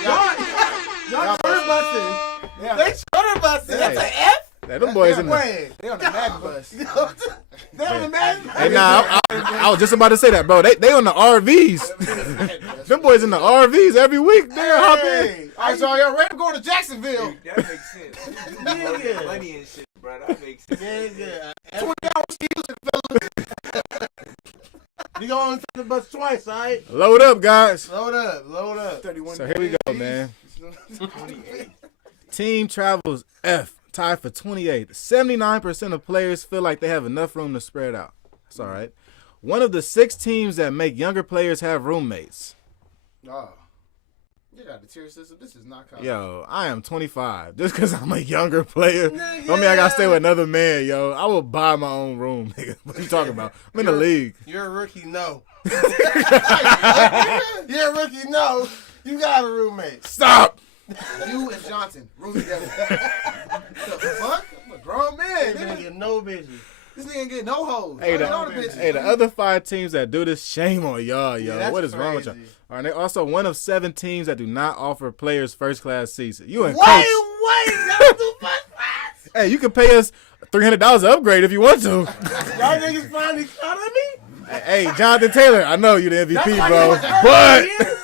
Y'all charter busing. They charter busing. That's an F? Yeah, them boys in the. Wait. They on the Madden bus. They on the Madden? Hey, nah, I was just about to say that, bro. They on the RVs. Them boys in the RVs every week. They're hopping. All right, so y'all ready to go to Jacksonville? That makes sense. Nigga. Money and shit, bro. That makes sense. Nigga. 20 hours to You go on the bus twice, all right? Load up, guys. Load up. 31 So here we go, man. Team travels F. tied for 28th. 79% of players feel like they have enough room to spread out. That's all right. One of the 6 teams that make younger players have roommates. Oh. You got the tier system. This is not college. Yo, I am 25. Just because I'm a younger player don't mean I got to stay with another man, yo. I will buy my own room, nigga. What you talking about? I'm in the league. You're a rookie, no. You're a rookie, no. You got a roommate. Stop. You and Johnson, room together. The fuck? I'm a grown man. They didn't get no bitches. This nigga ain't get no hoes. Hey, Hey, the other 5 teams that do this, shame on y'all, yo. Yeah, What is wrong with y'all? All right, they're also one of 7 teams that do not offer players first-class seats. You and Coach. Wait. That's too much. Hey, you can pay us $300 to upgrade if you want to. Y'all niggas finally caught me? Hey, Jonathan Taylor, I know you the MVP, That's why bro. he was hurt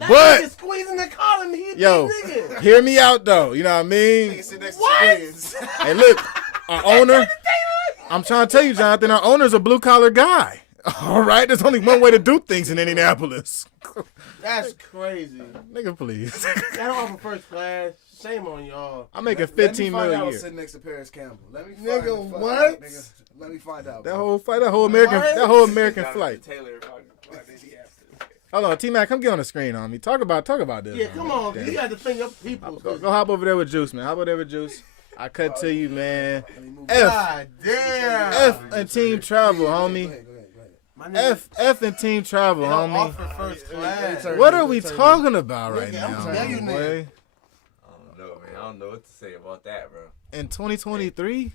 But That nigga squeezing the column. He a yo, big nigga. hear me out though. You know what I mean? sit next to What? Squeeze. Hey, look, our owner. I'm trying to tell you, Jonathan, our owner's a blue collar guy. All right, there's only one way to do things in Indianapolis. That's crazy. Nigga, please. That don't offer first class. Shame on y'all. I'm making $15 Let me find million out a year. sitting next to Paris Campbell. Let me Nigga, find what? out, nigga. Let me find out. That whole flight, that whole American flight. Taylor, why did he have to? Hold on, T-Mac, come get on the screen on me. Talk about this. Yeah, man. come on. Damn. You got to think up people. Go hop over there with Juice, man. Hop over there with Juice. I cut to you, man. God damn. F and team travel, homie. Go ahead. My nigga, F and team travel, they don't homie. offer first class. What are we talking about right Nigga, I'm now, telling you, boy? nigga. I don't know, man. I don't know what to say about that, bro. In 2023?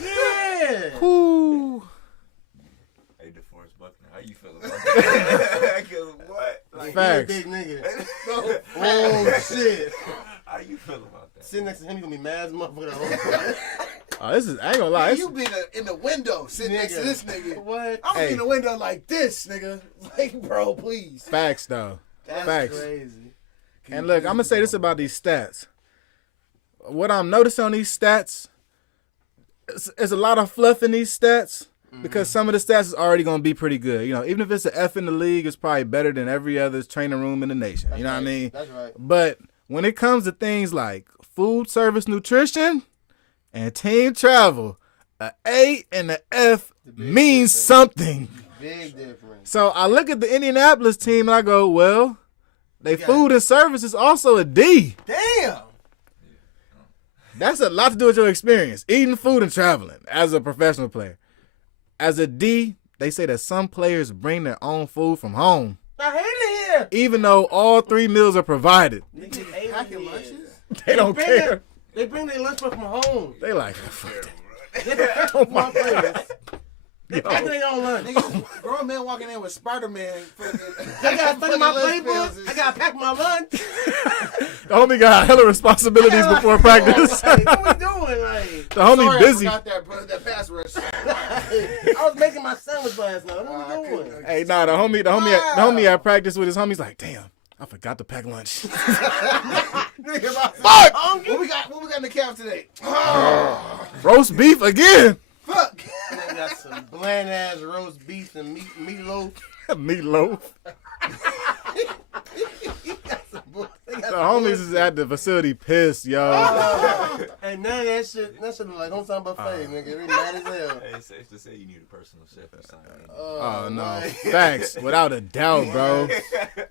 Yeah. Whoo. Hey, DeForest Buckner, how you feel about that? Cause what? Like, Facts. He a big nigga. Oh, shit. how you feel about that? Sitting next to him, you gonna be mad as motherfucker. Oh, this is, I ain't gonna lie. You be in the window sitting next to this nigga. What? I'm Hey. in the window like this, nigga. Like, bro, please. Facts, though. That's Facts. crazy. And look, I'm gonna say this about these stats. What I'm noticing on these stats is a lot of fluff in these stats because some of the stats is already gonna be pretty good. You know, even if it's an F in the league, it's probably better than every other training room in the nation. You know what I mean? That's right. But when it comes to things like food service, nutrition, and team travel, an A and an F means something. Big difference. So I look at the Indianapolis team and I go, well, they got food and service is also a D. Damn. That's a lot to do with your experience, eating food and traveling as a professional player. As a D, they say that some players bring their own food from home, I hate it here. even though all 3 meals are provided. Niggas ate Packing here. lunches? They don't bring care. They bring their lunch from home. They like, fuck that. They prepare my players. They pack Yo. their own lunch. Niggas, grown man walking in with Spider-Man. I gotta study my playbook. I gotta pack my lunch. The homie got hella responsibilities before practice. Like, what we doing? Like, The homie busy. I forgot that pass rush. I was making my sandwich last night. What we doing? Hey, nah, the homie at practice with his homies like, damn, I forgot to pack lunch. Nigga, fuck! Hungry? What we got in the calf today? Roast beef again. Fuck! They got some bland ass roast beef and meatloaf. Meatloaf. The homies is at the facility pissed, yo. And none of that shit look like hometown buffet, nigga. We mad as hell. Hey, it's safe to say you need a personal chef or something. Oh, no. man. Facts. Without a doubt, bro.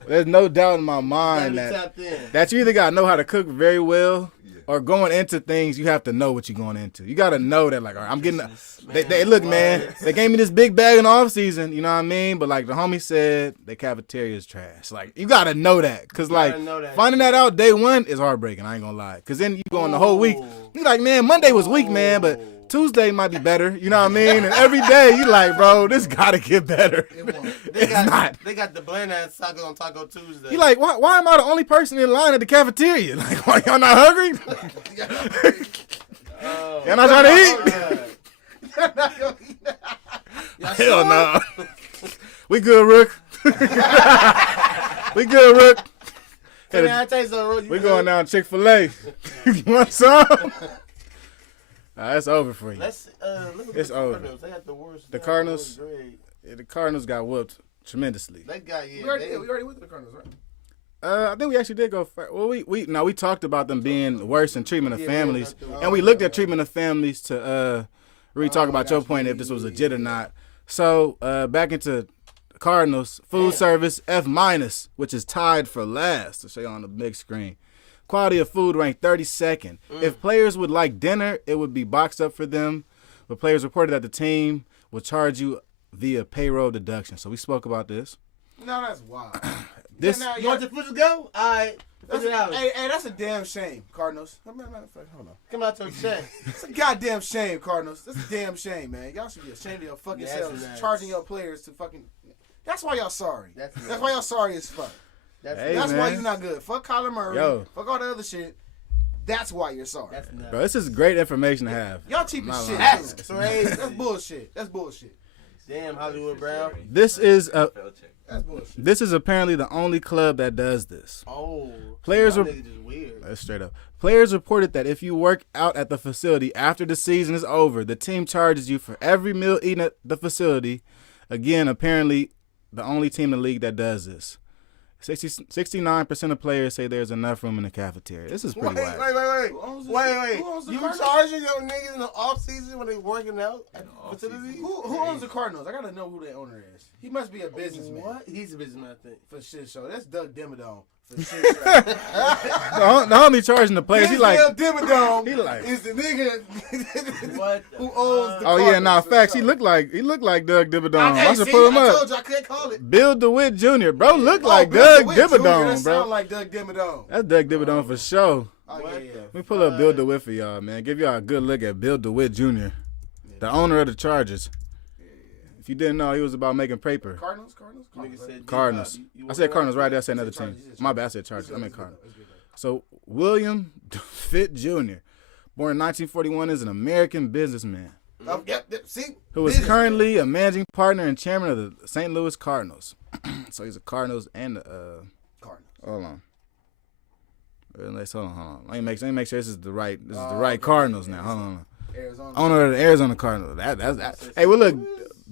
There's no doubt in my mind Gotta be that, tapped in. that you either got to know how to cook very well or going into things, you have to know what you're going into. You got to know that, like, all right, I'm getting they look, man, they gave me this big bag in the off season, you know what I mean? But, like, the homie said, the cafeteria is trash. Like, you got to know that. Because, like, know that finding that out day one is heartbreaking, I ain't going to lie. Because then you go on the whole week, you like, man, Monday was weak, man, but Tuesday might be better, you know what I mean? And every day you like, bro, this got to get better. It's not. They got the bland ass tacos on Taco Tuesday. You like, why am I the only person in line at the cafeteria? Like, why y'all not hungry? Y'all not trying to eat? Hell no. We good, Rook. We good, Rook. We going down Chick-fil-A. You want some? That's over for you. Let's look at It's the over. Cardinals. They got the worst. The Cardinals? grade. Yeah, the Cardinals got whooped tremendously. They got We already went to the Cardinals, right? I think we actually did go first. Well, we talked about them being worse in treatment of families, and we looked at treatment of families to really talk about your point if this was legit or not. So back into Cardinals food service F-, which is tied for last. To show you on the big screen. Quality of food ranked 32nd. If players would like dinner, it would be boxed up for them. But players reported that the team will charge you via payroll deduction. So we spoke about this. No, that's wild. You want the officials go? All right. Hey, that's a damn shame, Cardinals. Hold on. Come out your check. It's a goddamn shame, Cardinals. That's a damn shame, man. Y'all should be ashamed of your fucking selves charging your players to fucking. That's why y'all sorry. That's why y'all sorry as fuck. That's why you're not good. Fuck Kyler Murray. Yo. Fuck all the other shit. That's why you're sorry. Bro, this is great information to have. Y'all cheap as shit. That's crazy. That's bullshit. That's bullshit. Damn, Hollywood Brown. This is That's bullshit. This is apparently the only club that does this. Oh. Players are are just weird. That's straight up. Players reported that if you work out at the facility after the season is over, the team charges you for every meal eaten at the facility. Again, apparently the only team in the league that does this. 69% of players say there's enough room in the cafeteria. This is pretty wild. Wait. Who owns the You Cardinals? charging your niggas in the off season when they working out at the facility? Who owns the Cardinals? I gotta know who their owner is. He must be a businessman. What? He's a businessman, I think. For shit show. That's Doug Dimmadome. For shit show. The homie charging the players. He like, Dimmadome he like- is the nigga What? who owns the oh yeah, Cardinals nah, for facts. sure. He looked like Doug Dimmadome. Hey, I should see, pull him I up. told you I couldn't call it. Bill DeWitt Jr. Bro, look like Bill Doug DeWitt Jr., Dimmadome, that bro. sound like Doug Dimmadome. That's Doug Dimmadome for sure. Oh, yeah. Let me pull up Bill DeWitt for y'all, man. Give y'all a good look at Bill DeWitt Jr., the owner of the Chargers. If you didn't know, he was about making paper. Cardinals. Nigga said, Cardinals. I said Cardinals right there. I said another team. My bad. I said Chargers. I meant Cardinals. So William Fit Jr., born in 1941, is an American businessman Yep. See? who is currently a managing partner and chairman of the St. Louis Cardinals. So he's a Cardinals and Cardinals. hold on. Hold on. Let me make sure this is the right Cardinals now. Hold on. Arizona. Owner of the Arizona Cardinals. That's hey, well look,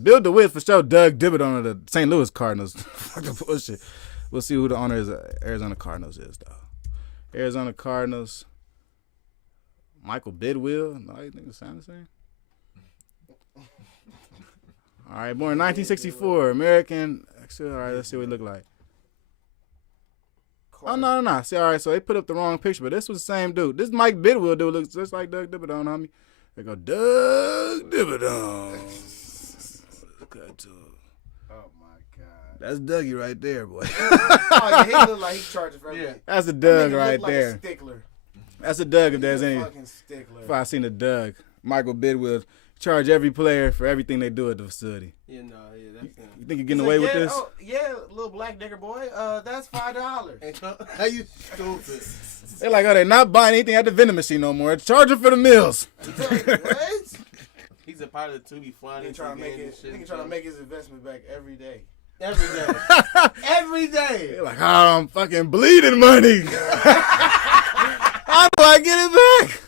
Bill DeWitt for sure. Doug Dimmadome of the St. Louis Cardinals. Fucking bullshit. We'll see who the owner of Arizona Cardinals is though. Arizona Cardinals. Michael Bidwill. No, you think it sound the same? All right, born in 1964, American. Actually, all right, let's see what he look like. Oh, no. See, all right, so they put up the wrong picture, but this was the same dude. This Mike Bidwill dude looks just like Doug Dimmadome, homie. They go, Doug Dimmadome. Look at him. Oh, my God. That's Dougie right there, boy. Oh, yeah, he look like he charges for everything. That's a Doug That nigga right look like there. a stickler. That's a Doug if there's He's a any. fucking stickler. If I seen a Doug, Michael Bidwill charge every player for everything they do at the facility. Yeah, no, yeah, that's him. You think you're getting away with this? Oh, yeah, little black nigger boy. That's $5. How you stupid? They're like, oh, they're not buying anything at the vending machine no more. Charge them for the meals. What? He's a pilot too. Be flying Nigga into trying to make games it. and shit. Nigga trying to make his investment back every day. Every day. Every day. They're like, oh, I'm fucking bleeding money. How do I get it back?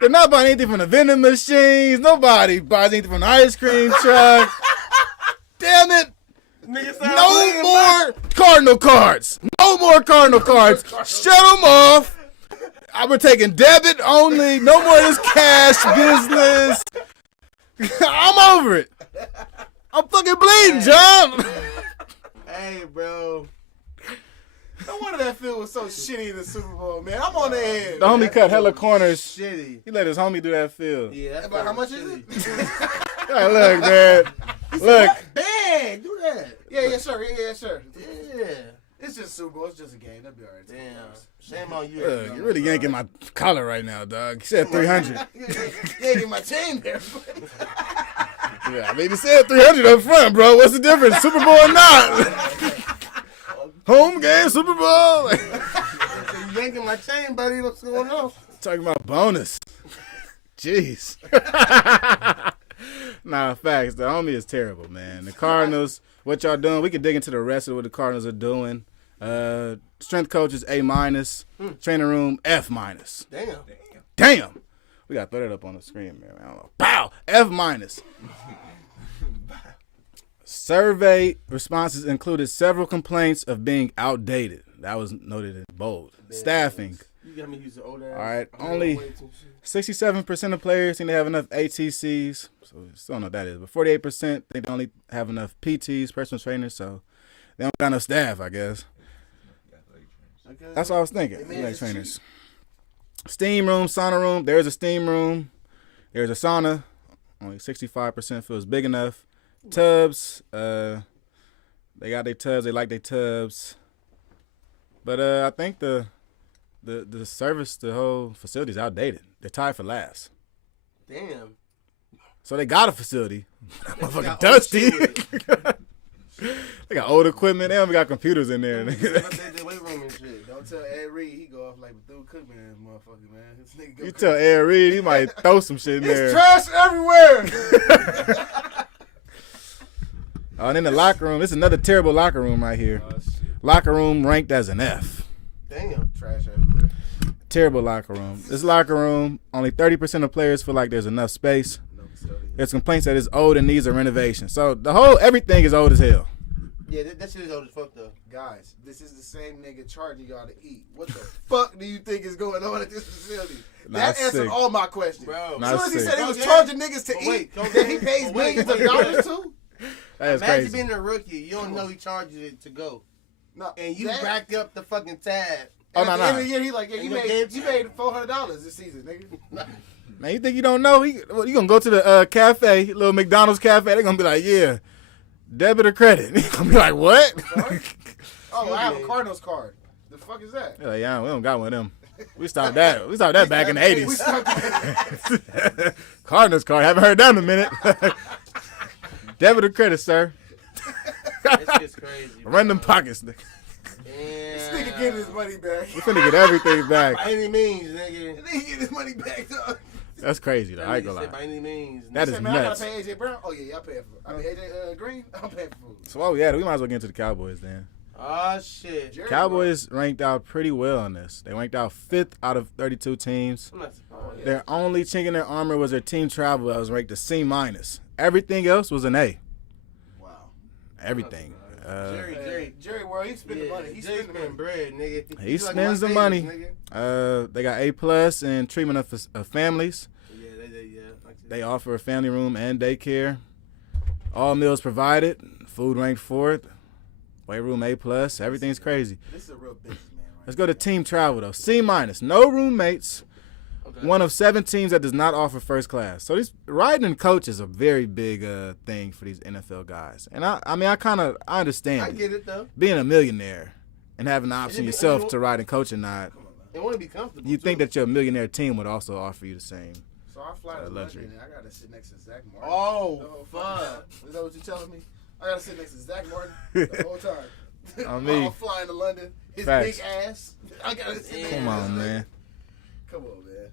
They're not buying anything from the vending machines. Nobody buys anything from the ice cream truck. Damn it. Nigga said, No more Cardinal cards. No more Cardinal cards. Shut them off. We're taking debit only. No more of this cash business. I'm over it. I'm fucking bleeding, John. Hey, bro. No wonder that field was so shitty in the Super Bowl, man. I'm on the edge. The homie cut hella corners. Shitty. He let his homie do that field. Yeah, that's But how much is it? Hey, look, man. Look. Bang, do that. Yeah, sure. Yeah, sure. Yeah. It's just Super Bowl. It's just a game. That'll be all right. Damn. Shame on you. Look, you're really yanking my collar right now, dog. He said 300. Yeah, get my chain there. Yeah, I mean, he said 300 up front, bro. What's the difference? Super Bowl or not? Home game, Super Bowl. You yanking my chain, buddy. What's going on? Talking about bonus. Jeez. Nah, facts. The homie is terrible, man. The Cardinals, what y'all doing? We can dig into the rest of what the Cardinals are doing. Strength coach is A-. Training room F-. Damn. We got to throw that up on the screen, man. I don't know. Pow! F-. Survey responses included several complaints of being outdated. That was noted in bold. Staffing. You got me using old ass. All right, only 67% of players think they have enough ATCs. So still don't know what that is, but 48% think they only have enough PTs, personal trainers. So they don't got enough staff, I guess. That's what I was thinking. Like trainers. Steam room, sauna room. There's a steam room. There's a sauna. Only 65% feels big enough. Tubs. They got their tubs. They like their tubs. But I think the service, the whole facility is outdated. They're tied for last. Damn. So they got a facility. Motherfucking dusty. They got old equipment. They don't even got computers in there. They weight room and shit. Don't tell Ed Reed he go off like Bethune Cookman, this motherfucker, man. This nigga go You tell Ed Reed, he might throw some shit in there. It's trash everywhere. Oh, and in the locker room, this is another terrible locker room right here. Oh, shit. Locker room ranked as an F. Damn. Trash everywhere. Terrible locker room. This locker room, only 30% of players feel like there's enough space. No facility. There's complaints that it's old and needs a renovation. So everything is old as hell. Yeah, that shit is old as fuck though. Guys, this is the same nigga charging y'all to eat. What the fuck do you think is going on at this facility? That answered sick. all my questions. Bro. As soon as he sick. said he was Okay. charging niggas to But eat, wait, that he pays millions of dollars to? That is Imagine crazy. being a rookie. You don't know he charges it to go. No, And you that- racked up the fucking tab. Oh, at no, the end no. of the year, he like, yeah, you Ain't no made game $400 this season, nigga. Man, you think you don't know? You gonna go to the cafe, little McDonald's cafe. They're gonna be like, yeah, debit or credit. You're gonna be like, what? Oh, I have a Cardinals card. The fuck is that? They're like, yeah, we don't got one of them. We started that. We started that back in the We 80s. started- Cardinals card. Haven't heard that in a minute. Debit or credit, sir. That shit's crazy. Run them pockets. Nigga. This nigga getting his money back. We finna get everything back. By any means, nigga. Nigga getting his money back, dog. That's crazy, though. I ain't That gonna nigga said by lie. any means. That Say, is man, I nuts. gotta pay AJ Brown. Oh yeah, y'all paying for. I mean AJ Green. I'm paying for food. So while we at it, we might as well get into the Cowboys then. Oh shit. Jerry Cowboys ranked out pretty well on this. They ranked out 5th out of 32 teams. I'm not surprised. Their only chink in their armor was their team travel that was ranked a C-. Everything else was an A. Wow. Everything. Jerry, well, he spent the money. He Jerry spent the money. spend bread, nigga. He He's like spends the my money. babies, nigga. They got A+ in treatment of families. Yeah, yeah. Like They offer a family room and daycare. All meals provided. Food ranked 4th. Weight room A+. Everything's crazy. This is a real businessman, right? Let's go to team travel though. C-. No roommates. Okay. One of 7 teams that does not offer first class. So these riding and coach is a very big thing for these NFL guys. And I understand I it. get it though. Being a millionaire and having the option be- yourself to ride and coach or not. They want to be comfortable. You think too. that your millionaire team would also offer you the same. So I fly to luxury. London and I gotta sit next to Zach Martin. Oh, fuck. Is that what you're telling me? I gotta sit next to Zach Martin the whole time. On me. I'm flying to London. His Facts. big ass. I gotta sit next Come to on, his man. nigga. Come on, man.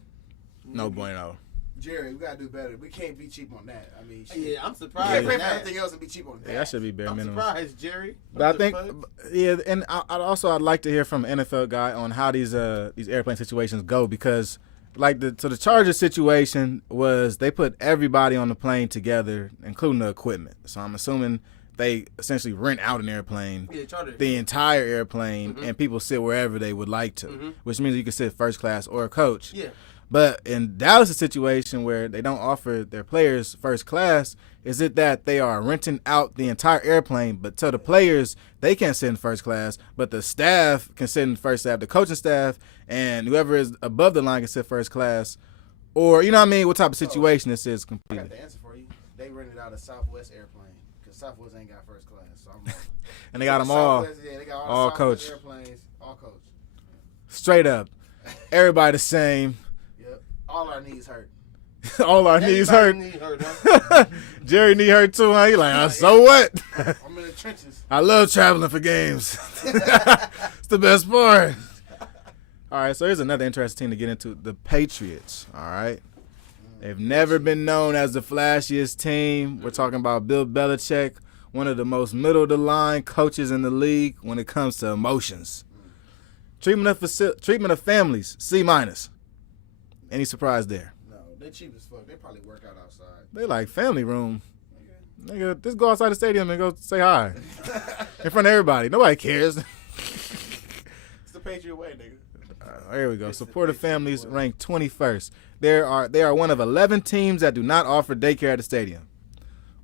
No bueno. Jerry, we gotta do better. We can't be cheap on that. I mean, shit. Yeah, I'm We surprised. can't pay at for that. everything else and be cheap on that. Yeah, that should be bare I'm minimum. surprised, Jerry. But I What the think, fuck? yeah, and I'd like to hear from an NFL guy on how these airplane situations go because, like the Chargers situation was they put everybody on the plane together, including the equipment. So I'm assuming they essentially rent out an airplane, Yeah, charter. the entire airplane, and people sit wherever they would like to, which means you can sit first class or a coach. Yeah. But in Dallas' situation where they don't offer their players first class, is it that they are renting out the entire airplane, but to the players, they can't sit in first class, but the staff can sit in first class, the coaching staff, and whoever is above the line can sit first class? Or, you know what I mean, what type of situation this is I got completely. the answer for you. They rented out a Southwest airplane because Southwest ain't got first class. So I'm And they got them all Southwest, yeah, they got all the Southwest coach. airplanes, all coach. straight up. Everybody the same. Yep. All our knees hurt. All our knees hurt. Everybody need hurt, huh? Jerry knee hurt too, huh? He like, so what? I'm in the trenches. I love traveling for games. It's the best part. All right, so here's another interesting team to get into, the Patriots. All right. They've never been known as the flashiest team. We're talking about Bill Belichick, one of the most middle-of-the-line coaches in the league when it comes to emotions. Treatment of families, C-. Any surprise there? No, they cheap as fuck. They probably work out outside. They like family room. Nigga, just go outside the stadium and go say hi in front of everybody. Nobody cares. Patriot way, nigga. Here we go. Supportive families ranked 21st. They are one of 11 teams that do not offer daycare at the stadium.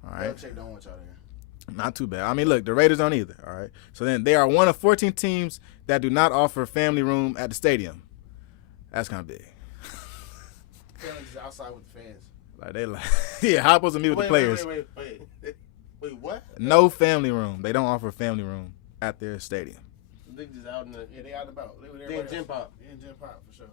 All right. Belichick don't want y'all there. Not too bad. I mean, look, the Raiders don't either. All right. So then they are one of 14 teams that do not offer family room at the stadium. That's kind of big. Families is outside with the fans. Like they like, yeah, how supposed to meet with the players? Wait, what? No family room. They don't offer family room at their stadium. They just out in the. Yeah, they out and about. They in gym pop. They in gym pop for sure.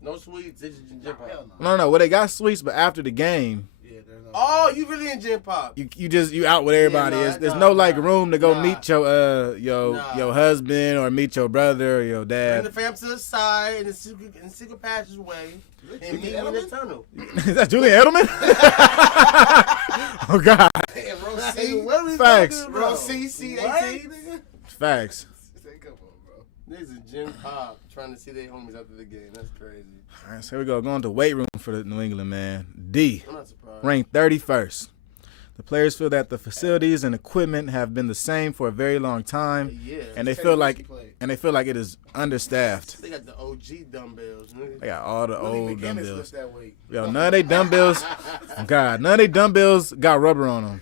No sweets. They just in gym pop. Hell no. No. Well, they got suites, but after the game, Yeah, there's no. Oh, you really in gym pop? you out with everybody. Yeah, There's no like nah, room to go nah. meet your husband or meet your brother or your Bring dad. the fam to the side in the secret passageway and meet in the tunnel. Is that Julian Edelman? Oh God. Damn, Row Hey, C. what are we Facts. talking about? Row C, C18, What? nigga. Facts. Come on, bro. Niggas in gym pop trying to see their homies after the game. That's crazy. All right, so here we go. Going to weight room for the New England man. D. I'm not surprised. Ranked 31st. The players feel that the facilities and equipment have been the same for a very long time, Yeah. and they Take feel what like you played. it is understaffed. They got the OG dumbbells, nigga. They got all the Willie old McGinnis dumbbells. lifts that weight. Yo, none of they dumbbells. Oh God, none of they dumbbells got rubber on them.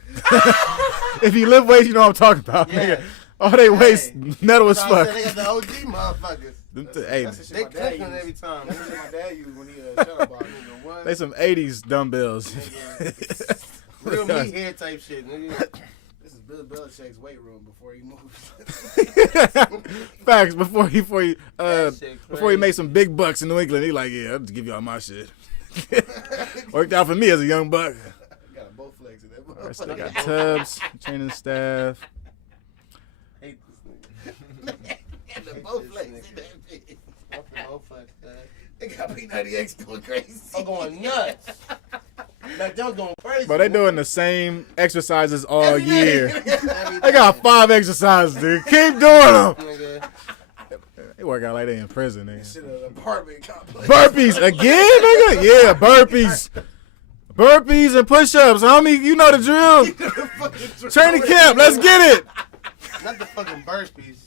If you lift weights, you know what I'm talking about, Yeah. nigga. All they weights metal as That's why I fuck. said they got the OG motherfuckers. Hey, That's the shit They my dad clicking used. every time. That's the shit my dad used when he shadow boxed. Nigga, what? they some 80s dumbbells. Real meathead type shit, nigga. This is Bill Belichick's weight room before he moves. Facts. Before he That shit before he crazy. made some big bucks in New England, he like, yeah, I'll just give y'all my shit. Worked out for me as a young buck. Got both legs in that All right, so they motherfucker. got Tubbs, training staff. Hate this nigga. The both legs in that bitch. Fucking motherfucker. They got P90X going crazy. I'm going nuts. Like, they're going crazy. But they doing the same exercises all year. Every They got day. 5 exercises, dude. Keep doing them. Nigga. They work out like they in prison, nigga. Shit, an apartment complex. Burpees again, nigga? Yeah, burpees. Burpees and push-ups, homie. You know the drill. Training camp, let's get it. Not the fucking burpees.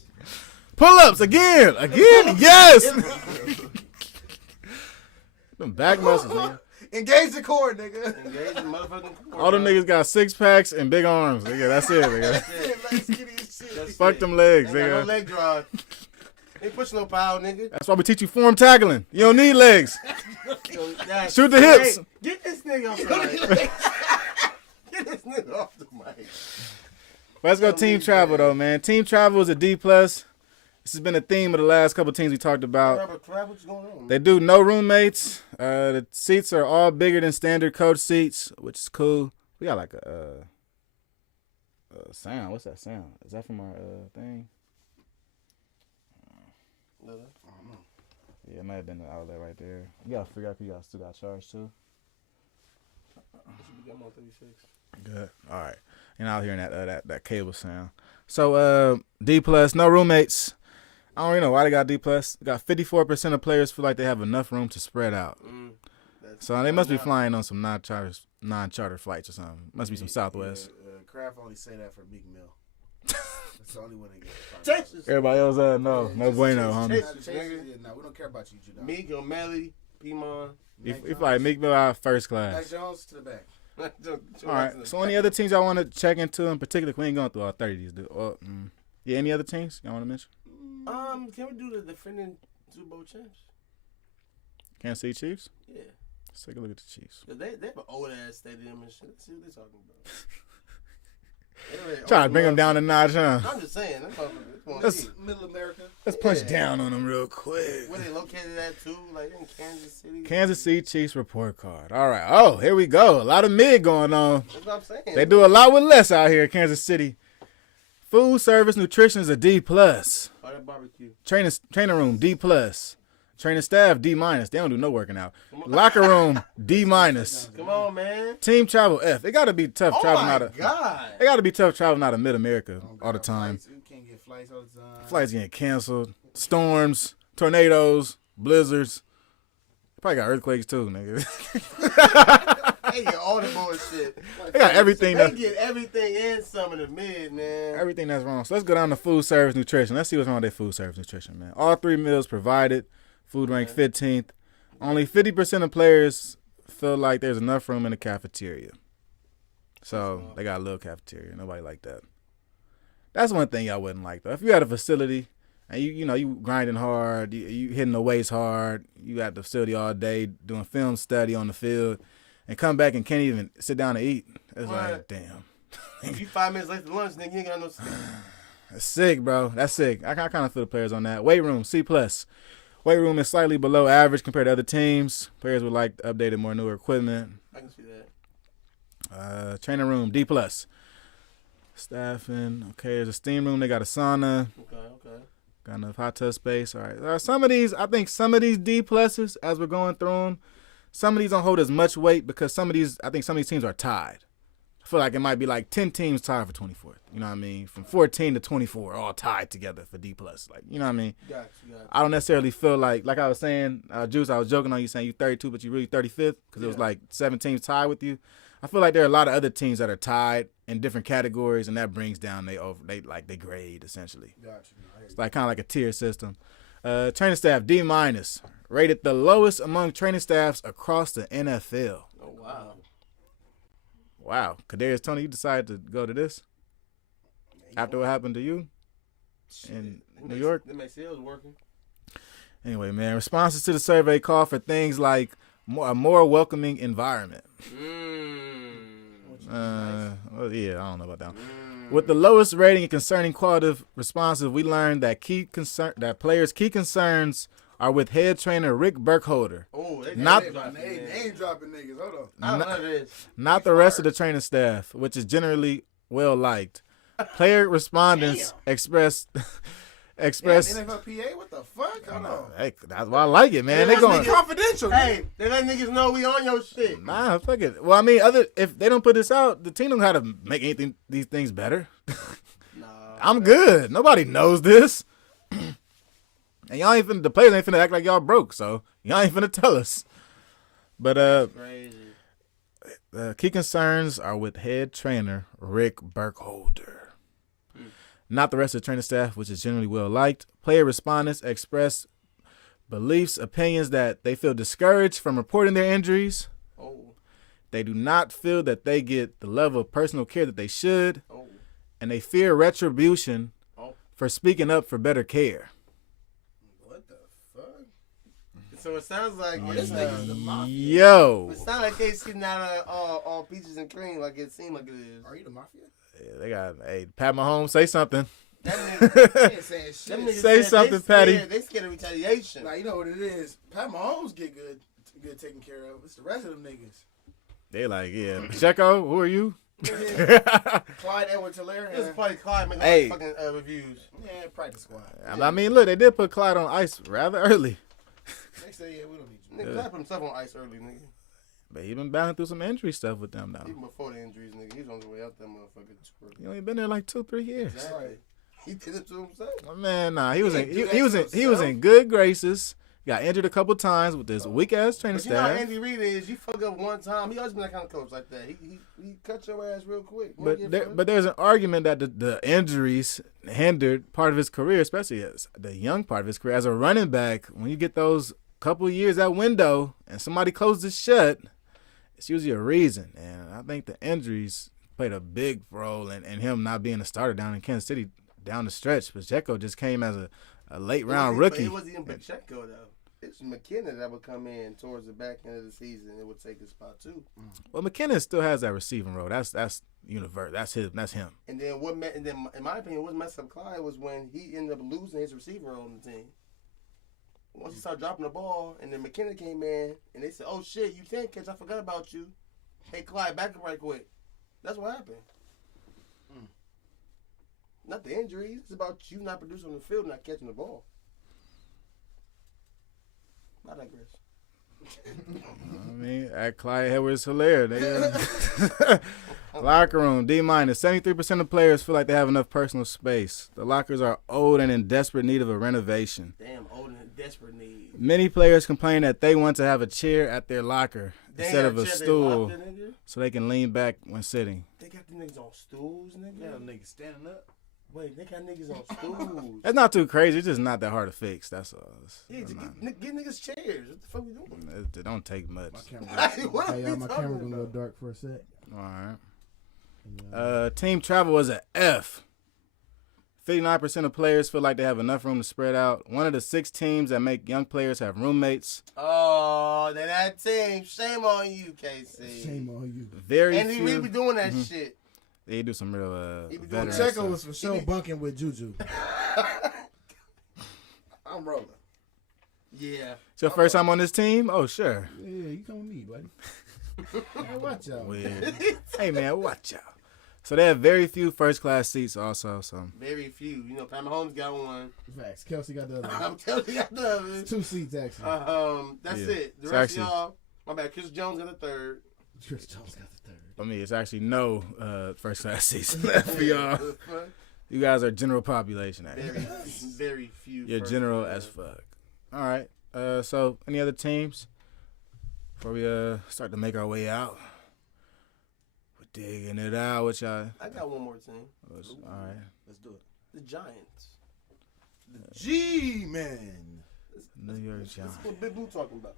Pull-ups again. Yes. Them back muscles, nigga. Engage the cord, nigga. Engage the motherfucking core. All them niggas got 6 packs and big arms, nigga. That's it, nigga. Like skinny as shit. That's Fuck it. them legs, Ain't got no nigga. leg drive. Ain't push no power, nigga. That's why we teach you form tackling. You don't need legs. Yo, that's Shoot the hips. great. Get this nigga off the mic. Get this nigga off the mic. Let's go team travel, though, man. Team travel is a D+. This has been a theme of the last couple teams we talked about. Robert Crab, what's going on? They do no roommates. The seats are all bigger than standard coach seats, which is cool. We got like a sound. What's that sound? Is that from our thing? Yeah, it might have been the outlet right there. You gotta figure out if you guys still got charged too. I'm on 36. Good. All right. And out hearing that cable sound. So D+, no roommates. I don't even know why they got D+. Got 54% of players feel like they have enough room to spread out. So they must be flying on some non-charter flights or something. Must be some Southwest. Kraft only say that for Meek Mill. That's the only one they get. Texas. Everybody else, no bueno, homie. Texas, Yeah, nigga. no, we don't care about you, Judah. Meek, O'Malley, P-Mon. If like Meek Mill out first Mac class. Jones to the back. All right. So any other teams y'all want to check into in particular? We ain't going through all 30 of these, dude. Yeah, any other teams y'all want to mention? Can we do the defending Super Bowl champs? Kansas City Chiefs? Yeah. Let's take a look at the Chiefs. They have an old ass stadium and shit. Let's see what they're talking about. Try to bring them down a notch, huh? I'm just saying. Let's- Middle America. Let's punch Yeah. down on them real quick. Where they located at too? Like in Kansas City. Kansas City Chiefs report card. All right. Oh, here we go. A lot of mid going on. That's what I'm saying. They do a lot with less out here in Kansas City. Food service nutrition is a D+. Oh, that barbecue. Training room D+. Training staff D-. They don't do no working out. Locker room D-. Come on, man. Team travel F. It gotta be tough Oh traveling my out of. God. It gotta be tough traveling out of Mid America all the time. You can't get flights all the time. Flights getting canceled. Storms, tornadoes, blizzards. Probably got earthquakes too, nigga. They get all the bullshit. They got everything. They get everything in some of the mid, man. Everything that's wrong. So let's go down to food service nutrition. Let's see what's wrong with their food service nutrition, man. All 3 meals provided. Food ranked 15th. Only 50% of players feel like there's enough room in the cafeteria. So they got a little cafeteria. Nobody like that. That's one thing y'all wouldn't like, though. If you had a facility and you grinding hard, you hitting the weights hard, you at the facility all day doing film study on the field, and come back and can't even sit down and eat. It's like, damn. If you 5 minutes late to lunch, nigga, you ain't got no sleep. That's sick, bro. That's sick. I kind of feel the players on that. Weight room, C+. Weight room is slightly below average compared to other teams. Players would like updated, more newer equipment. I can see that. Training room, D+. Staffing, okay. There's a steam room. They got a sauna. Okay. Got enough hot tub space. All right. Some of these D+, as we're going through them, some of these don't hold as much weight because I think some of these teams are tied. I feel like it might be like 10 teams tied for 24th. You know what I mean? From 14 to 24, all tied together for D+. Like, you know what I mean? Gotcha. I don't necessarily feel like I was saying, Juice, I was joking on you saying you 32, but you really 35th because it was like 7 teams tied with you. I feel like there are a lot of other teams that are tied in different categories, and that brings down they grade essentially. Gotcha. It's like kind of like a tier system. Training staff D-, rated the lowest among training staffs across the NFL. Oh wow. Wow, Kadarius Toney, you decided to go to this after what happened to you in New York. That makes sales working. Anyway, man, responses to the survey call for things like a more welcoming environment. Well, yeah, I don't know about that one. With the lowest rating and concerning qualitative responses, we learned that players' key concerns are with head trainer Rick Burkholder. Oh, they ain't dropping niggas. Hold on. I love this. Not the rest of the training staff, which is generally well liked. Player respondents expressed. NFLPA, what the fuck? Hold on. Hey, that's why I like it, man. They going confidential. Hey, they let niggas know we on your shit. Nah, fuck it. Well, I mean, if they don't put this out, the team don't have to make these things better. Nah, I'm good. Nobody knows this. And y'all ain't finna, the players ain't finna act like y'all broke, so y'all ain't finna tell us. But crazy. Key concerns are with head trainer Rick Burkholder. Not the rest of the training staff, which is generally well liked. Player respondents express beliefs, opinions that they feel discouraged from reporting their injuries. Oh. They do not feel that they get the level of personal care that they should. Oh. And they fear retribution for speaking up for better care. What the fuck? So it sounds like this nigga's the mafia. Yo. It sounds like they sitting out all peaches and cream like it seemed like it is. Are you the mafia? Yeah, they got, Pat Mahomes, say something. That nigga, He ain't saying shit. them niggas Say said something, they Patty. scared, they scared of retaliation. Like, you know what it is? Pat Mahomes get good taken care of. It's the rest of them niggas. They like, yeah. Pacheco, who are you? Clyde Edwards-Helaire. This is probably Clyde making Hey. fucking reviews. Yeah, practice squad. I mean, look, they did put Clyde on ice rather early. Next day, yeah, we don't need you. Nigga, Clyde put himself on ice early, nigga. But he been battling through some injury stuff with them now. Even before the injuries, nigga. He's on his way out that motherfucker. He only been there like 2-3 years. Exactly. He did it to himself. Oh, man, nah, he was didn't do that he was to in himself. good graces. Got injured a couple times with this weak ass training But you know how staff. Andy Reid is. You fuck up one time. He always been that kind of coach like that. He cut your ass real quick. You don't get But there's an argument that the injuries hindered part of his career, especially as the young part of his career as a running back. When you get those couple years that window and somebody closes it shut, it's usually a reason. And I think the injuries played a big role in him not being a starter down in Kansas City down the stretch. Pacheco just came as a late round rookie. But it wasn't even Pacheco though. It's McKinnon that would come in towards the back end of the season. It would take his spot too. Well, McKinnon still has that receiving role. That's universe. That's him. And then in my opinion, what messed up Clyde was when he ended up losing his receiving role on the team. Once he started dropping the ball, and then McKinnon came in, and they said, "Oh shit, you can't catch. I forgot about you. Hey Clyde, back up right quick." That's what happened. Not the injuries. It's about you not producing on the field, not catching the ball. I digress. I mean, at Clyde Edwards-Helaire, locker room D-. 73% of players feel like they have enough personal space. The lockers are old and in desperate need of a renovation. Damn, old and in desperate need. Many players complain that they want to have a chair at their locker. instead of a chair, stool, they locked it, nigga. so they can lean back when sitting. They got the niggas on stools, nigga. Yeah, niggas standing up. Wait, they got niggas on stools. It's not too crazy. It's just not that hard to fix. That's all. Yeah, get niggas chairs. What the fuck we doing? It don't take much. My camera. What are Hey, we y'all, my talking camera gonna go about? dark for a sec. All right. And, Team travel was an F. 59% of players feel like they have enough room to spread out. One of the 6 teams that make young players have roommates. Oh, that team. Shame on you, KC. Shame on you. Very And few. we be doing that shit. They do some real He be doing veteran that. Checo stuff. was for sure bunking with Juju. I'm rolling. Yeah. It's your first time on this team? Oh, sure. Yeah, you come with me, buddy. Man, watch out. Weird. Hey, man, watch out. So they have very few first-class seats also. So Very few. You know, Pat Mahomes got one. Facts. Kelsey got the other one. I'm telling you, got the other. 2 seats, actually. That's Yeah. it. The It's rest actually- of y'all, my bad. Chris Jones got the third. Chris Jones got the 3rd. I mean, it's actually no first-class seats left for y'all. You guys are general population, actually. Very, very few. You're first general class. as fuck. All right. So any other teams before we start to make our way out? We're digging it out. What y'all? I got one more team. All right. Let's do it. The Giants. G-Man. New York That's Giants. what Big Blue talking about.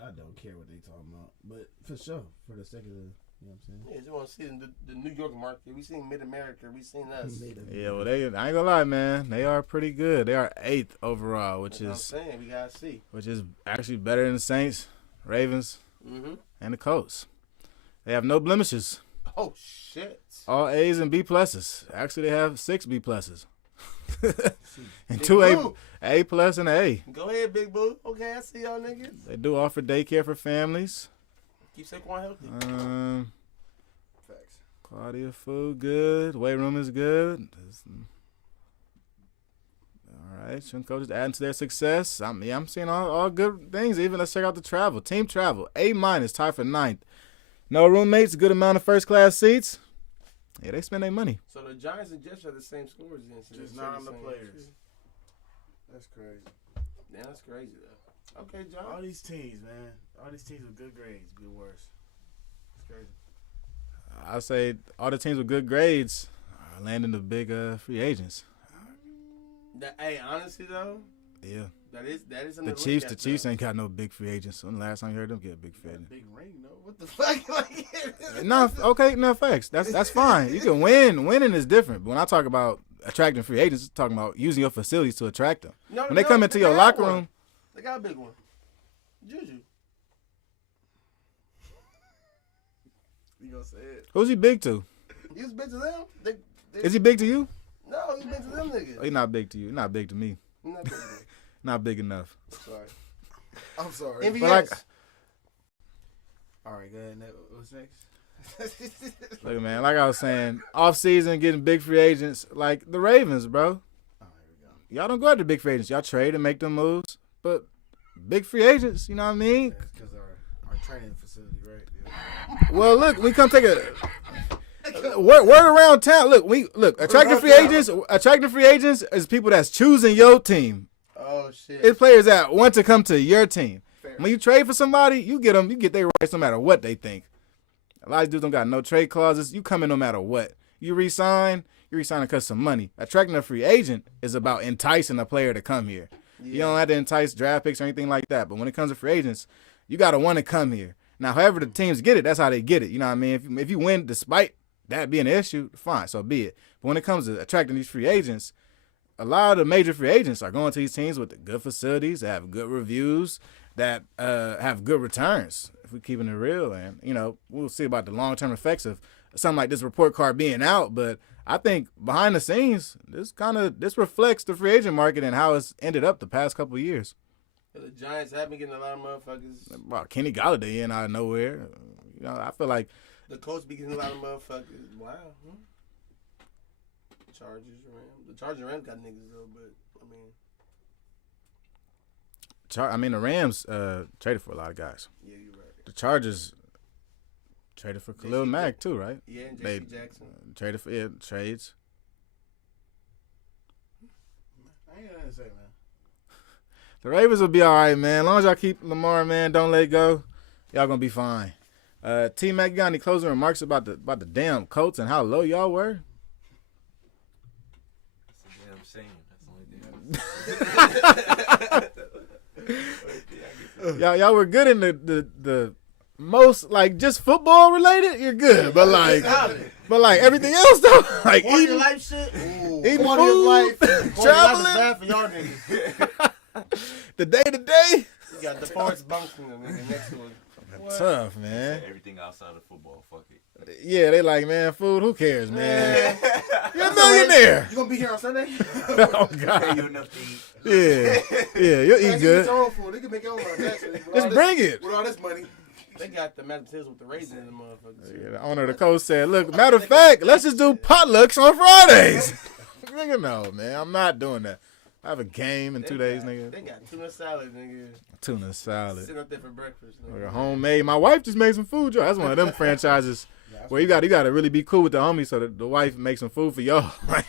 I don't care what they talking about. But for sure, for the sake of the, you know what I'm Yeah, you want to see the New York market. We seen Mid-America. We seen us. saying? Yeah, well, I ain't gonna lie, man. They are pretty good. They are 8th overall, which That's what I'm is saying. We got to see. actually better than the Saints, Ravens, Mm-hmm. and the Colts. They have no blemishes. Oh, shit. All A's and B pluses. Actually, they have 6 B pluses. And Big 2 Blue. A plus and an A. Go ahead, Big Blue. Okay, I see y'all niggas. They do offer daycare for families. Keep Saquon healthy. Facts. Quality of food good. Weight room is good. All right, strength coaches adding to their success. I'm seeing all good things. Even let's check out the travel. Team travel A-, tied for 9th. No roommates. Good amount of first class seats. Yeah, they spend their money. So the Giants and Jets are the same scores then. So Just they not say on the same players. shit. That's crazy. Damn, that's crazy though. Okay, John. All these teams, man. All these teams with good grades be the worst. It's crazy. I say all the teams with good grades are landing the big free agents. Hey, honestly though, Yeah. that is The Chiefs ain't got no big free agents. When the last time you heard them get a big free agent? Big ring, though. What the fuck? Like, No, facts. That's fine. You can win. Winning is different. But when I talk about attracting free agents, I'm talking about using your facilities to attract them. No, When they come into your got locker one. room, They got a big one. Juju. You gonna say it? who's he big to? He was big to them. Is he big to you? No, he's big to them niggas. Oh, he's not big to you. He's not big to me. He's not big to them. Not big enough. Sorry. I'm sorry. MVS. But like, All right, go ahead. What's next? look, man, like I was saying, off season getting big free agents, like the Ravens, bro. Oh, here we go. Y'all don't go after big free agents. Y'all trade and make them moves, but big free agents, you know what I mean? That's because our training facility, right? Yeah. Well, look, we come take a word around town. Look, attracting free agents is people that's choosing your team. Oh shit. It's players that want to come to your team. Fair. When you trade for somebody, you get their rights no matter what they think. A lot of dudes don't got no trade clauses. You come in no matter what. You resign because of some money. Attracting a free agent is about enticing a player to come here. You don't have to entice draft picks or anything like that. But when it comes to free agents, you got to want to come here. Now, however the teams get it, that's how they get it. You know what I mean? If you win despite that being an issue, fine, so be it. But when it comes to attracting these free agents, a lot of the major free agents are going to these teams with the good facilities, that have good reviews, that have good returns. If we're keeping it real, and we'll see about the long-term effects of something like this report card being out. But I think behind the scenes, this reflects the free agent market and how it's ended up the past couple of years. The Giants have been getting a lot of motherfuckers. Well, Kenny Galladay in out of nowhere. I feel like The Colts be getting a lot of motherfuckers. Wow. Chargers, Rams. The Chargers and Rams got niggas though, but I mean. the Rams traded for a lot of guys. Yeah, you're right. The Chargers traded for Khalil Mack too, right? Yeah, and They J.C. Jackson. traded for trades. I ain't got nothing to say, man. The Ravens will be all right, man. As long as y'all keep Lamar, man, don't let go. Y'all gonna be fine. T-Mac, you got any closing remarks about the damn Colts and how low y'all were? That's a damn shame. That's the only thing. Y'all were good in the most like just football related. You're good, but like everything else though, like Quality eating, of life shit. eating Quality of food, life. traveling, Bad for y'all niggas. the day to day. You got the Forest bunks in the nigga next to it. Tough, man. Everything outside of football, fuck it. Yeah, they like, man, food. Who cares, man? You're a millionaire. You gonna be here on Sunday? Oh Pay God. you enough to eat. Yeah, you'll Man, eat get good. your own food. They can make your own lunch, actually. Just bring it. With all this money. They got the mashed potatoes with the raisins in the motherfuckers. Yeah, the owner of the coach said, look, matter of fact, let's just do potlucks on Fridays. Nigga, no, man, I'm not doing that. I have a game in 2 days, nigga. They got tuna salad, nigga. Tuna salad. Sitting up there for breakfast. Like Nigga. a homemade. My wife just made some food, Joe. That's one of them franchises where you got to really be cool with the homies so that the wife makes some food for y'all. Like,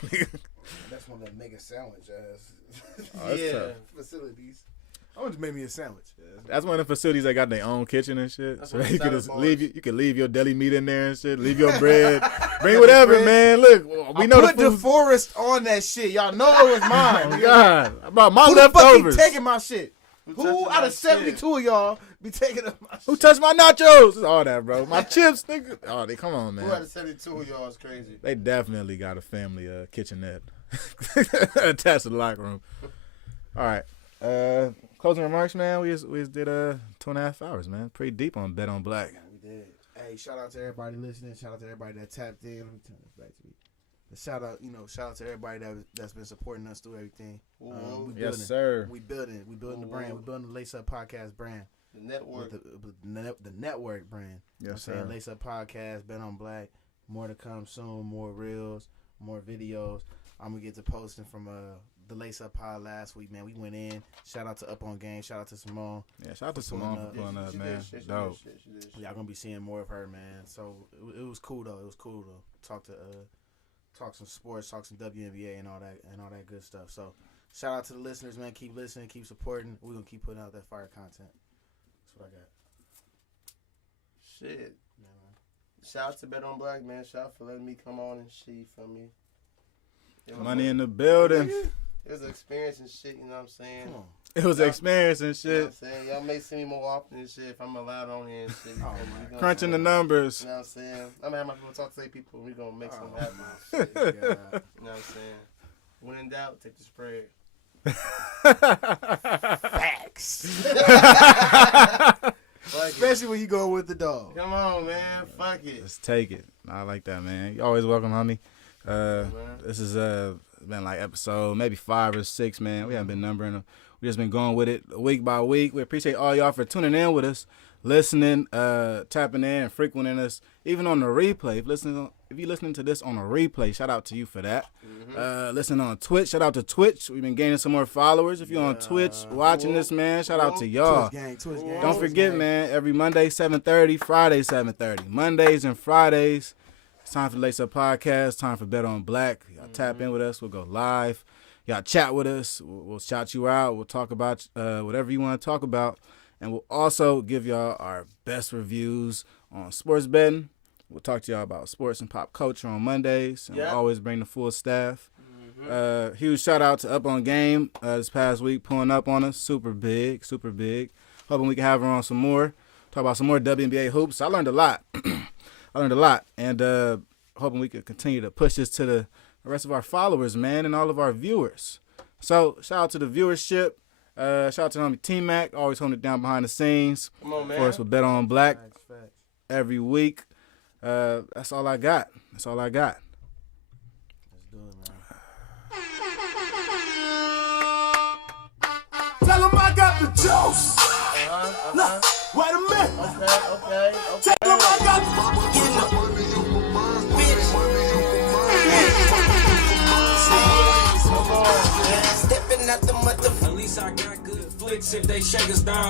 That's one of them mega sandwich ass that's Yeah. tough. facilities. I want to make me a sandwich. That's one of the facilities that got their own kitchen and shit. That's So what you could salad just bars. you can leave your deli meat in there and shit. Leave your bread. Bring whatever, man. Look, we know put the food. DeForest on that shit. Y'all know it was mine. Oh nigga. God, about my Who the fuck keep leftovers. taking my shit? Who touching out my of 72 of y'all be taking up my Who shit? touched my nachos? It's all that, bro. My chips, nigga. Oh, they come on, Who out man. of 72 of y'all is crazy? They definitely got a family kitchenette attached to the locker room. All right. Closing remarks, man. We just did 2.5 hours, man. Pretty deep on Bet on Black. We did. Hey, shout out to everybody listening. Shout out to everybody that tapped in. Let me turn this back to me. But shout out to everybody that's been supporting us through everything. We building. Yes, sir. We building the brand. We building the Lace Up Podcast brand. The network. With the network brand. Yes, I'm saying sir. Lace Up Podcast, Bet on Black. More to come soon. More reels. More videos. I'm gonna get to posting from the Lace Up Pod last week, man. We went in. Shout out to Up on Game. Shout out to Simone. Yeah, shout out to Simone for pulling up, man. Dope. Y'all gonna be seeing more of her, man. So it was cool though. It was cool to talk some sports, talk some WNBA and all that good stuff. So shout out to the listeners, man. Keep listening, keep supporting. We're gonna keep putting out that fire content. That's what I got. Shit. Shout out to Bet on Black, man. Shout out for letting me come on and shit, you feel me? Money in the building. It was an experience and shit, you know what I'm saying? Come on. It was an experience and You know what I'm shit. saying? Y'all may see me more often and shit if I'm allowed on here and shit. You feel me? We gonna- Crunching the numbers. You know what I'm saying? I'm gonna have my people talk to their people and we gonna make something happen. Shit, yeah. You know what I'm saying? When in doubt, take the spread. Facts. Fuck it. Especially when you go with the dog. Come on, man. Fuck it. Let's take it. I like that, man. You always welcome, homie. Man. This is been like episode maybe 5 or 6, man. We haven't been numbering them. We just been going with it week by week. We appreciate all y'all for tuning in with us, listening, tapping in, and frequenting us, even on the replay. If you're listening to this on a replay, shout out to you for that. Listening on Twitch, shout out to Twitch. We've been gaining some more followers. If you're on Twitch watching this, man, shout out to y'all. Twitch gang. Don't forget, man, every Monday, 7:30, Friday, 7:30. Mondays and Fridays, it's time for the Lace Up Podcast, time for Bet on Black. Y'all tap in with us. We'll go live. Y'all chat with us. We'll shout you out. We'll talk about whatever you want to talk about. And we'll also give y'all our best reviews on sports betting. We'll talk to y'all about sports and pop culture on Mondays. And we'll always bring the full staff. Huge shout out to Up on Game this past week, pulling up on us. Super big, super big. Hoping we can have her on some more. Talk about some more WNBA hoops. I learned a lot. And hoping we can continue to push this to the rest of our followers, man, and all of our viewers. So shout out to the viewership. Shout out to homie T-Mac, always holding it down behind the scenes. Come on, man. For us with Bet on Black Facts. every week. That's all I got. Let's do it, man. Tell him I got the juice. Look, wait a minute. Okay. Tell him I got the Stepping at the mother. At least I got good flicks if they shake us down.